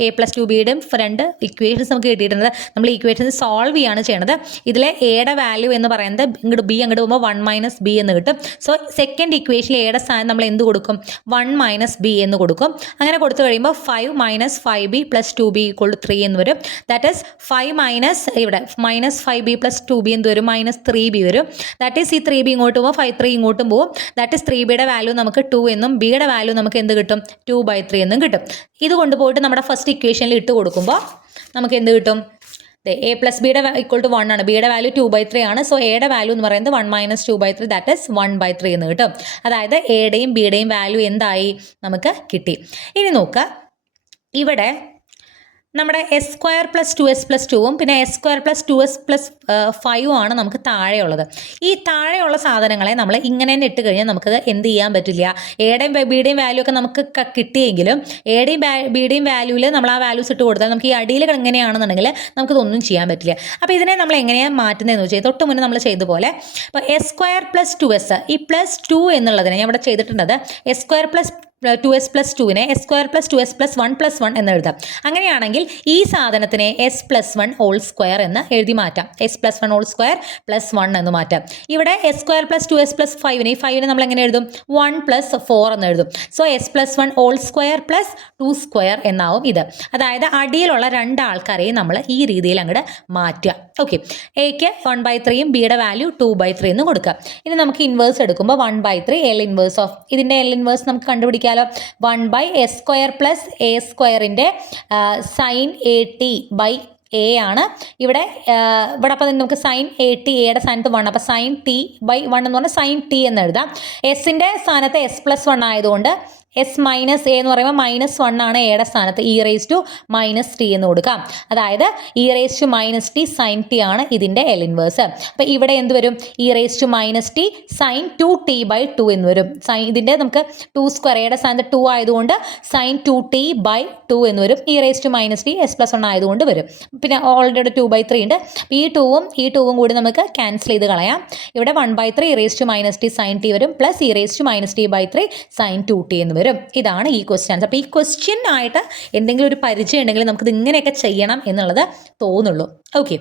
എ പ്ലസ് 2ബിയുടെയും 2 ഇക്വേഷൻസ് നമുക്ക് കിട്ടിയിട്ടുണ്ട്. നമ്മൾ ഇക്വേഷൻസ് സോൾവ് ചെയ്യാണ് ചെയ്യണത്. ഇതിലെ എയുടെ വാല്യൂ എന്ന് പറയുന്നത് ഇങ്ങോട്ട് ബി അങ്ങോട്ട് പോകുമ്പോൾ 1 മൈനസ് ബി എന്ന് കിട്ടും. സോ സെക്കൻഡ് ഇക്വേഷനിൽ എയുടെ സ്ഥാനം നമ്മൾ എന്ത് കൊടുക്കും, 1 മൈനസ് ബി എന്ന് കൊടുക്കും. അങ്ങനെ കൊടുത്തു കഴിയുമ്പോൾ 5 minus 5b plus 2b equal to 3 എന്ന് വരും. ദാറ്റ് ഈസ് 5 മൈനസ് ഇവിടെ മൈനസ് 5b പ്ലസ് 2b എന്ത് വരും, മൈനസ് 3b വരും. ദാറ്റ് ഈസ് ഈ 3b ഇങ്ങോട്ട് പോകുമ്പോൾ 3 ഇങ്ങോട്ടും പോകും. ദാറ്റ് ഈസ് 3bയുടെ വാല്യൂ നമുക്ക് 2 എന്നും ബിയുടെ വാല്യൂ നമുക്ക് എന്ത് കിട്ടും, 2/3 എന്നും കിട്ടും. ഇത് കൊണ്ടുപോയിട്ട് നമ്മുടെ ഫസ്റ്റ് ഇക്വേഷനിൽ ഇട്ട് കൊടുക്കുമ്പോൾ നമുക്ക് എന്ത് കിട്ടും, എ പ്ലസ് ബിയുടെ ഈക്വൾ ടു 1 ആണ്, ബിയുടെ വാല്യൂ 2/3 ആണ്. സോ എയുടെ വാല്യൂ എന്ന് പറയുന്നത് 1 മൈനസ് 2/3 ദാറ്റ് ഈസ് 1/3 എന്ന് കിട്ടും. അതായത് എയുടെയും ബിയുടെയും വാല്യൂ എന്തായി നമുക്ക് കിട്ടി. ഇനി നോക്കുക, ഇവിടെ നമ്മുടെ S square plus 2s plus 2ഉം പിന്നെ S square plus 2s plus 5ഉം ആണ് നമുക്ക് താഴെയുള്ളത്. ഈ താഴെയുള്ള സാധനങ്ങളെ നമ്മൾ ഇങ്ങനെ തന്നെ ഇട്ട് കഴിഞ്ഞാൽ നമുക്കത് എന്ത് ചെയ്യാൻ പറ്റില്ല. എയുടെയും ബിയുടെയും വാല്യൂ ഒക്കെ നമുക്ക് കിട്ടിയെങ്കിലും എയുടെയും ബിയുടെയും വാല്യൂവിൽ നമ്മൾ ആ വാല്യൂസ് ഇട്ട് കൊടുത്താൽ നമുക്ക് ഈ അടിയിൽ എങ്ങനെയാണെന്നുണ്ടെങ്കിൽ നമുക്കിതൊന്നും ചെയ്യാൻ പറ്റില്ല. അപ്പോൾ ഇതിനെ നമ്മൾ എങ്ങനെയാണ് മാറ്റുന്നതെന്ന് വെച്ചാൽ തൊട്ട് മുന്നേ നമ്മൾ ചെയ്ത പോലെ ഇപ്പോൾ എസ് സ്ക്വയർ പ്ലസ് 2s ഈ പ്ലസ് 2 എന്നുള്ളതിനെ ഞാൻ ഇവിടെ ചെയ്തിട്ടുണ്ടത് S square plus 2s plus 2നെ S square plus 2s plus 1 plus 1 എന്ന് എഴുതാം. അങ്ങനെയാണെങ്കിൽ ഈ സാധനത്തിനെ എസ് പ്ലസ് 1 ഹോൾ സ്ക്വയർ എന്ന് എഴുതി മാറ്റാം. S plus 1 whole square plus 1 എന്ന് മാറ്റാം. ഇവിടെ S square plus 2s plus 5നെ ഈ 5നെ നമ്മൾ എങ്ങനെ എഴുതും, 1 പ്ലസ് 4 എന്ന് എഴുതും. So S plus 1 whole square plus 2 square എന്നാവും ഇത്. അതായത് അടിയിലുള്ള 2 ആൾക്കാരെയും നമ്മൾ ഈ രീതിയിൽ അങ്ങോട്ട് മാറ്റുക. ഓക്കെ, എക്ക് 1/3യും ബിയുടെ വാല്യൂ 2/3 എന്ന് കൊടുക്കുക. ഇനി നമുക്ക് ഇൻവേഴ്സ് എടുക്കുമ്പോൾ 1/3 എൽ ഇൻവേഴ്സ് ഓഫ് ഇതിൻ്റെ എൽ ഇൻവേഴ്സ് നമുക്ക് കണ്ടുപിടിക്കാം. 1 by S square plus A സ്ക്വയറിൻ്റെ sine A T by A ആണ്. ഇവിടെ അപ്പം നമുക്ക് സൈൻ എ ടി എയുടെ സ്ഥാനത്ത് 1, അപ്പോൾ സൈൻ ടി ബൈ 1 എന്ന് പറഞ്ഞാൽ സൈൻ ടി എന്ന് എഴുതാം. എസിൻ്റെ സ്ഥാനത്ത് എസ് പ്ലസ് 1 ആയതുകൊണ്ട് എസ് മൈനസ് എ എന്ന് പറയുമ്പോൾ -1 ആണ് എയുടെ സ്ഥാനത്ത്, ഇ റേസ് ടു -t എന്ന് കൊടുക്കാം. അതായത് E raise to -t sine T ആണ് ഇതിൻ്റെ എൽ ഇൻവേഴ്സ്. അപ്പോൾ ഇവിടെ എന്ത് വരും, E raise to -t sine 2t/2 എന്ന് വരും. ഇതിൻ്റെ നമുക്ക് 2 സ്ക്വയർ എയുടെ സ്ഥാനത്ത് 2 ആയതുകൊണ്ട് സൈൻ 2t/2 എന്ന് വരും. E raise to -t S plus 1 ആയതുകൊണ്ട് വരും. പിന്നെ ഓൾറെഡി 2/3 ഉണ്ട്. ഈ 2ഉം കൂടി നമുക്ക് ക്യാൻസൽ ചെയ്ത് കളയാം. ഇവിടെ 1/3 E raise to -t sine T വരും, plus E raise to -t/3 sine 2t എന്ന് വരും. ഇതാണ് ഈ ക്വസ്റ്റ്യൻ. അപ്പോൾ ഈ ക്വസ്റ്റ്യൻ ആയിട്ട് എന്തെങ്കിലും ഒരു പരിചയം ഉണ്ടെങ്കിൽ നമുക്കിത് ഇങ്ങനെയൊക്കെ ചെയ്യണം എന്നുള്ളത് തോന്നുള്ളൂ. ഓക്കെ,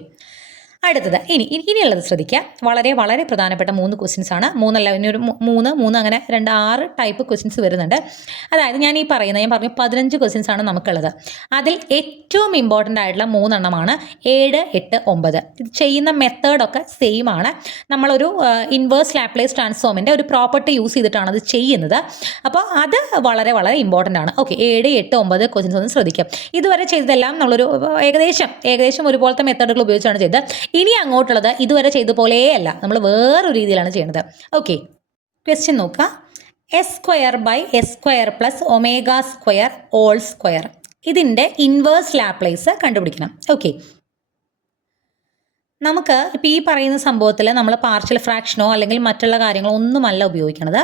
അടുത്തത് ഇനിയുള്ളത് ശ്രദ്ധിക്കുക. വളരെ വളരെ പ്രധാനപ്പെട്ട 3 ക്വസ്റ്റ്യൻസ് ആണ്. 3 അല്ല, ഇനി ഒരു 3 അങ്ങനെ 6 ടൈപ്പ് ക്വസ്റ്റ്യൻസ് വരുന്നുണ്ട്. അതായത് ഞാൻ പറഞ്ഞു 15 ക്വസ്റ്റ്യൻസ് ആണ് നമുക്കുള്ളത്. അതിൽ ഏറ്റവും ഇമ്പോർട്ടൻ്റ് ആയിട്ടുള്ള 3 എണ്ണമാണ് 7, 8, 9. ഇത് ചെയ്യുന്ന മെത്തേഡൊക്കെ സെയിം ആണ്. നമ്മളൊരു ഇൻവേഴ്സ് ലാപ്ലേസ് ട്രാൻസ്ഫോമിൻ്റെ ഒരു പ്രോപ്പർട്ടി യൂസ് ചെയ്തിട്ടാണ് അത് ചെയ്യുന്നത്. അപ്പോൾ അത് വളരെ വളരെ ഇമ്പോർട്ടൻ്റ് ആണ്. ഓക്കെ, 7, 8, 9 ക്വസ്റ്റ്യൻസ് ഒന്ന് ശ്രദ്ധിക്കാം. ഇതുവരെ ചെയ്തതെല്ലാം നമ്മളൊരു ഏകദേശം ഒരുപോലത്തെ മെത്തേഡുകൾ ഉപയോഗിച്ചാണ് ചെയ്തത്. ഇനി അങ്ങോട്ടുള്ളത് ഇതുവരെ ചെയ്ത പോലെയല്ല, നമ്മൾ വേറൊരു രീതിയിലാണ് ചെയ്യുന്നത്. ഓക്കെ, ക്വസ്റ്റ്യൻ നോക്കുക. S square by S square plus omega square all square. ഇതിൻ്റെ ഇൻവേഴ്സ് ലാപ്ലേസ് കണ്ടുപിടിക്കണം. ഓക്കെ, നമുക്ക് ഇപ്പോൾ ഈ പറയുന്ന സംഭവത്തിൽ നമ്മൾ പാർഷ്യൽ ഫ്രാക്ഷനോ അല്ലെങ്കിൽ മറ്റുള്ള കാര്യങ്ങളോ ഒന്നുമല്ല ഉപയോഗിക്കുന്നത്.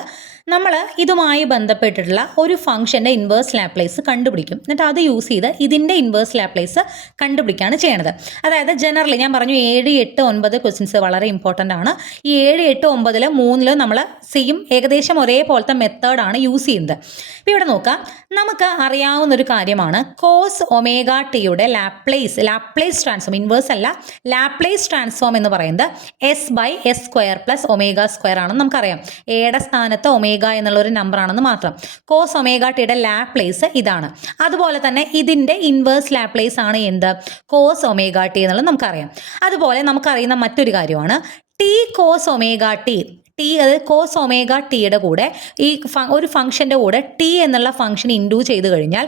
നമ്മൾ ഇതുമായി ബന്ധപ്പെട്ടിട്ടുള്ള ഒരു ഫംഗ്ഷൻ്റെ ഇൻവേഴ്സ് ലാപ്ലേസ് കണ്ടുപിടിക്കും. എന്നിട്ട് അത് യൂസ് ചെയ്ത് ഇതിൻ്റെ ഇൻവേഴ്സ് ലാപ്ലേസ് കണ്ടുപിടിക്കുകയാണ് ചെയ്യണത്. അതായത് ജനറലി ഞാൻ പറഞ്ഞു 7, 8, 9 ക്വസ്റ്റ്യൻസ് വളരെ ഇമ്പോർട്ടൻ്റ് ആണ്. ഈ 7, 8, 9 3 നമ്മൾ സെയിം ഏകദേശം ഒരേപോലത്തെ മെത്തേഡാണ് യൂസ് ചെയ്യുന്നത്. ഇപ്പോൾ ഇവിടെ നോക്കാം, നമുക്ക് അറിയാവുന്നൊരു കാര്യമാണ് കോസ് ഒമേഗ ടിയുടെ ലാപ്ലേസ് ട്രാൻസ്ഫോം, ഇൻവേഴ്സ് അല്ല, ലാപ്ലേസ് ട്രാൻസ്ഫോം എന്ന് പറയുന്നത് S/S² പ്ലസ് ഒമേഗ സ്ക്വയർ ആണെന്ന് നമുക്കറിയാം. എയുടെ സ്ഥാനത്ത് ഒമേഗ എന്നുള്ള ഒരു നമ്പർ ആണെന്ന് മാത്രം. കോസ് ഒമേഗ ടിയുടെ ലാപ്ലേസ് ഇതാണ്. അതുപോലെ തന്നെ ഇതിൻ്റെ ഇൻവേഴ്സ് ലാപ്ലേസ് ആണ് എന്ത്, കോസ് ഒമേഗ ടി എന്നുള്ളത് നമുക്കറിയാം. അതുപോലെ നമുക്കറിയുന്ന മറ്റൊരു കാര്യമാണ് ടി കോസ് ഒമേഗ ടി. അത് കോസ് ഒമേഗ ടിയുടെ കൂടെ ഈ ഒരു ഫംഗ്ഷൻ്റെ കൂടെ ടി എന്നുള്ള ഫംഗ്ഷൻ ഇൻഡ്യൂ ചെയ്ത് കഴിഞ്ഞാൽ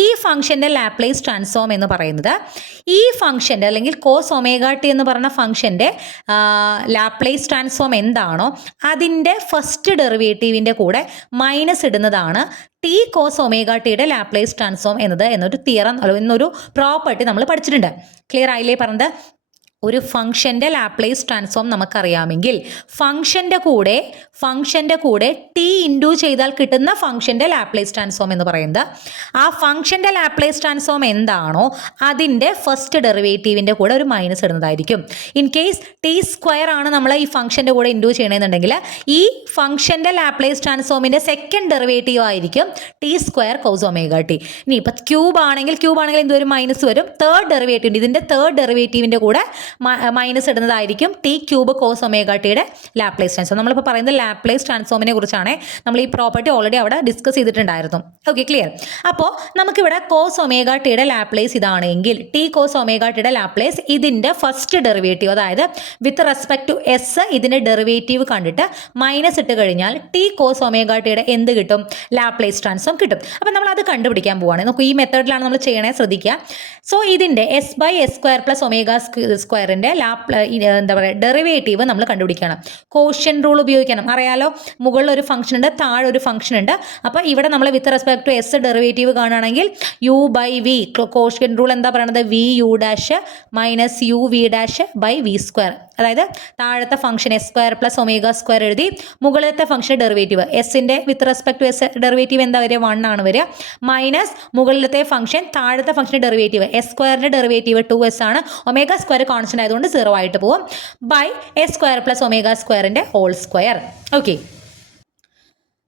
ഈ ഫംഗ്ഷൻ്റെ ലാപ്ലേസ് ട്രാൻസ്ഫോം എന്ന് പറയുന്നത് ഈ ഫംഗ്ഷൻ്റെ അല്ലെങ്കിൽ കോസ് ഒമേഗ ടി എന്ന് പറയുന്ന ഫംഗ്ഷൻ്റെ ലാപ്ലേസ് ട്രാൻസ്ഫോം എന്താണോ അതിൻ്റെ ഫസ്റ്റ് ഡെറിവേറ്റീവിൻ്റെ കൂടെ മൈനസ് ഇടുന്നതാണ് ടി കോസ് ഒമേഗ ടിയുടെ ലാപ്ലേസ് ട്രാൻസ്ഫോം എന്നൊരു തിയറം, എന്നൊരു പ്രോപ്പർട്ടി നമ്മൾ പഠിച്ചിട്ടുണ്ട്. ക്ലിയർ ആയില്ലേ പറഞ്ഞത്? ഒരു ഫംഗ്ഷൻ്റെ ലാപ്ലേസ് ട്രാൻസ്ഫോം നമുക്കറിയാമെങ്കിൽ ഫംഗ്ഷൻ്റെ കൂടെ ടി ഇൻഡ്യൂ ചെയ്താൽ കിട്ടുന്ന ഫംഗ്ഷൻ്റെ ലാപ്ലേസ് ട്രാൻസ്ഫോം എന്ന് പറയുന്നത് ആ ഫംഗ്ഷൻ്റെ ലാപ്ലേസ് ട്രാൻസ്ഫോം എന്താണോ അതിൻ്റെ ഫസ്റ്റ് ഡെറിവേറ്റീവിൻ്റെ കൂടെ ഒരു മൈനസ് ഇടുന്നതായിരിക്കും. ഇൻ കേസ് ടി സ്ക്വയർ ആണ് നമ്മൾ ഈ ഫംഗ്ഷൻ്റെ കൂടെ ഇൻഡ്യൂ ചെയ്യണമെന്നുണ്ടെങ്കിൽ ഈ ഫംഗ്ഷൻ്റെ ലാപ്ലേസ് ട്രാൻസ്ഫോമിൻ്റെ സെക്കൻഡ് ഡെറിവേറ്റീവ് ആയിരിക്കും T square cos omega T. ഇനി ഇപ്പം ക്യൂബ് ആണെങ്കിൽ എന്തൊരു മൈനസ് വരും, ഇതിൻ്റെ തേർഡ് ഡെറിവേറ്റീവിൻ്റെ കൂടെ മൈനസ് ഇടുന്നതായിരിക്കും ടി ക്യൂബ് കോസ് ഒമേഗ ടിയുടെ ലാപ്ലേസ് ട്രാൻസ്ഫോം. നമ്മളിപ്പോൾ പറയുന്നത് ലാപ്ലേസ് ട്രാൻസ്ഫോമിനെ കുറിച്ചാണ്. നമ്മൾ ഈ പ്രോപ്പർട്ടി ഓൾറെഡി അവിടെ ഡിസ്കസ് ചെയ്തിട്ടുണ്ടായിരുന്നു. Okay, clear? അപ്പോൾ നമുക്കിവിടെ കോസ് ഒമേഗ ടിയുടെ ലാപ്ലേസ് ഇതാണെങ്കിൽ ടി കോസ് ഒമേഗ ടിയുടെ ലാപ്ലേസ് ഇതിൻ്റെ ഫസ്റ്റ് ഡെറിവേറ്റീവ്, അതായത് വിത്ത് റെസ്പെക്ട് ടു എസ് ഇതിൻ്റെ ഡെറിവേറ്റീവ് കണ്ടിട്ട് മൈനസ് ഇട്ട് കഴിഞ്ഞാൽ ടി കോസ് ഒമേഗ ടിയുടെ എന്ത് കിട്ടും, ലാപ്ലേസ് ട്രാൻസ്ഫോം കിട്ടും. അപ്പോൾ നമ്മൾ അത് കണ്ടുപിടിക്കാൻ പോവാണ്. നമുക്ക് ഈ മെത്തേഡിലാണ് നമ്മൾ ചെയ്യണേ, ശ്രദ്ധിക്കുക. സോ ഇതിൻ്റെ S/S² പ്ലസ് ഒമേഗ സ്ക്വയറിൻ്റെ എന്താ പറയുക ഡെറിവേറ്റീവ് നമ്മൾ കണ്ടുപിടിക്കണം. കോഷ്യൻ റൂൾ ഉപയോഗിക്കണം. അറിയാലോ, മുകളിൽ ഒരു ഫംഗ്ഷൻ ഉണ്ട്, താഴെ ഒരു ഫംഗ്ഷൻ ഉണ്ട്. അപ്പോൾ ഇവിടെ നമ്മൾ with respect to S derivative കാണുകയാണെങ്കിൽ U/V, കോഷ്യൻ റൂൾ എന്താ പറയുന്നത്, VU' മൈനസ് UV'/V². അതായത് താഴത്തെ function S² plus omega square എഴുതി, മുകളിലത്തെ ഫംഗ്ഷൻ ഡെറിവേറ്റീവ് എസിൻ്റെ with respect to S derivative എന്താ വരിക, 1 ആണ് വരിക, മൈനസ് മുകളിലത്തെ ഫംഗ്ഷൻ താഴത്തെ function derivative S² derivative 2s ആണ്, ഒമേഗ സ്ക്വയർ കോൺസ്റ്റന്റ് ആയതുകൊണ്ട് 0 ആയിട്ട് പോകും, ബൈ S² പ്ലസ് ഒമേഗ സ്ക്വയറിൻ്റെ ഹോൾ സ്ക്വയർ. ഓക്കെ,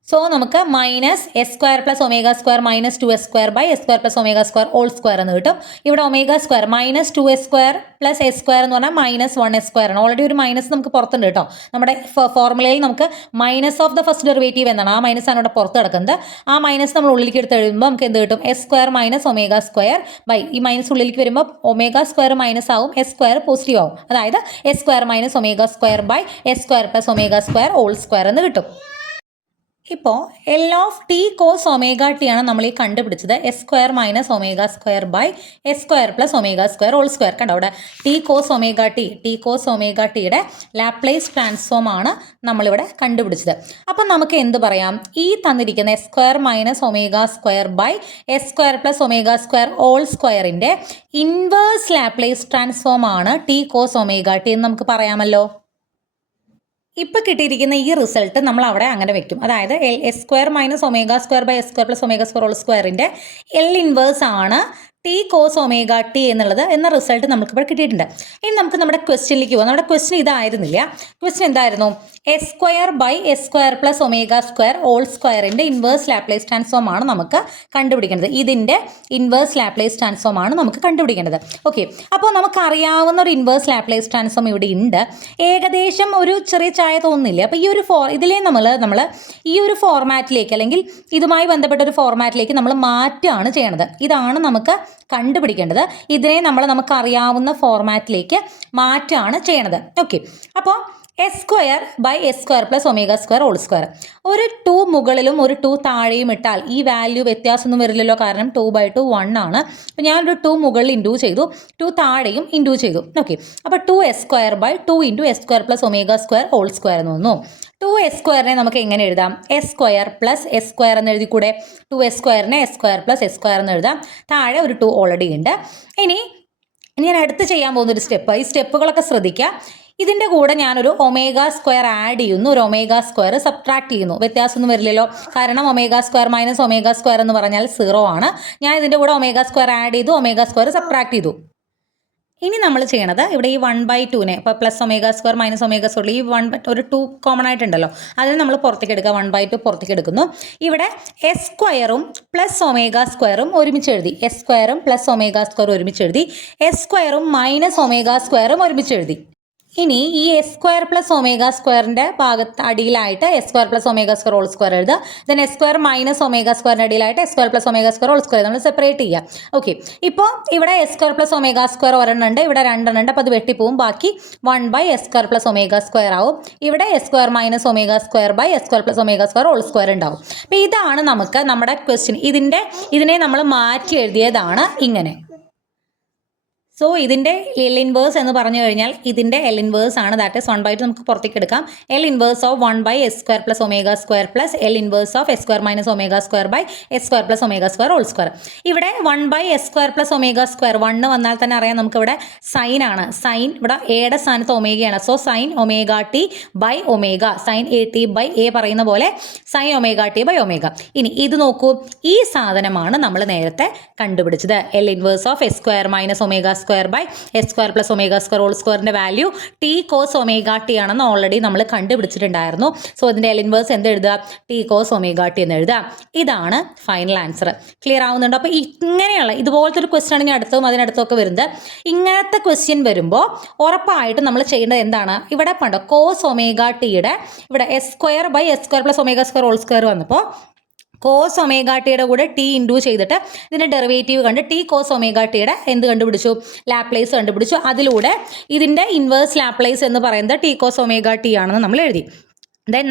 സോ നമുക്ക് minus S² plus omega square minus 2s² by S² plus omega square whole square എന്ന് കിട്ടും. ഇവിടെ omega square minus 2s² plus S² എന്ന് പറഞ്ഞാൽ മൈനസ് 1s² ആണ്. ഓൾറെഡി ഒരു minus നമുക്ക് പുറത്തുണ്ട് കേട്ടോ. നമ്മുടെ ഫോർമുലയിൽ നമുക്ക് minus of the first derivative എന്നാണ്, ആ മൈനസ് ആണ് ഇവിടെ പുറത്ത് കിടക്കുന്നത്. ആ മൈനസ് നമ്മൾ ഉള്ളിലേക്ക് എടുത്ത് എഴുതുമ്പോൾ നമുക്ക് എന്ത് കിട്ടും, S² minus omega square by ഈ മൈനസ് ഉള്ളിലേക്ക് വരുമ്പോൾ ഒമേഗ സ്ക്വയർ മൈനസ് ആവും, S² പോസിറ്റീവ് ആവും. അതായത് S² minus omega square by S² plus omega square whole square എന്ന് കിട്ടും. ഇപ്പോൾ L of T cos omega T ആണ് നമ്മൾ ഈ കണ്ടുപിടിച്ചത്. S² minus omega square by S² plus omega square whole square. കണ്ടോ അവിടെ ടി കോസ് ഒമേഗ ടിയുടെ ലാപ്ലേസ് ട്രാൻസ്ഫോം ആണ് നമ്മളിവിടെ കണ്ടുപിടിച്ചത്. അപ്പം നമുക്ക് എന്ത് പറയാം, ഈ തന്നിരിക്കുന്ന S² minus omega square by S² plus omega square whole സ്ക്വയറിൻ്റെ ഇൻവേഴ്സ് ലാപ്ലേസ് ട്രാൻസ്ഫോം ആണ് ടി കോസ് ഒമേഗ ടി എന്ന് നമുക്ക് പറയാമല്ലോ. ഇപ്പോൾ കിട്ടിയിരിക്കുന്ന ഈ റിസൾട്ട് നമ്മൾ അവിടെ അങ്ങനെ വെക്കും. അതായത് S² minus omega square by S² plus omega square whole സ്ക്വയറിൻ്റെ L ഇൻവേഴ്സ് ആണ് ടി കോസ് ഒമേഗ ടി എന്ന റിസൾട്ട് നമുക്കിവിടെ കിട്ടിയിട്ടുണ്ട്. ഇനി നമുക്ക് നമ്മുടെ ക്വസ്റ്റ്യനിലേക്ക് പോകാം. നമ്മുടെ ക്വസ്റ്റ്യൻ ഇതായിരുന്നില്ല. ക്വസ്റ്റ്യൻ എന്തായിരുന്നു, S² by S² plus omega square whole സ്ക്വയറിൻ്റെ ഇൻവേഴ്സ് ലാപ്ലേസ് ട്രാൻസ്ഫോം ആണ് നമുക്ക് കണ്ടുപിടിക്കേണ്ടത്. ഇതിൻ്റെ ഇൻവേഴ്സ് ലാപ്ലേസ് ട്രാൻസ്ഫോം ആണ് നമുക്ക് കണ്ടുപിടിക്കേണ്ടത്. ഓക്കെ, അപ്പോൾ നമുക്കറിയാവുന്ന ഒരു ഇൻവേഴ്സ് ലാപ്ലേസ് ട്രാൻസ്ഫോം ഇവിടെ ഉണ്ട്. ഏകദേശം ഒരു ചെറിയ ചായ തോന്നുന്നില്ല. അപ്പോൾ ഈ ഒരു ഇതിലേ നമ്മൾ ഈ ഒരു ഫോർമാറ്റിലേക്ക് അല്ലെങ്കിൽ ഇതുമായി ബന്ധപ്പെട്ട ഒരു ഫോർമാറ്റിലേക്ക് നമ്മൾ മാറ്റുകയാണ് ചെയ്യണത്. ഇതാണ് നമുക്ക് കണ്ടുപിടിക്കേണ്ടത്. ഇതിനെ നമുക്കറിയാവുന്ന ഫോർമാറ്റിലേക്ക് മാറ്റുകയാണ് ചെയ്യണത്. ഓക്കെ, അപ്പോൾ S square by S square plus omega square whole square. ഒരു 2 മുകളിലും ഒരു 2 താഴെയും ഇട്ടാൽ ഈ വാല്യൂ വ്യത്യാസമൊന്നും വരില്ലല്ലോ, കാരണം 2/2 1 ആണ്. അപ്പോൾ ഞാനൊരു 2 മുകളിൽ ഇൻഡു ചെയ്തു, 2 താഴെയും ഇൻഡു ചെയ്തു. ഓക്കെ, അപ്പോൾ 2s square by 2 into S square plus omega square whole square എന്ന് വന്നു. 2s സ്ക്വയറിനെ നമുക്ക് എങ്ങനെ എഴുതാം? S square plus S square എന്ന് എഴുതിക്കൂടെ? 2s സ്ക്വയറിനെ S square plus S square എന്ന് എഴുതാം. താഴെ ഒരു 2 ഓൾറെഡി ഉണ്ട്. ഇനി ഞാൻ അടുത്ത് ചെയ്യാൻ പോകുന്നൊരു സ്റ്റെപ്പ്, ഈ സ്റ്റെപ്പുകളൊക്കെ ശ്രദ്ധിക്കുക. ഇതിൻ്റെ കൂടെ ഞാനൊരു ഒമേഗ സ്ക്വയർ ആഡ് ചെയ്യുന്നു, ഒരു ഒമേഗ സ്ക്വയർ സബ്ട്രാക്ട് ചെയ്യുന്നു. വ്യത്യാസമൊന്നും വരില്ലല്ലോ, കാരണം omega square minus omega square എന്ന് പറഞ്ഞാൽ 0 ആണ്. ഞാൻ ഇതിൻ്റെ കൂടെ ഒമേഗ സ്ക്വയർ ആഡ് ചെയ്തു, ഒമേഗ സ്ക്വയർ സബ്ട്രാക്ട് ചെയ്തു. ഇനി നമ്മൾ ചെയ്യണത് ഇവിടെ ഈ 1/2നെ ഇപ്പോൾ plus omega square minus omega square ഈ ഒരു 2 കോമൺ ആയിട്ടുണ്ടല്ലോ, അതിന് നമ്മൾ പുറത്തേക്ക് എടുക്കുക. 1/2 പുറത്തേക്ക് എടുക്കുന്നു. ഇവിടെ എസ് സ്ക്വയറും പ്ലസ് ഒമേഗ സ്ക്വയറും ഒരുമിച്ച് എഴുതി, എസ് സ്ക്വയറും പ്ലസ് ഒമേഗ സ്ക്വയർ ഒരുമിച്ച് എഴുതി, എസ് സ്ക്വയറും മൈനസ് ഒമേഗ സ്ക്വയറും ഒരുമിച്ച് എഴുതി. ഇനി ഈ എസ് സ്ക്വയർ പ്ലസ് ഒമേഗ സ്ക്വയറിൻ്റെ ഭാഗത്ത് അടിയിലായിട്ട് S square plus omega square whole square എഴുതുക. Then S square minus omega സ്ക്വയറിൻ്റെ അടിയിലായിട്ട് S square plus omega square whole square നമ്മൾ സെപ്പറേറ്റ് ചെയ്യുക. ഓക്കെ, ഇപ്പോൾ ഇവിടെ S square plus omega square ഒരെണ്ണം ഉണ്ട്, ഇവിടെ 2 ഉണ്ട്. അപ്പോൾ അത് വെട്ടിപ്പോവും, ബാക്കി 1/s square plus omega square ആവും. ഇവിടെ S square minus omega square by S square plus omega square whole square ഉണ്ടാവും. അപ്പോൾ ഇതാണ് നമുക്ക് നമ്മുടെ ക്വസ്റ്റ്യൻ. ഇതിനെ നമ്മൾ മാറ്റി എഴുതിയതാണ് ഇങ്ങനെ. സോ ഇതിൻ്റെ എൽ ഇൻവേഴ്സ് എന്ന് പറഞ്ഞു കഴിഞ്ഞാൽ ഇതിൻ്റെ എൽ ഇൻവേഴ്സ് ആണ്, ദാറ്റ് ഇസ് 1/2 നമുക്ക് പുറത്തേക്ക് എടുക്കാം. L inverse of 1/s square plus omega square plus L inverse of S square minus omega square by S square plus omega square whole square. ഇവിടെ 1/s square plus omega square 1 വന്നാൽ തന്നെ അറിയാം നമുക്കിവിടെ sign ആണ്. Sign ഇവിടെ എയുടെ സ്ഥാനത്ത് ഒമേഗയാണ്. So sine omega T by omega, sine A T by A പറയുന്ന പോലെ sine omega T by omega. ഇനി ഇത് നോക്കൂ, ഈ സാധനമാണ് നമ്മൾ നേരത്തെ കണ്ടുപിടിച്ചത്. L inverse of S square minus omega square by S square plus omega square whole സ്ക്വയറിൻ്റെ value T cos omega T ആണെന്ന് ഓൾറെഡി നമ്മൾ കണ്ടുപിടിച്ചിട്ടുണ്ടായിരുന്നു. സോ ഇതിൻ്റെ എൽ ഇൻവേഴ്സ് എന്ത് എഴുതുക? ടി കോസ് ഒമേഗ ടി എന്ന് എഴുതുക. ഇതാണ് ഫൈനൽ ആൻസർ. ക്ലിയർ ആവുന്നുണ്ടോ? അപ്പോൾ ഇങ്ങനെയുള്ള ഇതുപോലത്തെ ഒരു ക്വസ്റ്റ്യൻ ആണ് ഞാൻ അടുത്തും അതിനടുത്തൊക്കെ വരുന്നത്. ഇങ്ങനത്തെ ക്വസ്റ്റ്യൻ വരുമ്പോൾ ഉറപ്പായിട്ടും നമ്മൾ ചെയ്യേണ്ടത് എന്താണ്? ഇവിടെ പണ്ടോ കോസ് ഒമേഗ ടിയുടെ ഇവിടെ S square by S square plus omega square whole square വന്നപ്പോൾ കോസ് ഒമേഗ ടിയുടെ കൂടെ ടി ഇൻഡു ചെയ്തിട്ട് ഇതിൻ്റെ ഡെറിവേറ്റീവ് കണ്ട് ടി കോസ് ഒമേഗ ടിയുടെ എന്ത് കണ്ടുപിടിച്ചു? ലാപ്ലേസ് കണ്ടുപിടിച്ചു. അതിലൂടെ ഇതിൻ്റെ ഇൻവേഴ്സ് ലാപ്ലേസ് എന്ന് പറയുന്നത് ടി കോസ് ഒമേഗ ടി ആണെന്ന് നമ്മൾ എഴുതി. ദെൻ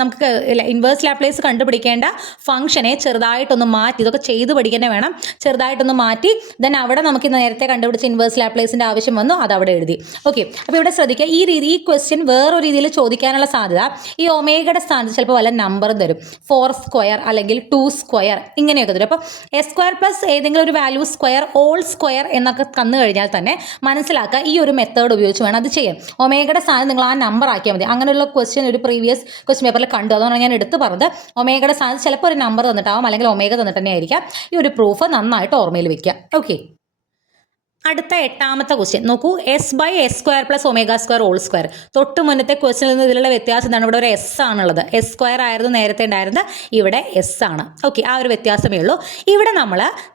നമുക്ക് ഇൻവേഴ്സ് ലാപ്ലേസ് കണ്ടുപിടിക്കേണ്ട ഫംഗ്ഷനെ ചെറുതായിട്ടൊന്ന് മാറ്റി, ഇതൊക്കെ ചെയ്ത് പഠിക്കേണ്ട വേണം, ചെറുതായിട്ടൊന്ന് മാറ്റി ദെൻ അവിടെ നമുക്ക് നേരത്തെ കണ്ടുപിടിച്ച ഇൻവേഴ്സ് ലാപ്ലേസിൻ്റെ ആവശ്യം വന്നു, അത് അവിടെ എഴുതി. ഓക്കെ, അപ്പോൾ ഇവിടെ ശ്രദ്ധിക്കുക, ഈ ക്വസ്റ്റ്യൻ വേറൊരു രീതിയിൽ ചോദിക്കാനുള്ള സാധ്യത, ഈ ഒമേഗയുടെ സ്ഥാനത്ത് ചിലപ്പോൾ വല്ല നമ്പറും തരും, 4 സ്ക്വയർ അല്ലെങ്കിൽ 2 സ്ക്വയർ ഇങ്ങനെയൊക്കെ തരും. അപ്പോൾ എസ് സ്ക്വയർ പ്ലസ് ഏതെങ്കിലും ഒരു വാല്യൂ സ്ക്വയർ ഓൾ സ്ക്വയർ എന്നൊക്കെ തന്നു കഴിഞ്ഞാൽ തന്നെ മനസ്സിലാക്കുക ഈ ഒരു മെത്തേഡ് ഉപയോഗിച്ച് വേണം അത് ചെയ്യാൻ. ഒമേഗയുടെ സ്ഥാനം നിങ്ങൾ ആ നമ്പർ ആക്കിയാൽ മതി. അങ്ങനെയുള്ള ക്വസ്റ്റ്യൻ ഒരു പ്രീവിയസ് ക്വസ്റ്റ്യൻ പേപ്പറിൽ കണ്ടു, അതുകൊണ്ടാണ് ഞാൻ എടുത്ത് പറഞ്ഞത്. ഒമേഗയുടെ സ്ഥാനത്ത് ചിലപ്പോൾ ഒരു നമ്പർ തന്നിട്ടാവും, അല്ലെങ്കിൽ ഒമേഗ തന്നിട്ട് തന്നെ ആയിരിക്കാം. ഈ ഒരു പ്രൂഫ് നന്നായിട്ട് ഓർമ്മയിൽ വെക്കുക. ഓക്കെ, അടുത്ത 8ാമത്തെ ക്വസ്റ്റ്യൻ നോക്കൂ. S by S square plus omega square whole square. തൊട്ട് മുന്നത്തെ ക്വസ്റ്റ്യനിൽ നിന്ന് ഇതിലുള്ള വ്യത്യാസം എന്താണ്? ഇവിടെ ഒരു എസ് ആണുള്ളത്. എസ് സ്ക്വയർ ആയിരുന്നു നേരത്തെ ഉണ്ടായിരുന്നത്, ഇവിടെ എസ് ആണ്. ഓക്കെ, ആ ഒരു വ്യത്യാസമേ ഉള്ളൂ. ഇവിടെ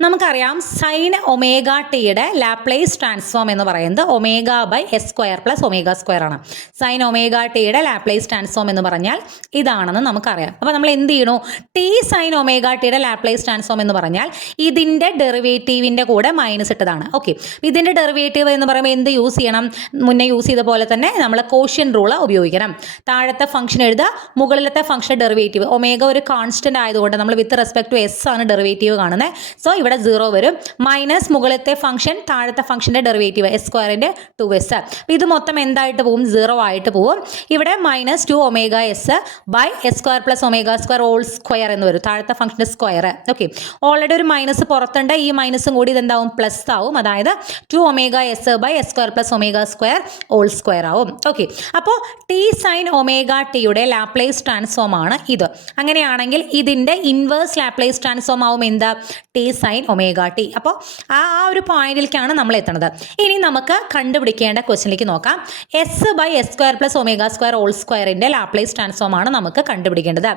നമുക്കറിയാം സൈൻ ഒമേഗ ടിയുടെ ലാപ്ലേസ് ട്രാൻസ്ഫോം എന്ന് പറയുന്നത് omega by S square plus omega square ആണ്. സൈൻ ഒമേഗ ടിയുടെ ലാപ്ലേസ് ട്രാൻസ്ഫോം എന്ന് പറഞ്ഞാൽ ഇതാണെന്ന് നമുക്കറിയാം. അപ്പോൾ നമ്മൾ എന്ത് ചെയ്യണു? ടി സൈൻ ഒമേഗ ടിയുടെ ലാപ്ലേസ് ട്രാൻസ്ഫോം എന്ന് പറഞ്ഞാൽ ഇതിൻ്റെ ഡെറിവേറ്റീവിൻ്റെ കൂടെ മൈനസ് ഇട്ടതാണ്. ഓക്കെ, ഇതിൻ്റെ ഡെറിവേറ്റീവ് എന്ന് പറയുമ്പോൾ എന്ത് യൂസ് ചെയ്യണം? മുന്നേ യൂസ് ചെയ്ത പോലെ തന്നെ നമ്മൾ കോഷ്യൻ റൂൾ ഉപയോഗിക്കണം. താഴത്തെ ഫംഗ്ഷൻ എഴുതുക, മുകളിലത്തെ ഫംഗ്ഷൻ ഡെറിവേറ്റീവ്. ഒമേഗ ഒരു കോൺസ്റ്റന്റ് ആയതുകൊണ്ട് നമ്മൾ വിത്ത് റെസ്പെക്ട് ടു എസ് ആണ് ഡെറിവേറ്റീവ് കാണുന്നത്. സോ ഇവിടെ 0 വരും. മൈനസ് മുകളിലത്തെ ഫംഗ്ഷൻ താഴത്തെ ഫംഗ്ഷൻ്റെ ഡെറിവേറ്റീവ് എസ് സ്ക്വയറിൻ്റെ 2s. ഇത് മൊത്തം എന്തായിട്ട് പോവും? 0 ആയിട്ട് പോവും. ഇവിടെ minus 2 omega S by S square plus omega square whole square എന്ന് വരും. താഴത്തെ ഫംഗ്ഷൻ്റെ സ്ക്വയർ. ഓക്കെ, ഓൾറെഡി ഒരു മൈനസ് പുറത്തുണ്ട്, ഈ മൈനസും കൂടി ഇതെന്താവും? പ്ലസ് ആവും. അതായത് 2 omega S by S square plus omega square whole square ആവും. ഓക്കെ, അപ്പോൾ ടി സൈൻ ഒമേഗ ടിയുടെ ലാപ്ലേസ് ട്രാൻസ്ഫോം ആണ് ഇത്. അങ്ങനെയാണെങ്കിൽ ഇതിൻ്റെ ഇൻവേഴ്സ് ലാപ്ലേസ് ട്രാൻസ്ഫോം ആവും എന്താ? T sine omega T. അപ്പോൾ ആ ഒരു പോയിന്റിലേക്കാണ് നമ്മൾ എത്തുന്നത്. ഇനി നമുക്ക് കണ്ടുപിടിക്കേണ്ട ക്വസ്റ്റ്യനിലേക്ക് നോക്കാം. S by S square plus omega square whole സ്ക്വയറിൻ്റെ ലാപ്ലേസ് ട്രാൻസ്ഫോം ആണ് നമുക്ക് കണ്ടുപിടിക്കേണ്ടത്.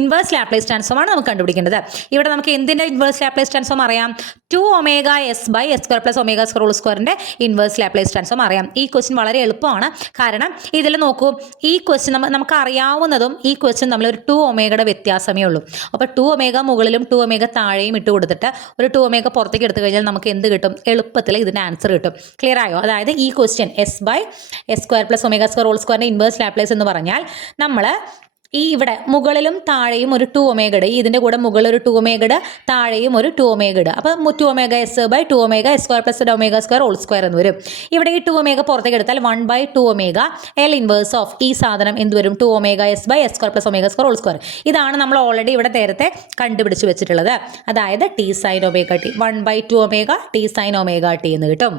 ഇൻവേഴ്സ് ലാപ്ലേസ് ട്രാൻസ്ഫോം ആണ് നമുക്ക് കണ്ടുപിടിക്കേണ്ടത്. ഇവിടെ നമുക്ക് എന്തിൻ്റെ ഇൻവേഴ്സ് ലാപ്ലേസ് ട്രാൻസ്ഫോം അറിയാം? 2 omega S by S square plus plus omega square whole സ്ക്വയറിൻ്റെ ഇൻവേഴ്സ് ലാപ്ലേസ് ട്രാൻസ്ഫോം അറിയാം. ഈ ക്വസ്റ്റ്യൻ വളരെ എളുപ്പമാണ്. കാരണം ഇതിൽ നോക്കൂ, ഈ ക്വസ്റ്റ്യൻ നമുക്ക് അറിയാവുന്നതും ഈ ക്വസ്റ്റ്യൻ തമ്മിൽ ഒരു 2 ഒമേഗയുടെ വ്യത്യാസമേ ഉള്ളൂ. അപ്പോൾ 2 ഒമേഗ മുകളിലും 2 ഒമേഗ താഴെയും ഇട്ട് കൊടുത്തിട്ട് ഒരു 2 ഒമേഗ പുറത്തേക്ക് എടുത്തു കഴിഞ്ഞാൽ നമുക്ക് എന്ത് കിട്ടും? എളുപ്പത്തിൽ ഇതിൻ്റെ ആൻസർ കിട്ടും. ക്ലിയർ ആയോ? അതായത് ഈ question S by S square plus omega square whole സ്ക്വയറിൻ്റെ ഇൻവേഴ്സ് ലാപ്ലേസ് എന്ന് പറഞ്ഞാൽ നമ്മൾ ഈ ഇവിടെ മുകളിലും താഴെയും ഒരു 2 ഒമേഗയുടെ, ഇതിൻ്റെ കൂടെ മുകളിൽ ഒരു 2 ഒമേഗയുടെ താഴെയും ഒരു 2 ഒമേഗയുടെ, അപ്പോൾ 2 omega S by 2 omega S square plus omega square whole square എന്ന് വരും. ഇവിടെ ഈ 2 ഒമേഗ പുറത്തേക്ക് എടുത്താൽ 1 by 2 omega L inverse of ഈ സാധനം എന്ത് വരും? 2 omega S by S square plus omega square whole square. ഇതാണ് നമ്മൾ ഓൾറെഡി ഇവിടെ നേരത്തെ കണ്ടുപിടിച്ച് വെച്ചിട്ടുള്ളത്. അതായത് T sine omega T 1 by 2 omega T sine omega T എന്ന് കിട്ടും.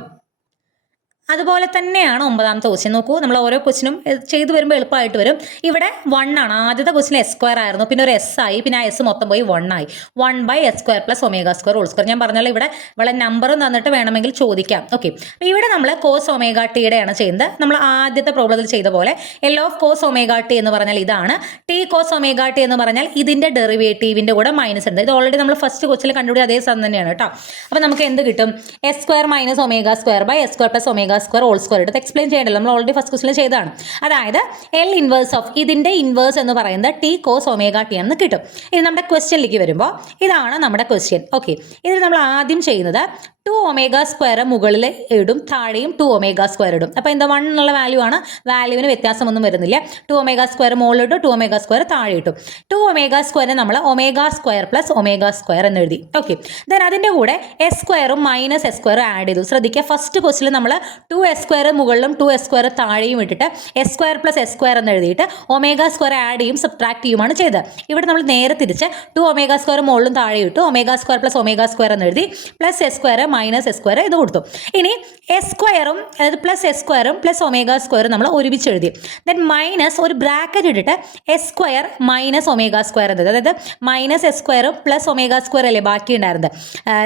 അതുപോലെ തന്നെയാണ് 9ാമത്തെ ക്വസ്റ്റ്യൻ. നോക്കൂ, നമ്മൾ ഓരോ ക്വസ്റ്റിനും ചെയ്തു വരുമ്പോൾ എളുപ്പമായിട്ട് വരും. ഇവിടെ 1 ആണ്. ആദ്യത്തെ ക്വസ്റ്റിന് എസ് സ്ക്വയർ ആയിരുന്നു, പിന്നെ ഒരു എസ് ആയി, പിന്നെ ആ എസ് മൊത്തം പോയി 1 ആയി. 1 by S square plus omega square whole square. ഞാൻ പറഞ്ഞല്ലോ ഇവിടെ ഇവിടെ നമ്പറും തന്നിട്ട് വേണമെങ്കിൽ ചോദിക്കാം. ഓക്കെ, അപ്പോൾ ഇവിടെ നമ്മൾ കോസ് ഒമേഗ ടിയുടെയാണ് ചെയ്യുന്നത്. നമ്മൾ ആദ്യത്തെ പ്രോബ്ലത്തിൽ ചെയ്ത പോലെ L of cos omega T എന്ന് പറഞ്ഞാൽ ഇതാണ്. ടി കോസ് ഒമേഗ ടി എന്ന് പറഞ്ഞാൽ ഇതിൻ്റെ ഡെറിവേറ്റീവിൻ്റെ കൂടെ മൈനസ് ഉണ്ട്. ഇത് ഓൾറെഡി നമ്മൾ ഫസ്റ്റ് ക്വസ്റ്റിൽ കണ്ടുപിടിച്ച അതേ സാധനം തന്നെയാണ് കേട്ടോ. അപ്പോൾ നമുക്ക് എന്ത് കിട്ടും? S square minus omega square by S square plus omega square whole square. എടുത്ത് എക്സ്പ്ലെയിൻ ചെയ്യണ്ടല്ലോ, നമ്മൾ ഓൾറെഡി ഫസ്റ്റ് ക്വസ്റ്റിൽ ചെയ്തതാണ്. അതായത് എൽ ഇൻവേഴ്സ് ഓഫ് ഇതിൻ്റെ ഇൻവേഴ്സ് എന്ന് പറയുന്നത് ടി കോസ് ഒമേഗ ടി ആണെന്ന് കിട്ടും. ഇനി നമ്മുടെ ക്വസ്റ്റ്യനിലേക്ക് വരുമ്പോൾ ഇതാണ് നമ്മുടെ ക്വസ്റ്റ്യൻ. ഓക്കെ, ഇതിൽ നമ്മൾ ആദ്യം ചെയ്യുന്നത് 2 ഒമേഗ സ്ക്വയർ മുകളിൽ ഇടും, താഴെയും 2 ഒമേഗ സ്ക്വയർ ഇടും. അപ്പോൾ എന്താ 1 എന്നുള്ള വാല്യൂ ആണ്, വാല്യൂവിന് വ്യത്യാസമൊന്നും വരുന്നില്ല. 2 ഒമേഗ സ്ക്വയർ മുകളിൽ ഇട്ടു, 2 ഒമേഗ സ്ക്വയർ താഴെ ഇട്ടു. 2 ഒമേഗ സ്ക്വയറിനെ നമ്മൾ omega square plus omega square എന്ന് എഴുതി. ഓക്കെ, ദെൻ അതിൻ്റെ കൂടെ എസ് സ്ക്വയറും മൈനസ് എസ് സ്ക്വയറും ആഡ് ചെയ്തു. ശ്രദ്ധിക്കുക, ഫസ്റ്റ് ക്വസ്റ്റിൽ നമ്മൾ 2 എസ് സ്ക്വയർ മുകളിലും 2 എസ് സ്ക്വയർ താഴെയും ഇട്ടിട്ട് S square plus S square എന്ന് എഴുതിയിട്ട് ഒമേഗ സ്ക്വയർ ആഡ് ചെയ്യും സബ്ട്രാക്ട് ചെയ്യുമാണ് ചെയ്തത്. ഇവിടെ നമ്മൾ നേരെ തിരിച്ച് 2 ഒമേഗ സ്ക്വയർ മുകളിലും താഴെ ഇട്ടു, omega square plus omega square എന്ന് എഴുതി, plus S square minus S square ഇത് കൊടുത്തു. ഇനി എസ് സ്ക്വയറും അതായത് പ്ലസ് എസ് സ്ക്വയറും പ്ലസ് ഒമേഗ സ്ക്വയറും നമ്മൾ ഒരുമിച്ച് എഴുതി. ദെൻ മൈനസ് ഒരു ബ്രാക്കറ്റ് ഇട്ടിട്ട് S square minus omega square എന്നത്, അതായത് മൈനസ് എസ് സ്ക്വയറും പ്ലസ് ഒമേഗ സ്ക്വയർ അല്ലേ ബാക്കി ഉണ്ടായിരുന്നത്,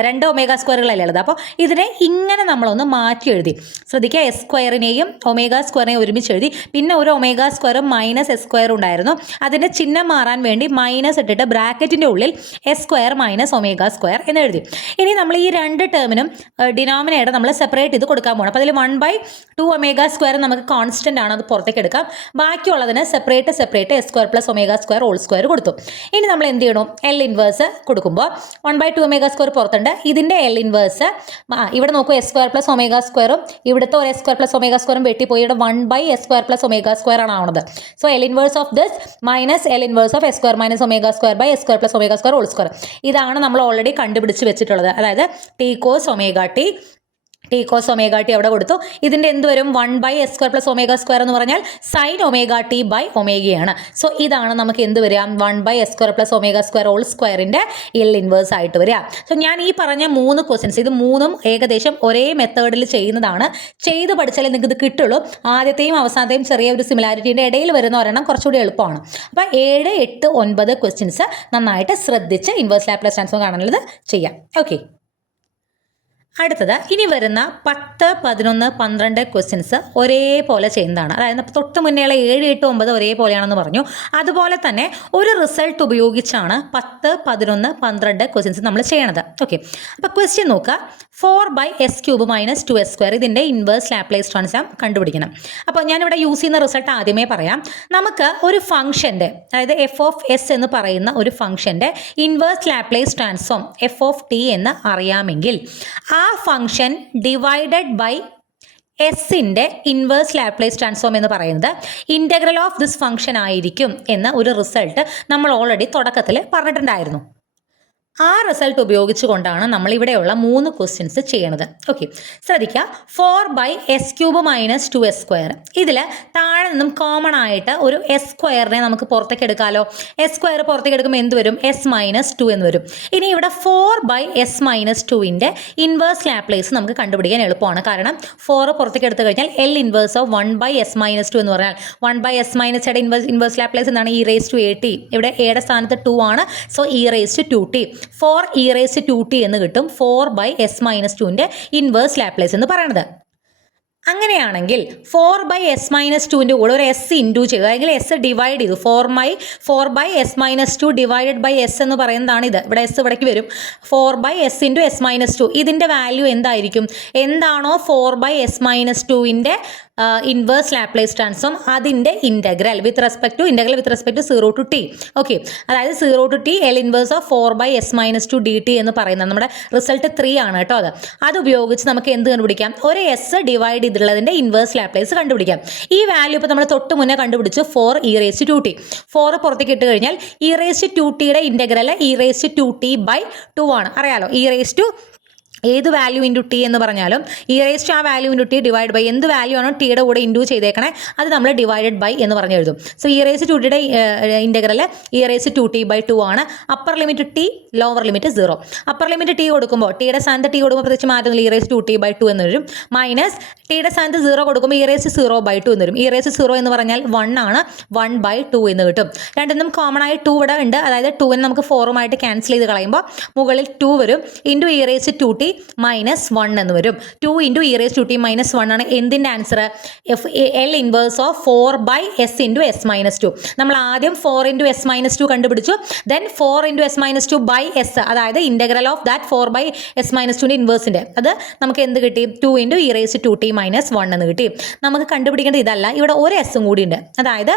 2 ഒമേഗ സ്ക്വയറുകളല്ലേ ഉള്ളത്. അപ്പോൾ ഇതിനെ ഇങ്ങനെ നമ്മളൊന്ന് മാറ്റി എഴുതി. ശ്രദ്ധിക്കുക, എസ് സ്ക്വയറിനെയും ഒമേഗ സ്ക്വയറിനെയും ഒരുമിച്ച് എഴുതി. പിന്നെ ഒരു ഒമേഗ സ്ക്വയറും മൈനസ് എസ് സ്ക്വയർ ഉണ്ടായിരുന്നു, അതിൻ്റെ ചിഹ്നം മാറാൻ വേണ്ടി മൈനസ് ഇട്ടിട്ട് ബ്രാക്കറ്റിൻ്റെ ഉള്ളിൽ S square minus omega square എന്ന് എഴുതി. ഇനി നമ്മൾ ഈ രണ്ട് ടേമിനും ഡിനോമിനേറ്റർ നമ്മൾ സെപ്പറേറ്റ് ചെയ്ത് കൊടുക്കാൻ പോകണം. അപ്പോൾ അതിൽ 1 ബൈ 2 ഒമേഗ സ്ക്വയർ നമുക്ക് കോൺസ്റ്റൻ്റ് ആണ്, അത് പുറത്തേക്ക് എടുക്കാം. ബാക്കിയുള്ളതിന് separate S square plus omega square whole square കൊടുത്തു. ഇനി നമ്മൾ എന്ത് ചെയ്യണം? എൽ ഇൻവേഴ്സ് കൊടുക്കുമ്പോൾ 1 ബൈ 2 ഒമേഗ സ്ക്വയർ പുറത്തുണ്ട്, ഇതിൻ്റെ എൽ ഇൻവേഴ്സ് ഇവിടെ നോക്കൂ, എസ് സ്ക്വയർ പ്ലസ് ഒമേഗ സ്ക്വയറും ഇവിടുത്തെ ഒരു എസ് സ്ക്വയർ പ്ലസ് ഒമേഗ സ്ക്വയറും വെട്ടിപ്പോയി. ഇവിടെ 1 by S square plus omega square ആണ് ആവുന്നത്. So L inverse of this minus L inverse of S square minus omega square by S square plus omega square whole square. ഇതാണ് നമ്മൾ already കണ്ടുപിടിച്ച് വെച്ചിട്ടുള്ളത്. അതായത് T cos omega T, T cos omega T അവിടെ കൊടുത്തു. ഇതിൻ്റെ എന്ത് വരും? 1 by S square plus omega square എന്ന് പറഞ്ഞാൽ സൈൻ ഒമേഗ ടി ബൈ ഒമേഗയാണ്. സോ ഇതാണ് നമുക്ക് എന്ത് വരിക? 1 by S square plus omega square whole സ്ക്വയറിൻ്റെ എൽ ഇൻവേഴ്സ് ആയിട്ട് വരിക. സോ ഞാൻ ഈ പറഞ്ഞ 3 ക്വസ്റ്റ്യൻസ്, ഇത് 3ഉം ഏകദേശം ഒരേ മെത്തേഡിൽ ചെയ്യുന്നതാണ്. ചെയ്ത് പഠിച്ചാലേ നിങ്ങൾക്ക് ഇത് കിട്ടുള്ളൂ. ആദ്യത്തെയും അവസാനത്തെയും ചെറിയ ഒരു സിമിലാരിറ്റീൻ്റെ ഇടയിൽ വരുന്ന ഒരെണ്ണം കുറച്ചുകൂടി എളുപ്പമാണ്. അപ്പോൾ 7, 8, 9 ക്വസ്റ്റ്യൻസ് നന്നായിട്ട് ശ്രദ്ധിച്ച് ഇൻവേഴ്സ് ലാപ്ലേസ് ട്രാൻസ്ഫോം കാണാനുള്ളത് ചെയ്യാം. ഓക്കെ, അടുത്തത് ഇനി വരുന്ന 10, 11, 12 ക്വസ്റ്റ്യൻസ് ഒരേപോലെ ചെയ്യുന്നതാണ്. അതായത് തൊട്ട് മുന്നേയുള്ള 7, 8, 9 ഒരേപോലെയാണെന്ന് പറഞ്ഞു. അതുപോലെ തന്നെ ഒരു റിസൾട്ട് ഉപയോഗിച്ചാണ് 10, 11, 12 ക്വസ്റ്റ്യൻസ് നമ്മൾ ചെയ്യണത്. ഓക്കെ, അപ്പോൾ ക്വസ്റ്റ്യൻ നോക്കുക. 4 by S cube minus 2 S square, ഇതിൻ്റെ ഇൻവേഴ്സ് ലാപ്ലേസ് ട്രാൻസ്ഫോം കണ്ടുപിടിക്കണം. അപ്പോൾ ഞാനിവിടെ യൂസ് ചെയ്യുന്ന റിസൾട്ട് ആദ്യമേ പറയാം. നമുക്ക് ഒരു ഫംഗ്ഷൻ്റെ, അതായത് എഫ് ഓഫ് എസ് എന്ന് പറയുന്ന ഒരു ഫംഗ്ഷൻ്റെ inverse Laplace transform F of T എന്ന് അറിയാമെങ്കിൽ ആ ഫംഗ്ഷൻ ഡിവൈഡഡ് ബൈ എസിൻ്റെ ഇൻവേഴ്സ് ലാപ്ലേസ് ട്രാൻസ്ഫോം എന്ന് പറയുന്നത് ഇൻ്റഗ്രൽ ഓഫ് ദിസ് ഫംഗ്ഷൻ ആയിരിക്കും എന്ന ഒരു റിസൾട്ട് നമ്മൾ ഓൾറെഡി തുടക്കത്തിൽ പറഞ്ഞിട്ടുണ്ടായിരുന്നു. ആ റിസൾട്ട് ഉപയോഗിച്ചുകൊണ്ടാണ് നമ്മൾ ഇവിടെയുള്ള 3 ക്വസ്റ്റ്യൻസ് ചെയ്യണത്. ഓക്കെ, ശ്രദ്ധിക്കുക. 4 by S cube minus 2 S square, ഇതിൽ താഴെ നിന്നും കോമൺ ആയിട്ട് ഒരു എസ് സ്ക്വയറിനെ നമുക്ക് പുറത്തേക്ക് എടുക്കാമല്ലോ. എസ് സ്ക്വയർ പുറത്തേക്ക് എടുക്കുമ്പോൾ എന്ത് വരും? എസ് മൈനസ് 2 എന്ന് വരും. ഇനി ഇവിടെ 4 ബൈ എസ് മൈനസ് 2ൻ്റെ ഇൻവേഴ്സ് ലാപ്ലേസ് നമുക്ക് കണ്ടുപിടിക്കാൻ എളുപ്പമാണ്. കാരണം 4 പുറത്തേക്ക് എടുത്തു കഴിഞ്ഞാൽ L inverse of 1 by S minus 2 എന്ന് പറഞ്ഞാൽ 1 ബൈ എസ് മൈനസ് യുടെ ഇൻവേഴ്സ് ലാപ്ലേസ് എന്താണ്? E raise to A T. ഇവിടെ എയുടെ സ്ഥാനത്ത് 2 ആണ്. So E raise to 2t, 4 E raise to 2t എന്ന് കിട്ടും. 4 ബൈ എസ് മൈനസ് 2ൻ്റെ ഇൻവേഴ്സ് ലാപ്ലേസ് എന്ന് പറയുന്നത്. അങ്ങനെയാണെങ്കിൽ 4/s-2ൻ്റെ കൂടെ ഒരു എസ് ഇൻറ്റു ചെയ്തു, അല്ലെങ്കിൽ എസ് ഡിവൈഡ് ചെയ്തു. 4/s-2 ഡിവൈഡഡ് ബൈ എസ് എന്ന് പറയുന്നതാണ് ഇത്. ഇവിടെ എസ് ഇവിടേക്ക് വരും. 4/s-2 ഇതിൻ്റെ വാല്യൂ എന്തായിരിക്കും? എന്താണോ 4/s-2ൻ്റെ ഇൻവേഴ്സ് ലാപ്ലേസ് ട്രാൻസ്ഫോം അതിൻ്റെ integral with respect to 0 to t. Okay, അതായത് 0 to t L inverse of 4/s-2 dt എന്ന് പറയുന്നത് നമ്മുടെ റിസൾട്ട് 3 ആണ് കേട്ടോ. അത് ഉപയോഗിച്ച് നമുക്ക് എന്ത് കണ്ടുപിടിക്കാം? ഒരു എസ് ഡിവൈഡ് ചെയ്തിട്ടുള്ളതിൻ്റെ ഇൻവേഴ്സ് ലാപ്ലേസ് കണ്ടുപിടിക്കാം. ഈ വാല്യൂ ഇപ്പോൾ നമ്മൾ തൊട്ട് മുന്നേ കണ്ടുപിടിച്ചു 4e⁻²t. 4 പുറത്തേക്ക് ഇട്ട് കഴിഞ്ഞാൽ e⁻²tയുടെ ഇൻ്റഗ്രൽ e⁻²t/2 ആണ്. അറിയാലോ, ഏത് വാല്യൂ ഇൻറ്റു ടി എന്ന് പറഞ്ഞാലും ആ value into T divide by എന്ത് വാല്യൂ ആണോ ടിയുടെ കൂടെ ഇൻറ്റു ചെയ്തേക്കണേ അത് നമ്മൾ ഡിവൈഡഡ് ബൈ എന്ന് പറഞ്ഞ് എഴുതും. സോ e⁻²tയുടെ ഇൻ്റഗ്രൽ e⁻²t/2 ആണ്. Upper limit T, lower limit 0. Upper limit T കൊടുക്കുമ്പോൾ ടിയുടെ സ്ഥാനത്ത് ടി കൊടുക്കുമ്പോൾ പ്രത്യേകിച്ച് മാറ്റുന്നില്ല, e⁻²t/2 എന്ന് വരും. മൈനസ് ടിയുടെ സ്ഥാനത്ത് 0 കൊടുക്കുമ്പോൾ e⁻²0/2 എന്ന് വരും. e⁻0 എന്ന് പറഞ്ഞാൽ 1 ആണ്, 1/2 എന്ന് കിട്ടും. രണ്ടിനും കോമൺ ആയി 2 ഇവിടെ ഉണ്ട്. അതായത് 2നെ നമുക്ക് 4ഉമായിട്ട് ക്യാൻസൽ ചെയ്ത് കളയുമ്പോൾ മുകളിൽ 2 വരും. ഇൻറ്റു e⁻²t -1 എന്ന് വരും. 2 ഇൻറ്റു e⁻² -1 ആണ് എന്തിൻ്റെ answer? L inverse of 4/s into s-2. നമ്മൾ ആദ്യം 4 ഇൻറ്റു s-2 കണ്ടുപിടിച്ചു. Then 4 into s-2 by S, അതായത് ഇൻ്റഗ്രൽ ഓഫ് ദാറ്റ് 4/s-2ൻ്റെ ഇൻവേഴ്സിൻ്റെ അത് നമുക്ക് എന്ത് കിട്ടി? 2 ഇൻറ്റു e⁻²t -1 എന്ന് കിട്ടി. നമുക്ക് കണ്ടുപിടിക്കേണ്ടത് ഇതല്ല, ഇവിടെ ഒരു എസ്സും കൂടി ഉണ്ട്. അതായത്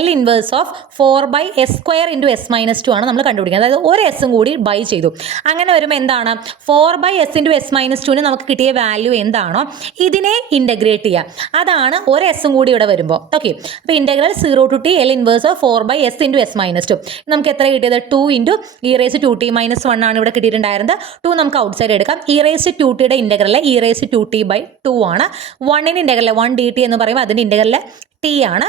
L inverse of 4/s² into s-2 ആണ് നമ്മൾ കണ്ടുപിടിക്കുന്നത്. അതായത് ഒരു എസ്സും കൂടി ബൈ ചെയ്തു. അങ്ങനെ വരുമ്പോൾ എന്താണ്? 4/s ഇൻറ്റു s-2ന് നമുക്ക് കിട്ടിയ വാല്യൂ എന്താണോ ഇതിനെ ഇൻ്റഗ്രേറ്റ് ചെയ്യുക. അതാണ് ഒരു എസ്സും കൂടി ഇവിടെ വരുമ്പോൾ. ഓക്കെ, അപ്പോൾ integral 0 to t L inverse of 4/s into s-2. നമുക്ക് എത്ര കിട്ടിയത്? 2 ഇൻറ്റു e⁻²t -1 ആണ് ഇവിടെ കിട്ടിയിട്ടുണ്ടായിരുന്നത്. 2 നമുക്ക് ഔട്ട് സൈഡ് എടുക്കാം. e⁻²tയുടെ ഇൻ്റഗ്രൽ e⁻²t/2 ആണ്. 1ൻ്റെ ഇൻ്റഗ്രൽ 1 dt എന്ന് പറയുമ്പോൾ അതിൻ്റെ ഇൻ്റഗ്രൽ t ആണ്.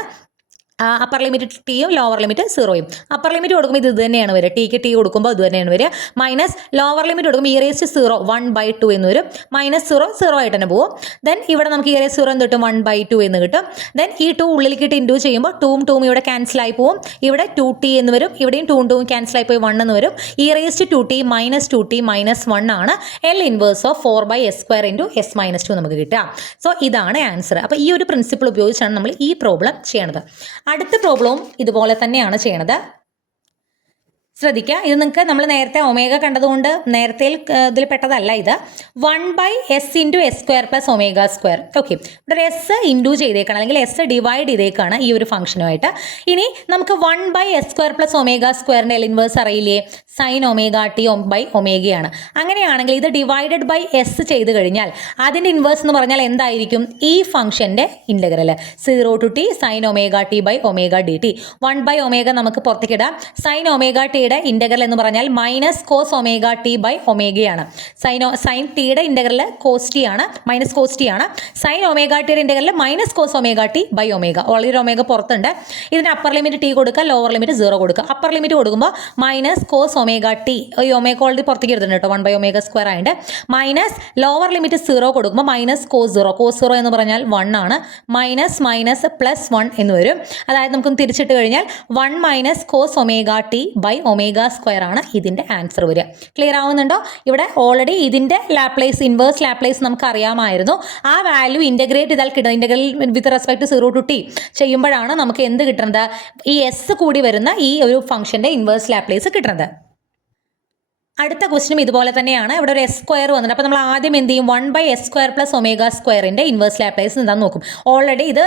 അപ്പർ ലിമിറ്റ് ടിയും ലോവർ ലിമിറ്റ് 0യും. അപ്പർ ലിമിറ്റ് കൊടുക്കുമ്പോൾ ഇത് തന്നെയാണ് വരിക, ടിക്ക് ടി കൊടുക്കുമ്പോൾ ഇത് തന്നെയാണ് വരിക. മൈനസ് ലോവർ ലിമിറ്റ് കൊടുക്കുമ്പോൾ e⁻0 1/2 എന്ന് വരും. -0 ആയിട്ട് തന്നെ പോകും. ദെൻ ഇവിടെ നമുക്ക് e⁻0 എന്ത് കിട്ടും? 1/2 എന്ന് കിട്ടും. ദെൻ ഈ 2 ഉള്ളിലേക്ക് ഇട്ട് ഇൻറ്റു ചെയ്യുമ്പോൾ 2ഉം ഇവിടെ ക്യാൻസൽ ആയി പോകും. ഇവിടെ 2t എന്ന് വരും. ഇവിടെയും 2ഉം ക്യാൻസൽ ആയി പോയി 1 എന്ന് വരും. e⁻²t -2t -1 ആണ് L inverse of 4/s² into s-2 നമുക്ക് കിട്ടുക. സോ ഇതാണ് ആൻസർ. അപ്പോൾ ഈ ഒരു പ്രിൻസിപ്പിൾ ഉപയോഗിച്ചാണ് നമ്മൾ ഈ പ്രോബ്ലം ചെയ്യണത്. അടുത്ത പ്രോബ്ലവും ഇതുപോലെ തന്നെയാണ് ചെയ്യണത്. ശ്രദ്ധിക്കുക, ഇത് നിങ്ങൾക്ക് നമ്മൾ നേരത്തെ ഒമേഗ കണ്ടതുകൊണ്ട് നേരത്തെ ഇതിൽ പെട്ടതല്ല ഇത്. 1/s into s² plus ω². Okay, ഇവിടെ എസ് ഇൻറ്റു ചെയ്തേക്കാണ്, അല്ലെങ്കിൽ എസ് ഡിവൈഡ് ചെയ്തേക്കാണ് ഈ ഒരു ഫംഗ്ഷനുമായിട്ട്. ഇനി നമുക്ക് 1/s² പ്ലസ് ω²ൻ്റെ L ഇൻവേഴ്സ് അറിയില്ലേ? sin ωt/ω. അങ്ങനെയാണെങ്കിൽ ഇത് ഡിവൈഡഡ് ബൈ എസ് ചെയ്ത് കഴിഞ്ഞാൽ അതിൻ്റെ ഇൻവേഴ്സ് എന്ന് പറഞ്ഞാൽ എന്തായിരിക്കും? ഈ ഫംഗ്ഷൻ്റെ integral 0 to t sin ωt/ω dt. 1/ω നമുക്ക് പുറത്തേക്ക് ഇടാം. sin ωt ഇൻ്റഗ്രൽ എന്ന് പറഞ്ഞാൽ -cos ωt/ω ആണ്. സൈൻ ടിയുടെ ഇൻ്റഗ്രൽ കോസ് ടി ആണ്, -cos t ആണ്. sin ωtയുടെ integral -cos ωt/ω. Already omega പുറത്തുണ്ട്. ഇതിന് അപ്പർ ലിമിറ്റ് ടി കൊടുക്കുക, ലോവർ ലിമിറ്റ് 0 കൊടുക്കുക. അപ്പർ ലിമിറ്റ് കൊടുക്കുമ്പോൾ -cos ωt, ഈ ഒമേഗ ഓൾറെഡി പുറത്തേക്ക് എടുത്തിട്ടുണ്ട് കേട്ടോ, 1/ω² ആയിട്ട്. മൈനസ് ലോവർ ലിമിറ്റ് 0 കൊടുക്കുമ്പോൾ -cos 0. cos 0 എന്ന് പറഞ്ഞാൽ 1 ആണ്. +1 എന്ന് വരും. അതായത് നമുക്കൊന്ന് തിരിച്ചിട്ട് കഴിഞ്ഞാൽ 1 - cos ωt/ω² ആണ് ഇതിൻ്റെ ആൻസർ വരിക. ക്ലിയർ ആവുന്നുണ്ടോ? ഇവിടെ ഓൾറെഡി ഇതിൻ്റെ ഇൻവേഴ്സ് ലാപ്ലേസ് നമുക്ക് അറിയാമായിരുന്നു. ആ വാല്യൂ ഇൻ്റഗ്രേറ്റ് ചെയ്താൽ കിട്ടുന്നത്, integral with respect 0 to t ചെയ്യുമ്പോഴാണ് നമുക്ക് എന്ത് കിട്ടുന്നത്? ഈ എസ് കൂടി വരുന്ന ഈ ഒരു ഫംഗ്ഷൻ്റെ ഇൻവേഴ്സ് ലാപ്ലേസ് കിട്ടുന്നത്. അടുത്ത ക്വസ്റ്റിനും ഇതുപോലെ തന്നെയാണ്. ഇവിടെ ഒരു s² വന്നിട്ട് അപ്പോൾ നമ്മൾ ആദ്യം എന്ത് ചെയ്യും? 1/s² പ്ലസ് ω²ൻ്റെ ഇൻവേഴ്സ് ലാപ്ലേസ് എന്താണെന്ന് നോക്കും. ഓൾറെഡി ഇത്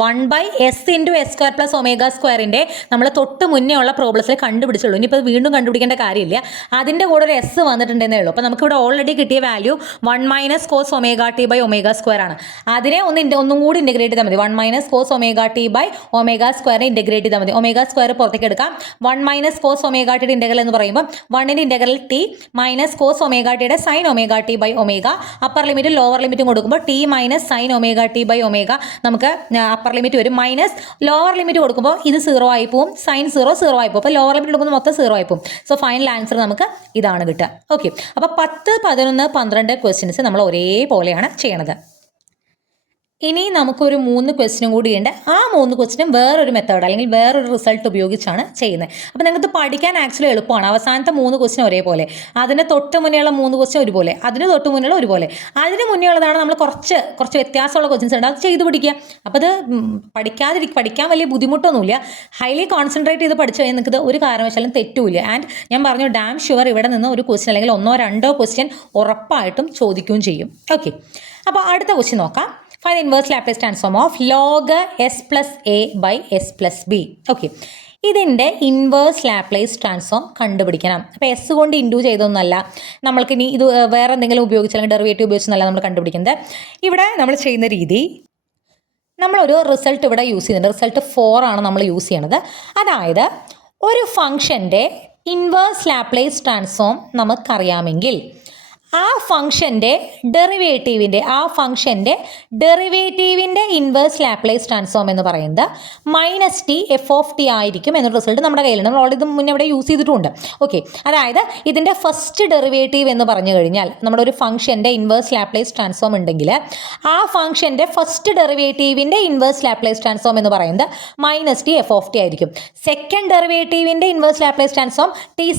1/s ഇൻറ്റു s² പ്ലസ് ω²ൻ്റെ നമ്മൾ തൊട്ട് മുന്നേ ഉള്ള പ്രോബ്ലത്തിൽ കണ്ടുപിടിച്ചുള്ളൂ. ഇനിയിപ്പോൾ വീണ്ടും കണ്ടുപിടിക്കേണ്ട കാര്യമില്ല. അതിൻ്റെ കൂടെ ഒരു എസ് വന്നിട്ടുണ്ടെന്നേ ഉള്ളൂ. അപ്പോൾ നമുക്കിവിടെ ഓൾറെഡി കിട്ടിയ വാല്യൂ 1 - cos ωt/ω² ആണ്. അതിനെ ഒന്നും കൂടി ഇൻ്റഗ്രേറ്റ് ചെയ്താൽ മതി. 1 - cos ωt/ω² ഇൻ്റഗ്രേറ്റ് ചെയ്താൽ മതി. ω² പുറത്തേക്ക് എടുക്കാം. 1 - cos ωtയുടെ ഇൻ്റഗ്രൽ എന്ന് പറയുമ്പോൾ 1ൻ്റെ ഇൻ്റഗ്രൽ t -cos ωtയുടെ sin ωt/ω. അപ്പർ ലിമിറ്റും ലോവർ ലിമിറ്റും കൊടുക്കുമ്പോൾ t sin ωt/ω നമുക്ക് അപ്പർ ലിമിറ്റ് വരും. മൈനസ് ലോവർ ലിമിറ്റ് കൊടുക്കുമ്പോൾ ഇത് 0 ആയി പോവും, sin 0 ആയി പോകും. അപ്പോൾ ലോവർ ലിമിറ്റ് കൊടുക്കുമ്പോൾ മൊത്തം 0 ആയി പോകും. സോ ഫൈനൽ ആൻസർ നമുക്ക് ഇതാണ് കിട്ടുക. ഓക്കെ, അപ്പോൾ 10, 11, 12 ക്വസ്റ്റ്യൻസ് നമ്മൾ ഒരേപോലെയാണ് ചെയ്യണത്. ഇനി നമുക്കൊരു 3 ക്വസ്റ്റ്യനും കൂടിയുണ്ട്. ആ 3 ക്വസ്റ്റ്യനും വേറൊരു മെത്തേഡ് അല്ലെങ്കിൽ വേറൊരു റിസൾട്ട് ഉപയോഗിച്ചാണ് ചെയ്യുന്നത്. അപ്പോൾ നിങ്ങൾക്ക് പഠിക്കാൻ ആക്ച്വലി എളുപ്പമാണ്. അവസാനത്തെ 3 ക്വസ്റ്റ്യൻ ഒരേപോലെ, അതിന് തൊട്ട് മുന്നേയുള്ള 3 ക്വസ്റ്റ്യൻ ഒരുപോലെ, അതിന് തൊട്ട് മുന്നേയുള്ള ഒരുപോലെ, അതിന് മുന്നേ ഉള്ളതാണ് നമ്മൾ കുറച്ച് വ്യത്യാസമുള്ള ക്വസ്റ്റ്യൻസ് ഉണ്ട്, അത് ചെയ്ത് പഠിക്കുക. അപ്പോൾ അത് പഠിക്കാൻ വലിയ ബുദ്ധിമുട്ടൊന്നുമില്ല. ഹൈലി കോൺസെൻട്രേറ്റ് ചെയ്ത് പഠിച്ചു കഴിഞ്ഞാൽ നിങ്ങൾക്ക് ഒരു കാരണവശാലും തെറ്റുമില്ല. ആൻഡ് ഞാൻ പറഞ്ഞു, ഡാം ഷുവർ ഇവിടെ നിന്ന് ഒരു ക്വസ്റ്റ്യൻ അല്ലെങ്കിൽ 1-2 ക്വസ്റ്റ്യൻ ഉറപ്പായിട്ടും ചോദിക്കുകയും ചെയ്യും. ഓക്കെ, അപ്പോൾ അടുത്ത ക്വസ്റ്റ്യൻ നോക്കാം. Find inverse Laplace transform of log s plus a by s plus b. Okay, ഇതിൻ്റെ ഇൻവേഴ്സ് ലാപ്ലേസ് ട്രാൻസ്ഫോം കണ്ടുപിടിക്കണം. അപ്പോൾ എസ് കൊണ്ട് ഇൻഡു ചെയ്തൊന്നുമല്ല, നമ്മൾക്ക് ഇനി ഇത് വേറെ എന്തെങ്കിലും ഉപയോഗിച്ച് അല്ലെങ്കിൽ ഡെറിവേറ്റീവ് ഉപയോഗിച്ചൊന്നല്ല നമ്മൾ കണ്ടുപിടിക്കുന്നത്. ഇവിടെ നമ്മൾ ചെയ്യുന്ന രീതി, നമ്മളൊരു റിസൾട്ട് ഇവിടെ യൂസ് ചെയ്യുന്നുണ്ട്. റിസൾട്ട് 4 ആണ് നമ്മൾ യൂസ് ചെയ്യണത്. അതായത് ഒരു ഫംഗ്ഷൻ്റെ ഇൻവേഴ്സ് ലാപ്ലേസ് ട്രാൻസ്ഫോം നമുക്കറിയാമെങ്കിൽ ആ ഫംഗ്ഷൻ്റെ ഡെറിവേറ്റീവിൻ്റെ ഇൻവേഴ്സ് ലാപ്ലേസ് ട്രാൻസ്ഫോം എന്ന് പറയുന്നത് -t f(t) ആയിരിക്കും എന്നൊരു റിസൾട്ട് നമ്മുടെ കയ്യിലുണ്ട്. നമ്മൾ ഓൾറെഡി ഇത് മുന്നേ ഇവിടെ യൂസ് ചെയ്തിട്ടുണ്ട്. ഓക്കെ, അതായത് ഇതിൻ്റെ ഫസ്റ്റ് ഡെറിവേറ്റീവ് എന്ന് പറഞ്ഞു കഴിഞ്ഞാൽ, നമ്മുടെ ഒരു ഫംഗ്ഷൻ്റെ ഇൻവേഴ്സ് ലാപ്ലേസ് ട്രാൻസ്ഫോം ഉണ്ടെങ്കിൽ ആ ഫംഗ്ഷൻ്റെ ഫസ്റ്റ് ഡെറിവേറ്റീവിൻ്റെ ഇൻവേഴ്സ് ലാപ്ലേസ് ട്രാൻസ്ഫോം എന്ന് പറയുന്നത് -t f(t) ആയിരിക്കും. സെക്കൻഡ് ഡെറിവേറ്റീവിൻ്റെ inverse Laplace transform t²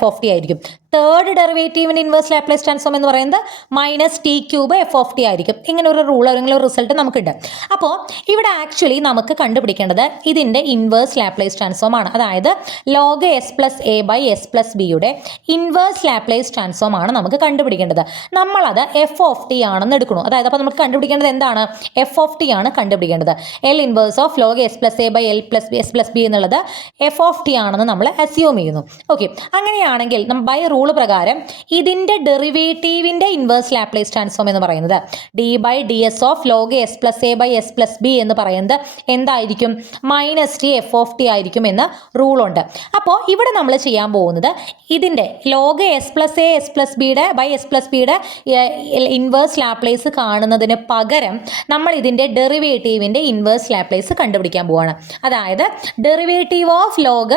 f(t) ആയിരിക്കും. തേർഡ് ഡെറിവേറ്റീവിൻ്റെ ഇൻവേഴ്സ് ലാപ്ലേസ് ട്രാൻസ്ഫോം എന്ന് പറയുന്നത് -t³ f(t) ആയിരിക്കും. ഇങ്ങനെ ഒരു റൂൾ അല്ലെങ്കിൽ ഒരു റിസൾട്ട് നമുക്കുണ്ട്. അപ്പോൾ ഇവിടെ ആക്ച്വലി നമുക്ക് കണ്ടുപിടിക്കേണ്ടത് ഇതിൻ്റെ ഇൻവേഴ്സ് ലാപ്ലേസ് ട്രാൻസ്ഫോം ആണ്. അതായത് log s plus a by s plus b യുടെ ഇൻവേഴ്സ് ലാപ്ലേസ് ട്രാൻസ്ഫോം ആണ് നമുക്ക് കണ്ടുപിടിക്കേണ്ടത്. നമ്മളത് f(t) ആണെന്ന് എടുക്കണം. അതായത് അപ്പോൾ നമുക്ക് കണ്ടുപിടിക്കേണ്ടത് എന്താണ്? f(t) ആണ് കണ്ടുപിടിക്കേണ്ടത്. L inverse of log s plus a by s plus b എന്നുള്ളത് f(t) ആണെന്ന് നമ്മൾ അസ്യൂം ചെയ്യുന്നു. ഓക്കെ, അങ്ങനെയാണെങ്കിൽ ബൈ റൂൾ പ്രകാരം ഇതിൻ്റെ ഡെറിവേറ്റീവിൻ്റെ ഇൻവേഴ്സ് ലാപ്ലേസ് ട്രാൻസ്ഫോം എന്ന് പറയുന്നത് d/ds of log s plus a by s plus b എന്ന് പറയുന്നത് എന്തായിരിക്കും? -t f(t) ആയിരിക്കും എന്ന് റൂളുണ്ട്. അപ്പോൾ ഇവിടെ നമ്മൾ ചെയ്യാൻ പോകുന്നത് ഇതിൻ്റെ log s plus a s plus bയുടെ s plus bയുടെ ഇൻവേഴ്സ് ലാപ്ലേസ് കാണുന്നതിന് പകരം നമ്മൾ ഇതിൻ്റെ ഡെറിവേറ്റീവിൻ്റെ ഇൻവേഴ്സ് ലാപ്ലേസ് കണ്ടുപിടിക്കാൻ പോവുകയാണ്. അതായത് derivative of log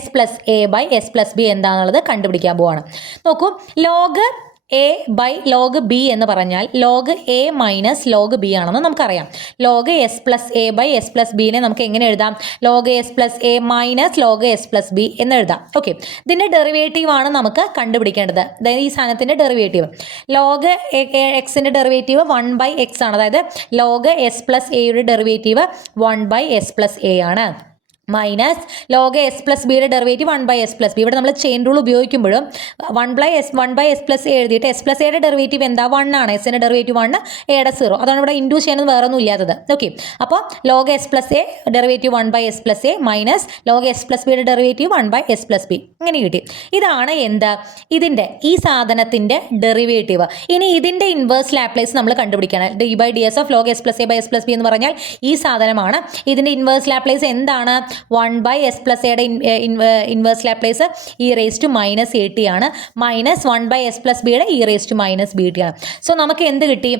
s plus a by s plus b എന്താണെന്നുള്ളത് കണ്ടുപിടിക്കാൻ പോവുകയാണ്. നോക്കൂ, log a by log b എന്ന് പറഞ്ഞാൽ log a minus log b ആണെന്ന് നമുക്കറിയാം. log s plus a by s plus b നെ നമുക്ക് എങ്ങനെ എഴുതാം? log s plus a minus log s plus b എന്ന് എഴുതാം. ഓക്കെ, ഇതിൻ്റെ ഡെറിവേറ്റീവ് ആണ് നമുക്ക് കണ്ടുപിടിക്കേണ്ടത്. അതായത് ഈ സാധനത്തിൻ്റെ ഡെറിവേറ്റീവ് log എക്സിൻ്റെ ഡെറിവേറ്റീവ് 1/x ആണ്. അതായത് log s plus a യുടെ ഡെറിവേറ്റീവ് 1/s plus a ആണ്. Minus log s plus b യുടെ ഡെറിവേറ്റീവ് 1/s plus b. ഇവിടെ നമ്മൾ ചെയിൻ റൂൾ ഉപയോഗിക്കുമ്പോഴും 1/s plus a എഴുതിയിട്ട് s plus a യുടെ ഡെറിവേറ്റീവ് എന്താ? 1 ആണ്. എസിൻ്റെ ഡെറിവേറ്റീവ് 1, എയുടെ 0. അതാണ് ഇവിടെ ഇൻഡു ചെയ്യുന്നത്, വേറെ ഒന്നും ഇല്ലാത്തത്. ഓക്കെ, അപ്പോൾ log s plus a derivative 1/s plus a minus log s plus b യുടെ ഡെറിവേറ്റീവ് 1/s plus b. ഇങ്ങനെ കിട്ടി. ഇതാണ് എന്ത്? ഇതിൻ്റെ ഈ സാധനത്തിൻ്റെ ഡെറിവേറ്റീവ്. ഇനി ഇതിൻ്റെ ഇൻവേഴ്സ് ലാപ്ലേസ് നമ്മൾ കണ്ടുപിടിക്കണം. d/ds of log s plus a by s plus b എന്ന് പറഞ്ഞാൽ ഈ സാധനമാണ്. ഇതിൻ്റെ ഇൻവേഴ്സ് ലാപ്ലേസ് എന്താണ്? 1/s plus a യുടെ ഇൻവേഴ്സ് ലാപ്ലേസ് e⁻−at ആണ്. മൈനസ് 1/s plus b യുടെ e⁻−bt ആണ്. സോ നമുക്ക് എന്ത് കിട്ടി?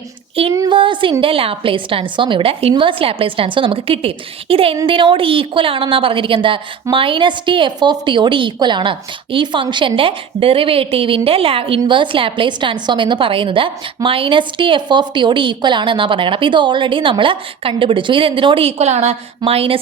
ഇൻവേഴ്സിൻ്റെ ലാപ്ലേസ് ട്രാൻസ്ഫോം, ഇവിടെ ഇൻവേഴ്സ് ലാപ്ലേസ് ട്രാൻസ്ഫോം നമുക്ക് കിട്ടി. ഇത് എന്തിനോട് ഈക്വൽ ആണെന്നാണ് പറഞ്ഞിരിക്കുന്നത്? -t f(t) യോട് ഈക്വൽ ആണ്. ഈ ഫംഗ്ഷൻ്റെ ഡെറിവേറ്റീവിൻ്റെ ഇൻവേഴ്സ് ലാപ്ലേസ് ട്രാൻസ്ഫോം എന്ന് പറയുന്നത് -t f(t) യോട് ഈക്വൽ ആണ് എന്നാണ് പറയുന്നത്. അപ്പോൾ ഇത് ഓൾറെഡി നമ്മൾ കണ്ടുപിടിച്ചു. ഇത് എന്തിനോട് ഈക്വൽ ആണ്?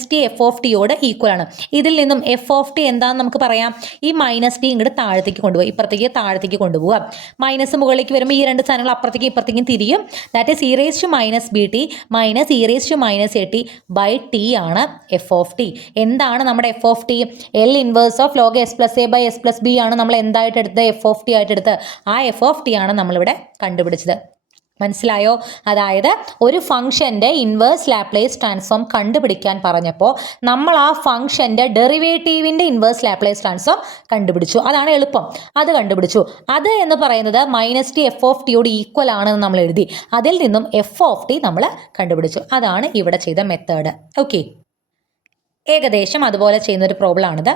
-t f(t) യോട് ഈക്വൽ ആണ്. ഇതിൽ നിന്നും f(t) എന്താണെന്ന് നമുക്ക് പറയാം. ഈ -t ഇങ്ങോട്ട് താഴത്തേക്ക് കൊണ്ടുപോകുക, ഇപ്പുറത്തേക്ക് താഴത്തേക്ക് കൊണ്ടുപോകുക. മൈനസ് മുകളിലേക്ക് വരുമ്പോൾ ഈ രണ്ട് സാധനങ്ങൾ അപ്പുറത്തേക്കും ഇപ്പുറത്തേക്കും തിരിയും. That is e⁻−bt minus e⁻−at by t ആണ് f(t). എന്താണ് നമ്മുടെ f(t)? L inverse of log s plus a by s plus b ആണ് നമ്മൾ എന്തായിട്ട് എടുത്തത്? f(t) ആയിട്ട് എടുത്ത്. ആ f(t) ആണ് നമ്മളിവിടെ കണ്ടുപിടിച്ചത്. മനസ്സിലായോ? അതായത് ഒരു ഫംഗ്ഷൻ്റെ ഇൻവേഴ്സ് ലാപ്ലേസ് ട്രാൻസ്ഫോം കണ്ടുപിടിക്കാൻ പറഞ്ഞപ്പോൾ നമ്മൾ ആ ഫംഗ്ഷൻ്റെ ഡെറിവേറ്റീവിൻ്റെ ഇൻവേഴ്സ് ലാപ്ലേസ് ട്രാൻസ്ഫോം കണ്ടുപിടിച്ചു. അതാണ് എളുപ്പം, അത് കണ്ടുപിടിച്ചു. അത് എന്ന് പറയുന്നത് -t f(t) യോട് ഈക്വൽ ആണെന്ന് നമ്മൾ എഴുതി. അതിൽ നിന്നും f(t) നമ്മൾ കണ്ടുപിടിച്ചു. അതാണ് ഇവിടെ ചെയ്ത മെത്തേഡ്. ഓക്കെ, ഏകദേശം അതുപോലെ ചെയ്യുന്നൊരു പ്രോബ്ലം ആണിത്.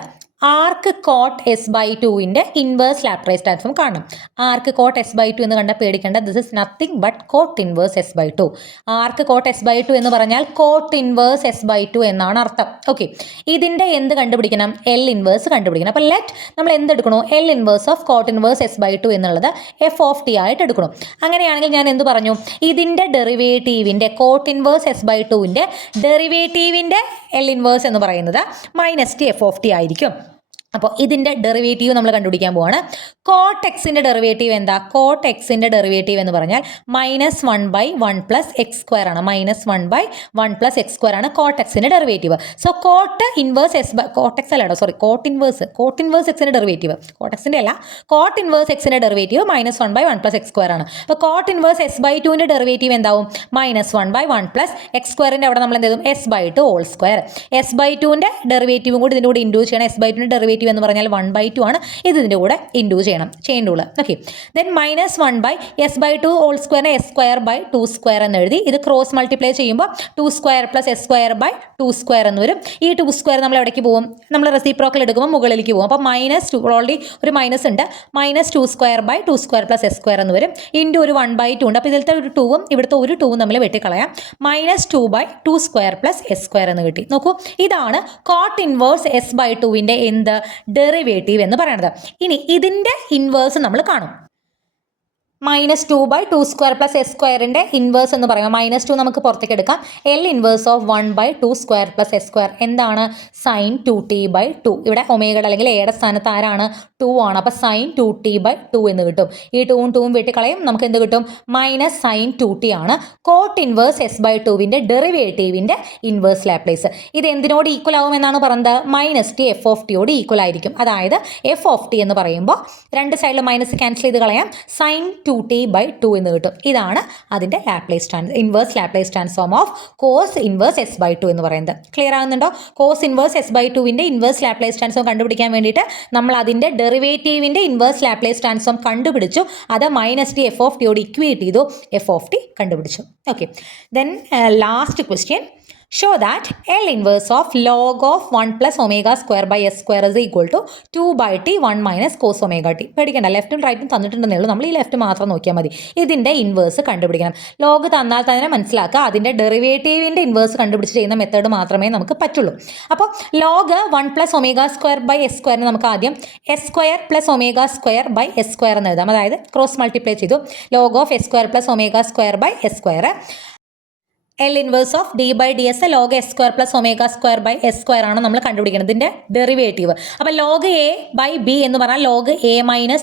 ആർക്ക് കോട്ട് എസ് ബൈ ടുവിൻ്റെ ഇൻവേഴ്സ് ലാപ്ലേസ് ട്രാൻസ്ഫോം കാണണം. Arc cot S by two എന്ന് കണ്ടാൽ പേടിക്കേണ്ട, this is nothing but cot inverse S by two. Arc cot S by two എന്ന് പറഞ്ഞാൽ cot inverse S by two എന്നാണ് അർത്ഥം. Okay, ഇതിൻ്റെ എന്ത് കണ്ടുപിടിക്കണം? എൽ ഇൻവേഴ്സ് കണ്ടുപിടിക്കണം. അപ്പോൾ നമ്മൾ എന്തെടുക്കണോ? L inverse of cot inverse S by two എന്നുള്ളത് എഫ് ഓഫ് ടി ആയിട്ട് എടുക്കണം. അങ്ങനെയാണെങ്കിൽ ഞാൻ എന്ത് പറഞ്ഞു? ഇതിൻ്റെ ഡെറിവേറ്റീവിൻ്റെ കോട്ട് ഇൻവേഴ്സ് എസ് ബൈ ടുവിൻ്റെ ഡെറിവേറ്റീവിൻ്റെ എൽ ഇൻവേഴ്സ് എന്ന് പറയുന്നത് minus T F of T ആയിരിക്കും. അപ്പോൾ ഇതിൻ്റെ ഡെറിവേറ്റീവ് നമ്മൾ കണ്ടുപിടിക്കാൻ പോവാണ്. കോട്ട് എക്സിൻ്റെ ഡെറിവേറ്റീവ് എന്താ? കോട്ട് എക്സിൻ്റെ ഡെറിവേറ്റീവ് എന്ന് പറഞ്ഞാൽ -1/1 + x² ആണ്. -1/1 + x² ആണ് കോട്ട് എക്സിൻ്റെ derivative. So cot inverse S by cot X അല്ല, സോറി, കോട്ട് ഇൻവേഴ്സ് എക്സിൻ്റെ ഡെറിവേറ്റീവ്, കോട്ട് എക്സിൻ്റെ അല്ല, കോട്ട് ഇൻവേഴ്സ് എക്സിൻ്റെ ഡെറിവേറ്റീവ് -1/1 + x² ആണ്. അപ്പോൾ കോട്ട് ഇൻവേഴ്സ് എസ് ബൈ ടുവിൻ്റെ ഡെറിവേറ്റീവ് എന്താവും? -1/1 + x²ൻ്റെ അവിടെ നമ്മൾ എന്ത് ചെയ്തും? S by two whole square. S by ടുവിൻ്റെ ഡെറിവേറ്റീവും കൂടി ഇതിൻ്റെ കൂടെ ഇൻഡ്യൂസ് ചെയ്യണം. എസ് ബൈ ടുവിൻ്റെ ഡെറിവേറ്റീവ് എന്ന് പറഞ്ഞാൽ 1/2 ആണ്. ഇതിൻ്റെ കൂടെ ഇൻഡ്യൂസ് ചെയ്യണം, chain rule. Okay, then -1/s/2 whole സ്ക്വയറിനെ s²/2² എന്ന് എഴുതി. ഇത് ക്രോസ് മൾട്ടിപ്ലൈ ചെയ്യുമ്പോൾ 2² + s²/2² എന്ന് വരും. ഈ 2² നമ്മൾ എവിടേക്ക് പോകും? നമ്മൾ റെസിപ്രോക്കൽ എടുക്കുമ്പോൾ മുകളിലേക്ക് പോകും. അപ്പോൾ -2 ഓൾറെഡി ഒരു മൈനസ് ഉണ്ട്, -2² + s² എന്ന് വരും. ഇൻറ്റു ഒരു 1/2 ഉണ്ട്. അപ്പോൾ ഇതിലത്തെ ഒരു 2ഉം ഇവിടുത്തെ ഒരു 2ഉം തമ്മിൽ വെട്ടിക്കളയാം. -2/2² + s² എന്ന് കിട്ടി. നോക്കൂ, ഇതാണ് കോട്ട് ഇൻവേഴ്സ് എസ് ബൈ ടുവിൻ്റെ എന്ത്? ഡെറിവേറ്റീവ് എന്ന് പറയുന്നത്. ഇനി ഇതിൻ്റെ ഇൻവേഴ്സ് നമ്മൾ കാണും. -2/2² + s²ൻ്റെ ഇൻവേഴ്സ് എന്ന് പറയുമ്പോൾ -2 നമുക്ക് പുറത്തേക്ക് എടുക്കാം. എൽ ഇൻവേഴ്സ് ഓഫ് 1/2² + s² എന്താണ്? sin 2t/2. ഇവിടെ ഒമേഗയുടെ അല്ലെങ്കിൽ എയുടെ സ്ഥാനത്ത് ആരാണ്? 2 ആണ്. അപ്പോൾ sin 2t/2 എന്ന് കിട്ടും. ഈ 2ഉം 2ഉം വെട്ടിക്കളയും, നമുക്ക് എന്ത് കിട്ടും? -sin 2t ആണ് കോട്ട് ഇൻവേഴ്സ് എസ് ബൈ ടുവിൻ്റെ ഡെറിവേറ്റീവിൻ്റെ ഇൻവേഴ്സ് ലാപ്ലേസ്. ഇത് എന്തിനോട് ഈക്വൽ ആവും എന്നാണ് പറയുന്നത്? -t എഫ് ഓഫ് ടിയോട് ഈക്വൽ ആയിരിക്കും. അതായത് എഫ് ഓഫ് ടി എന്ന് പറയുമ്പോൾ രണ്ട് സൈഡിൽ മൈനസ് ക്യാൻസൽ ചെയ്ത് കളയാം, sin 2t/2 എന്ന് കിട്ടും. ഇതാണ് അതിൻ്റെ inverse Laplace transform of cos inverse S by two എന്ന് പറയുന്നത്. ക്ലിയർ ആകുന്നുണ്ടോ? കോസ് ഇൻവേഴ്സ് എസ് ബൈ ടുവിൻ്റെ ഇൻവേഴ്സ് ലാപ്ലേസ് ട്രാൻസ്ഫോം കണ്ടുപിടിക്കാൻ വേണ്ടിയിട്ട് നമ്മൾ അതിൻ്റെ ഡെറിവേറ്റീവിൻ്റെ ഇൻവേഴ്സ് ലാപ്ലേസ് ട്രാൻസ്ഫോം കണ്ടുപിടിച്ചു. അത് -t എഫ് ഓഫ് ടിയോട് ഇക്വേറ്റ് ചെയ്തു, എഫ് ഓഫ് ടി കണ്ടുപിടിച്ചു. Okay, then last question. Show that L inverse of log of 1 + ω² is equal to 2/t 1 - cos ωt. പേടിക്കണ്ട, ലെഫ്റ്റും റൈറ്റും തന്നിട്ടുണ്ടെന്നേ ഉള്ളൂ, നമ്മൾ ഈ ലെഫ്റ്റ് മാത്രം നോക്കിയാൽ മതി. ഇതിൻ്റെ ഇൻവേഴ്സ് കണ്ടുപിടിക്കണം. ലോഗ് തന്നാൽ തന്നെ മനസ്സിലാക്കുക, അതിൻ്റെ ഡെറിവേറ്റീവിൻ്റെ ഇൻവേഴ്സ് കണ്ടുപിടിച്ച് ചെയ്യുന്ന മെത്തേഡ് മാത്രമേ നമുക്ക് പറ്റുള്ളൂ. അപ്പോൾ ലോഗ് 1 + ω² s² നമുക്ക് ആദ്യം s² + ω² s² എന്ന് എഴുതാം. അതായത് ക്രോസ് മൾട്ടിപ്ലൈ ചെയ്തു. Log of s² + ω² s². L inverse of d/ds log s² + ω² s² ആണ് നമ്മൾ കണ്ടുപിടിക്കുന്നത്, ഇതിൻ്റെ ഡെറിവേറ്റീവ്. അപ്പോൾ log a/b എന്ന് പറഞ്ഞാൽ log a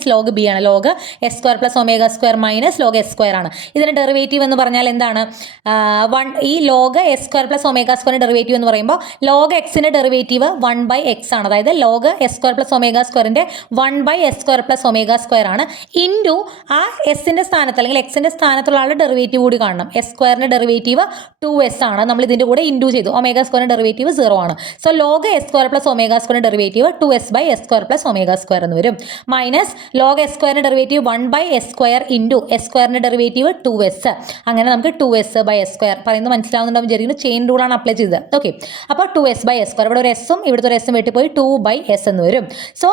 - log b ആണ്. log s² + ω² - log s² ആണ്. ഇതിൻ്റെ ഡെറിവേറ്റീവ് എന്ന് പറഞ്ഞാൽ എന്താണ്? ഈ log s² + ω² ഡെറിവേറ്റീവ് എന്ന് പറയുമ്പോൾ log xൻ്റെ ഡെറിവേറ്റീവ് 1/x ആണ്. അതായത് log s² + ω²ൻ്റെ 1/s² + ω² ആണ്. ഇൻറ്റു ആ എസിൻ്റെ സ്ഥാനത്ത് അല്ലെങ്കിൽ എക്സിൻ്റെ സ്ഥാനത്തുള്ള ആളുടെ ഡെറിവേറ്റീവ് കൂടി കാണണം. s² ഡെറിവേറ്റീവ് 2s ആണ്. നമ്മൾ ഇതിൻ്റെ കൂടെ ഇൻഡു ചെയ്തു. ω² ഡെറിവേറ്റീവ് 0 ആണ്. So log s² + ω² derivative 2s/s² + ω² എന്ന് വരും. Minus log s² derivative 1/s² into s² derivative 2s. അങ്ങനെ നമുക്ക് 2s/s². പറയുന്നത് മനസ്സിലാവുന്നുണ്ടാവും വിചാരിക്കുന്നു. ചെയിൻ റൂളാണ് അപ്ലൈ ചെയ്തത്. ഓക്കെ, അപ്പോൾ 2s/s². ഇവിടെ ഒരു എസും ഇവിടുത്തെ ഒരു എസും വെട്ടിപ്പോയി 2/s എന്ന് വരും. സോ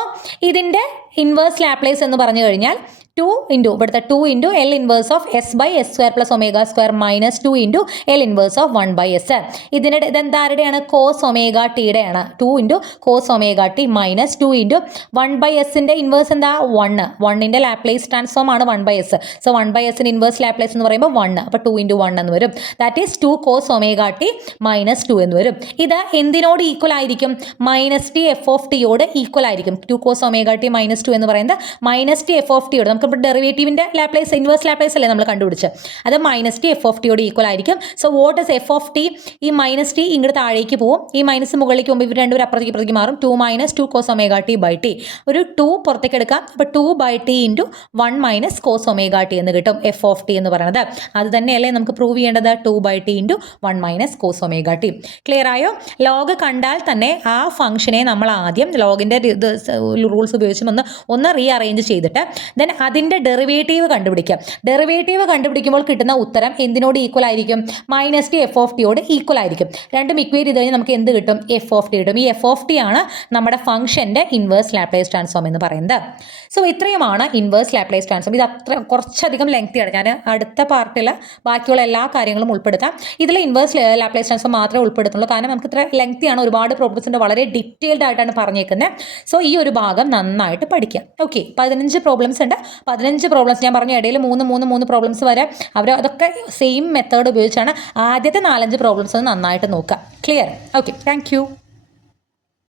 ഇതിൻ്റെ ഇൻവേഴ്സ് ലാപ്ലേസ് എന്ന് പറഞ്ഞു കഴിഞ്ഞാൽ 2 ഇൻറ്റു ഇവിടുത്തെ 2 into L inverse of s/s² + ω² minus 2 into L inverse of 1/s. ഇതിൻ്റെ ഇതെന്താരുടെയാണ്? കോസ് ഒമേഗ-ടിയുടെയാണ്. 2 into cos omega T minus 2 into 1/sൻ്റെ ഇൻവേഴ്സ് എന്താ? 1. 1ൻ്റെ ലാപ്ലേസ് ട്രാൻസ്ഫോം ആണ് 1/s. സോ 1/sൻ്റെ ഇൻവേഴ്സ് ലാപ്ലേസ് എന്ന് പറയുമ്പോൾ 1. അപ്പോൾ 2 ഇൻറ്റു 1 എന്ന് വരും. That is 2 cos omega T minus 2 എന്ന് വരും. ഇത് എന്തിനോട് ഈക്വൽ ആയിരിക്കും? -t എഫ് ഓഫ് ടിയോട് ഈക്വൽ ആയിരിക്കും. 2 കോസ് ഒമേഗ-ടി മൈനസ് 2 എന്ന് പറയുന്നത് -t എഫ് ഓഫ് ടിയോട്, നമുക്ക് ഡെറിവേറ്റീവിൻ്റെ ലാപ്ലേസ് ഇൻവേഴ്സ് ലാപ്ലേസ് അല്ലേ നമ്മൾ കണ്ടുപിടിച്ച്, അത് -t എഫ് ഓഫ് ടിയോട് ഈക്വൽ ആയിരിക്കും. So what is F of T? ഈ -t ഇങ്ങോട്ട് താഴേക്ക് പോകും, ഈ മൈനസ് മുകളിലേക്ക് പോകുമ്പോൾ ഇവർ രണ്ടുപേരും അപ്പുറത്തേക്ക് മാറും. 2 - 2 cos ωt/t. ഒരു 2 പുറത്തേക്ക് എടുക്കാം. അപ്പോൾ 2/t ഇൻറ്റു 1 - cos ωt എന്ന് കിട്ടും എഫ് ഓഫ് ടി എന്ന് പറയുന്നത്. അത് തന്നെയല്ലേ നമുക്ക് പ്രൂവ് ചെയ്യേണ്ടത്? 2/t into 1 - cos ωt. Clear ആയോ? ലോഗ് കണ്ടാൽ തന്നെ ആ ഫംഗ്ഷനെ നമ്മൾ ആദ്യം ലോഗിൻ്റെ റൂൾസ് ഉപയോഗിച്ചും ഒന്ന് ഒന്ന് റീ അറേഞ്ച് ചെയ്തിട്ട് ദെൻ അതിൻ്റെ ഡെറിവേറ്റീവ് കണ്ടുപിടിക്കുക. ഡെറിവേറ്റീവ് കണ്ടുപിടിക്കുമ്പോൾ കിട്ടുന്ന ഉത്തരം എന്തിനോട് ഈക്വൽ ആയിരിക്കും? മൈനസ് ടി എഫ് ഓഫ് ടിയോട് ഈക്വൽ ആയിരിക്കും. രണ്ടും ഇക്വേറ്റ് ചെയ്ത് കഴിഞ്ഞാൽ നമുക്ക് എന്ത് കിട്ടും? എഫ് ഓഫ് ടി കിട്ടും. ഈ എഫ് ഓഫ് ടി ആണ് നമ്മുടെ ഫംഗ്ഷൻ്റെ ഇൻവേഴ്സ് ലാപ്ലേസ് ട്രാൻസ്ഫോം എന്ന് പറയുന്നത്. സോ ഇത്രയുമാണ് ഇൻവേഴ്സ് ലാപ്ലേസ് ട്രാൻസ്ഫോം. ഇത് കുറച്ചധികം ലെങ്തിയാണ്. ഞാൻ അടുത്ത പാർട്ടിൽ ബാക്കിയുള്ള എല്ലാ കാര്യങ്ങളും ഉൾപ്പെടുത്താം. ഇതിൽ ഇൻവേഴ്സ് ലാപ്ലേസ് ട്രാൻസ്ഫോം മാത്രമേ ഉൾപ്പെടുത്തുള്ളൂ. കാരണം നമുക്ക് ഇത്ര ലെങ്തിയാണ്, ഒരുപാട് പ്രോബ്ലംസിൻ്റെ വളരെ ഡീറ്റെയിൽഡ് ആയിട്ടാണ് പറഞ്ഞേക്കുന്നത്. സോ ഈ ഒരു ഭാഗം നന്നായിട്ട് പഠിക്കാം. ഓക്കെ, 15 പ്രോബ്ലംസ് ഉണ്ട്. 15 പ്രോബ്ലംസ് ഞാൻ പറഞ്ഞു, ഇടയിൽ മൂന്ന് പ്രോബ്ലംസ് വരെ അവർ അതൊക്കെ സെയിം മെത്തേഡ് ഉപയോഗിച്ചാണ്. ആദ്യത്തെ 4-5 പ്രോബ്ലംസ് നന്നായിട്ട് നോക്കുക. ക്ലിയർ? Okay, thank you.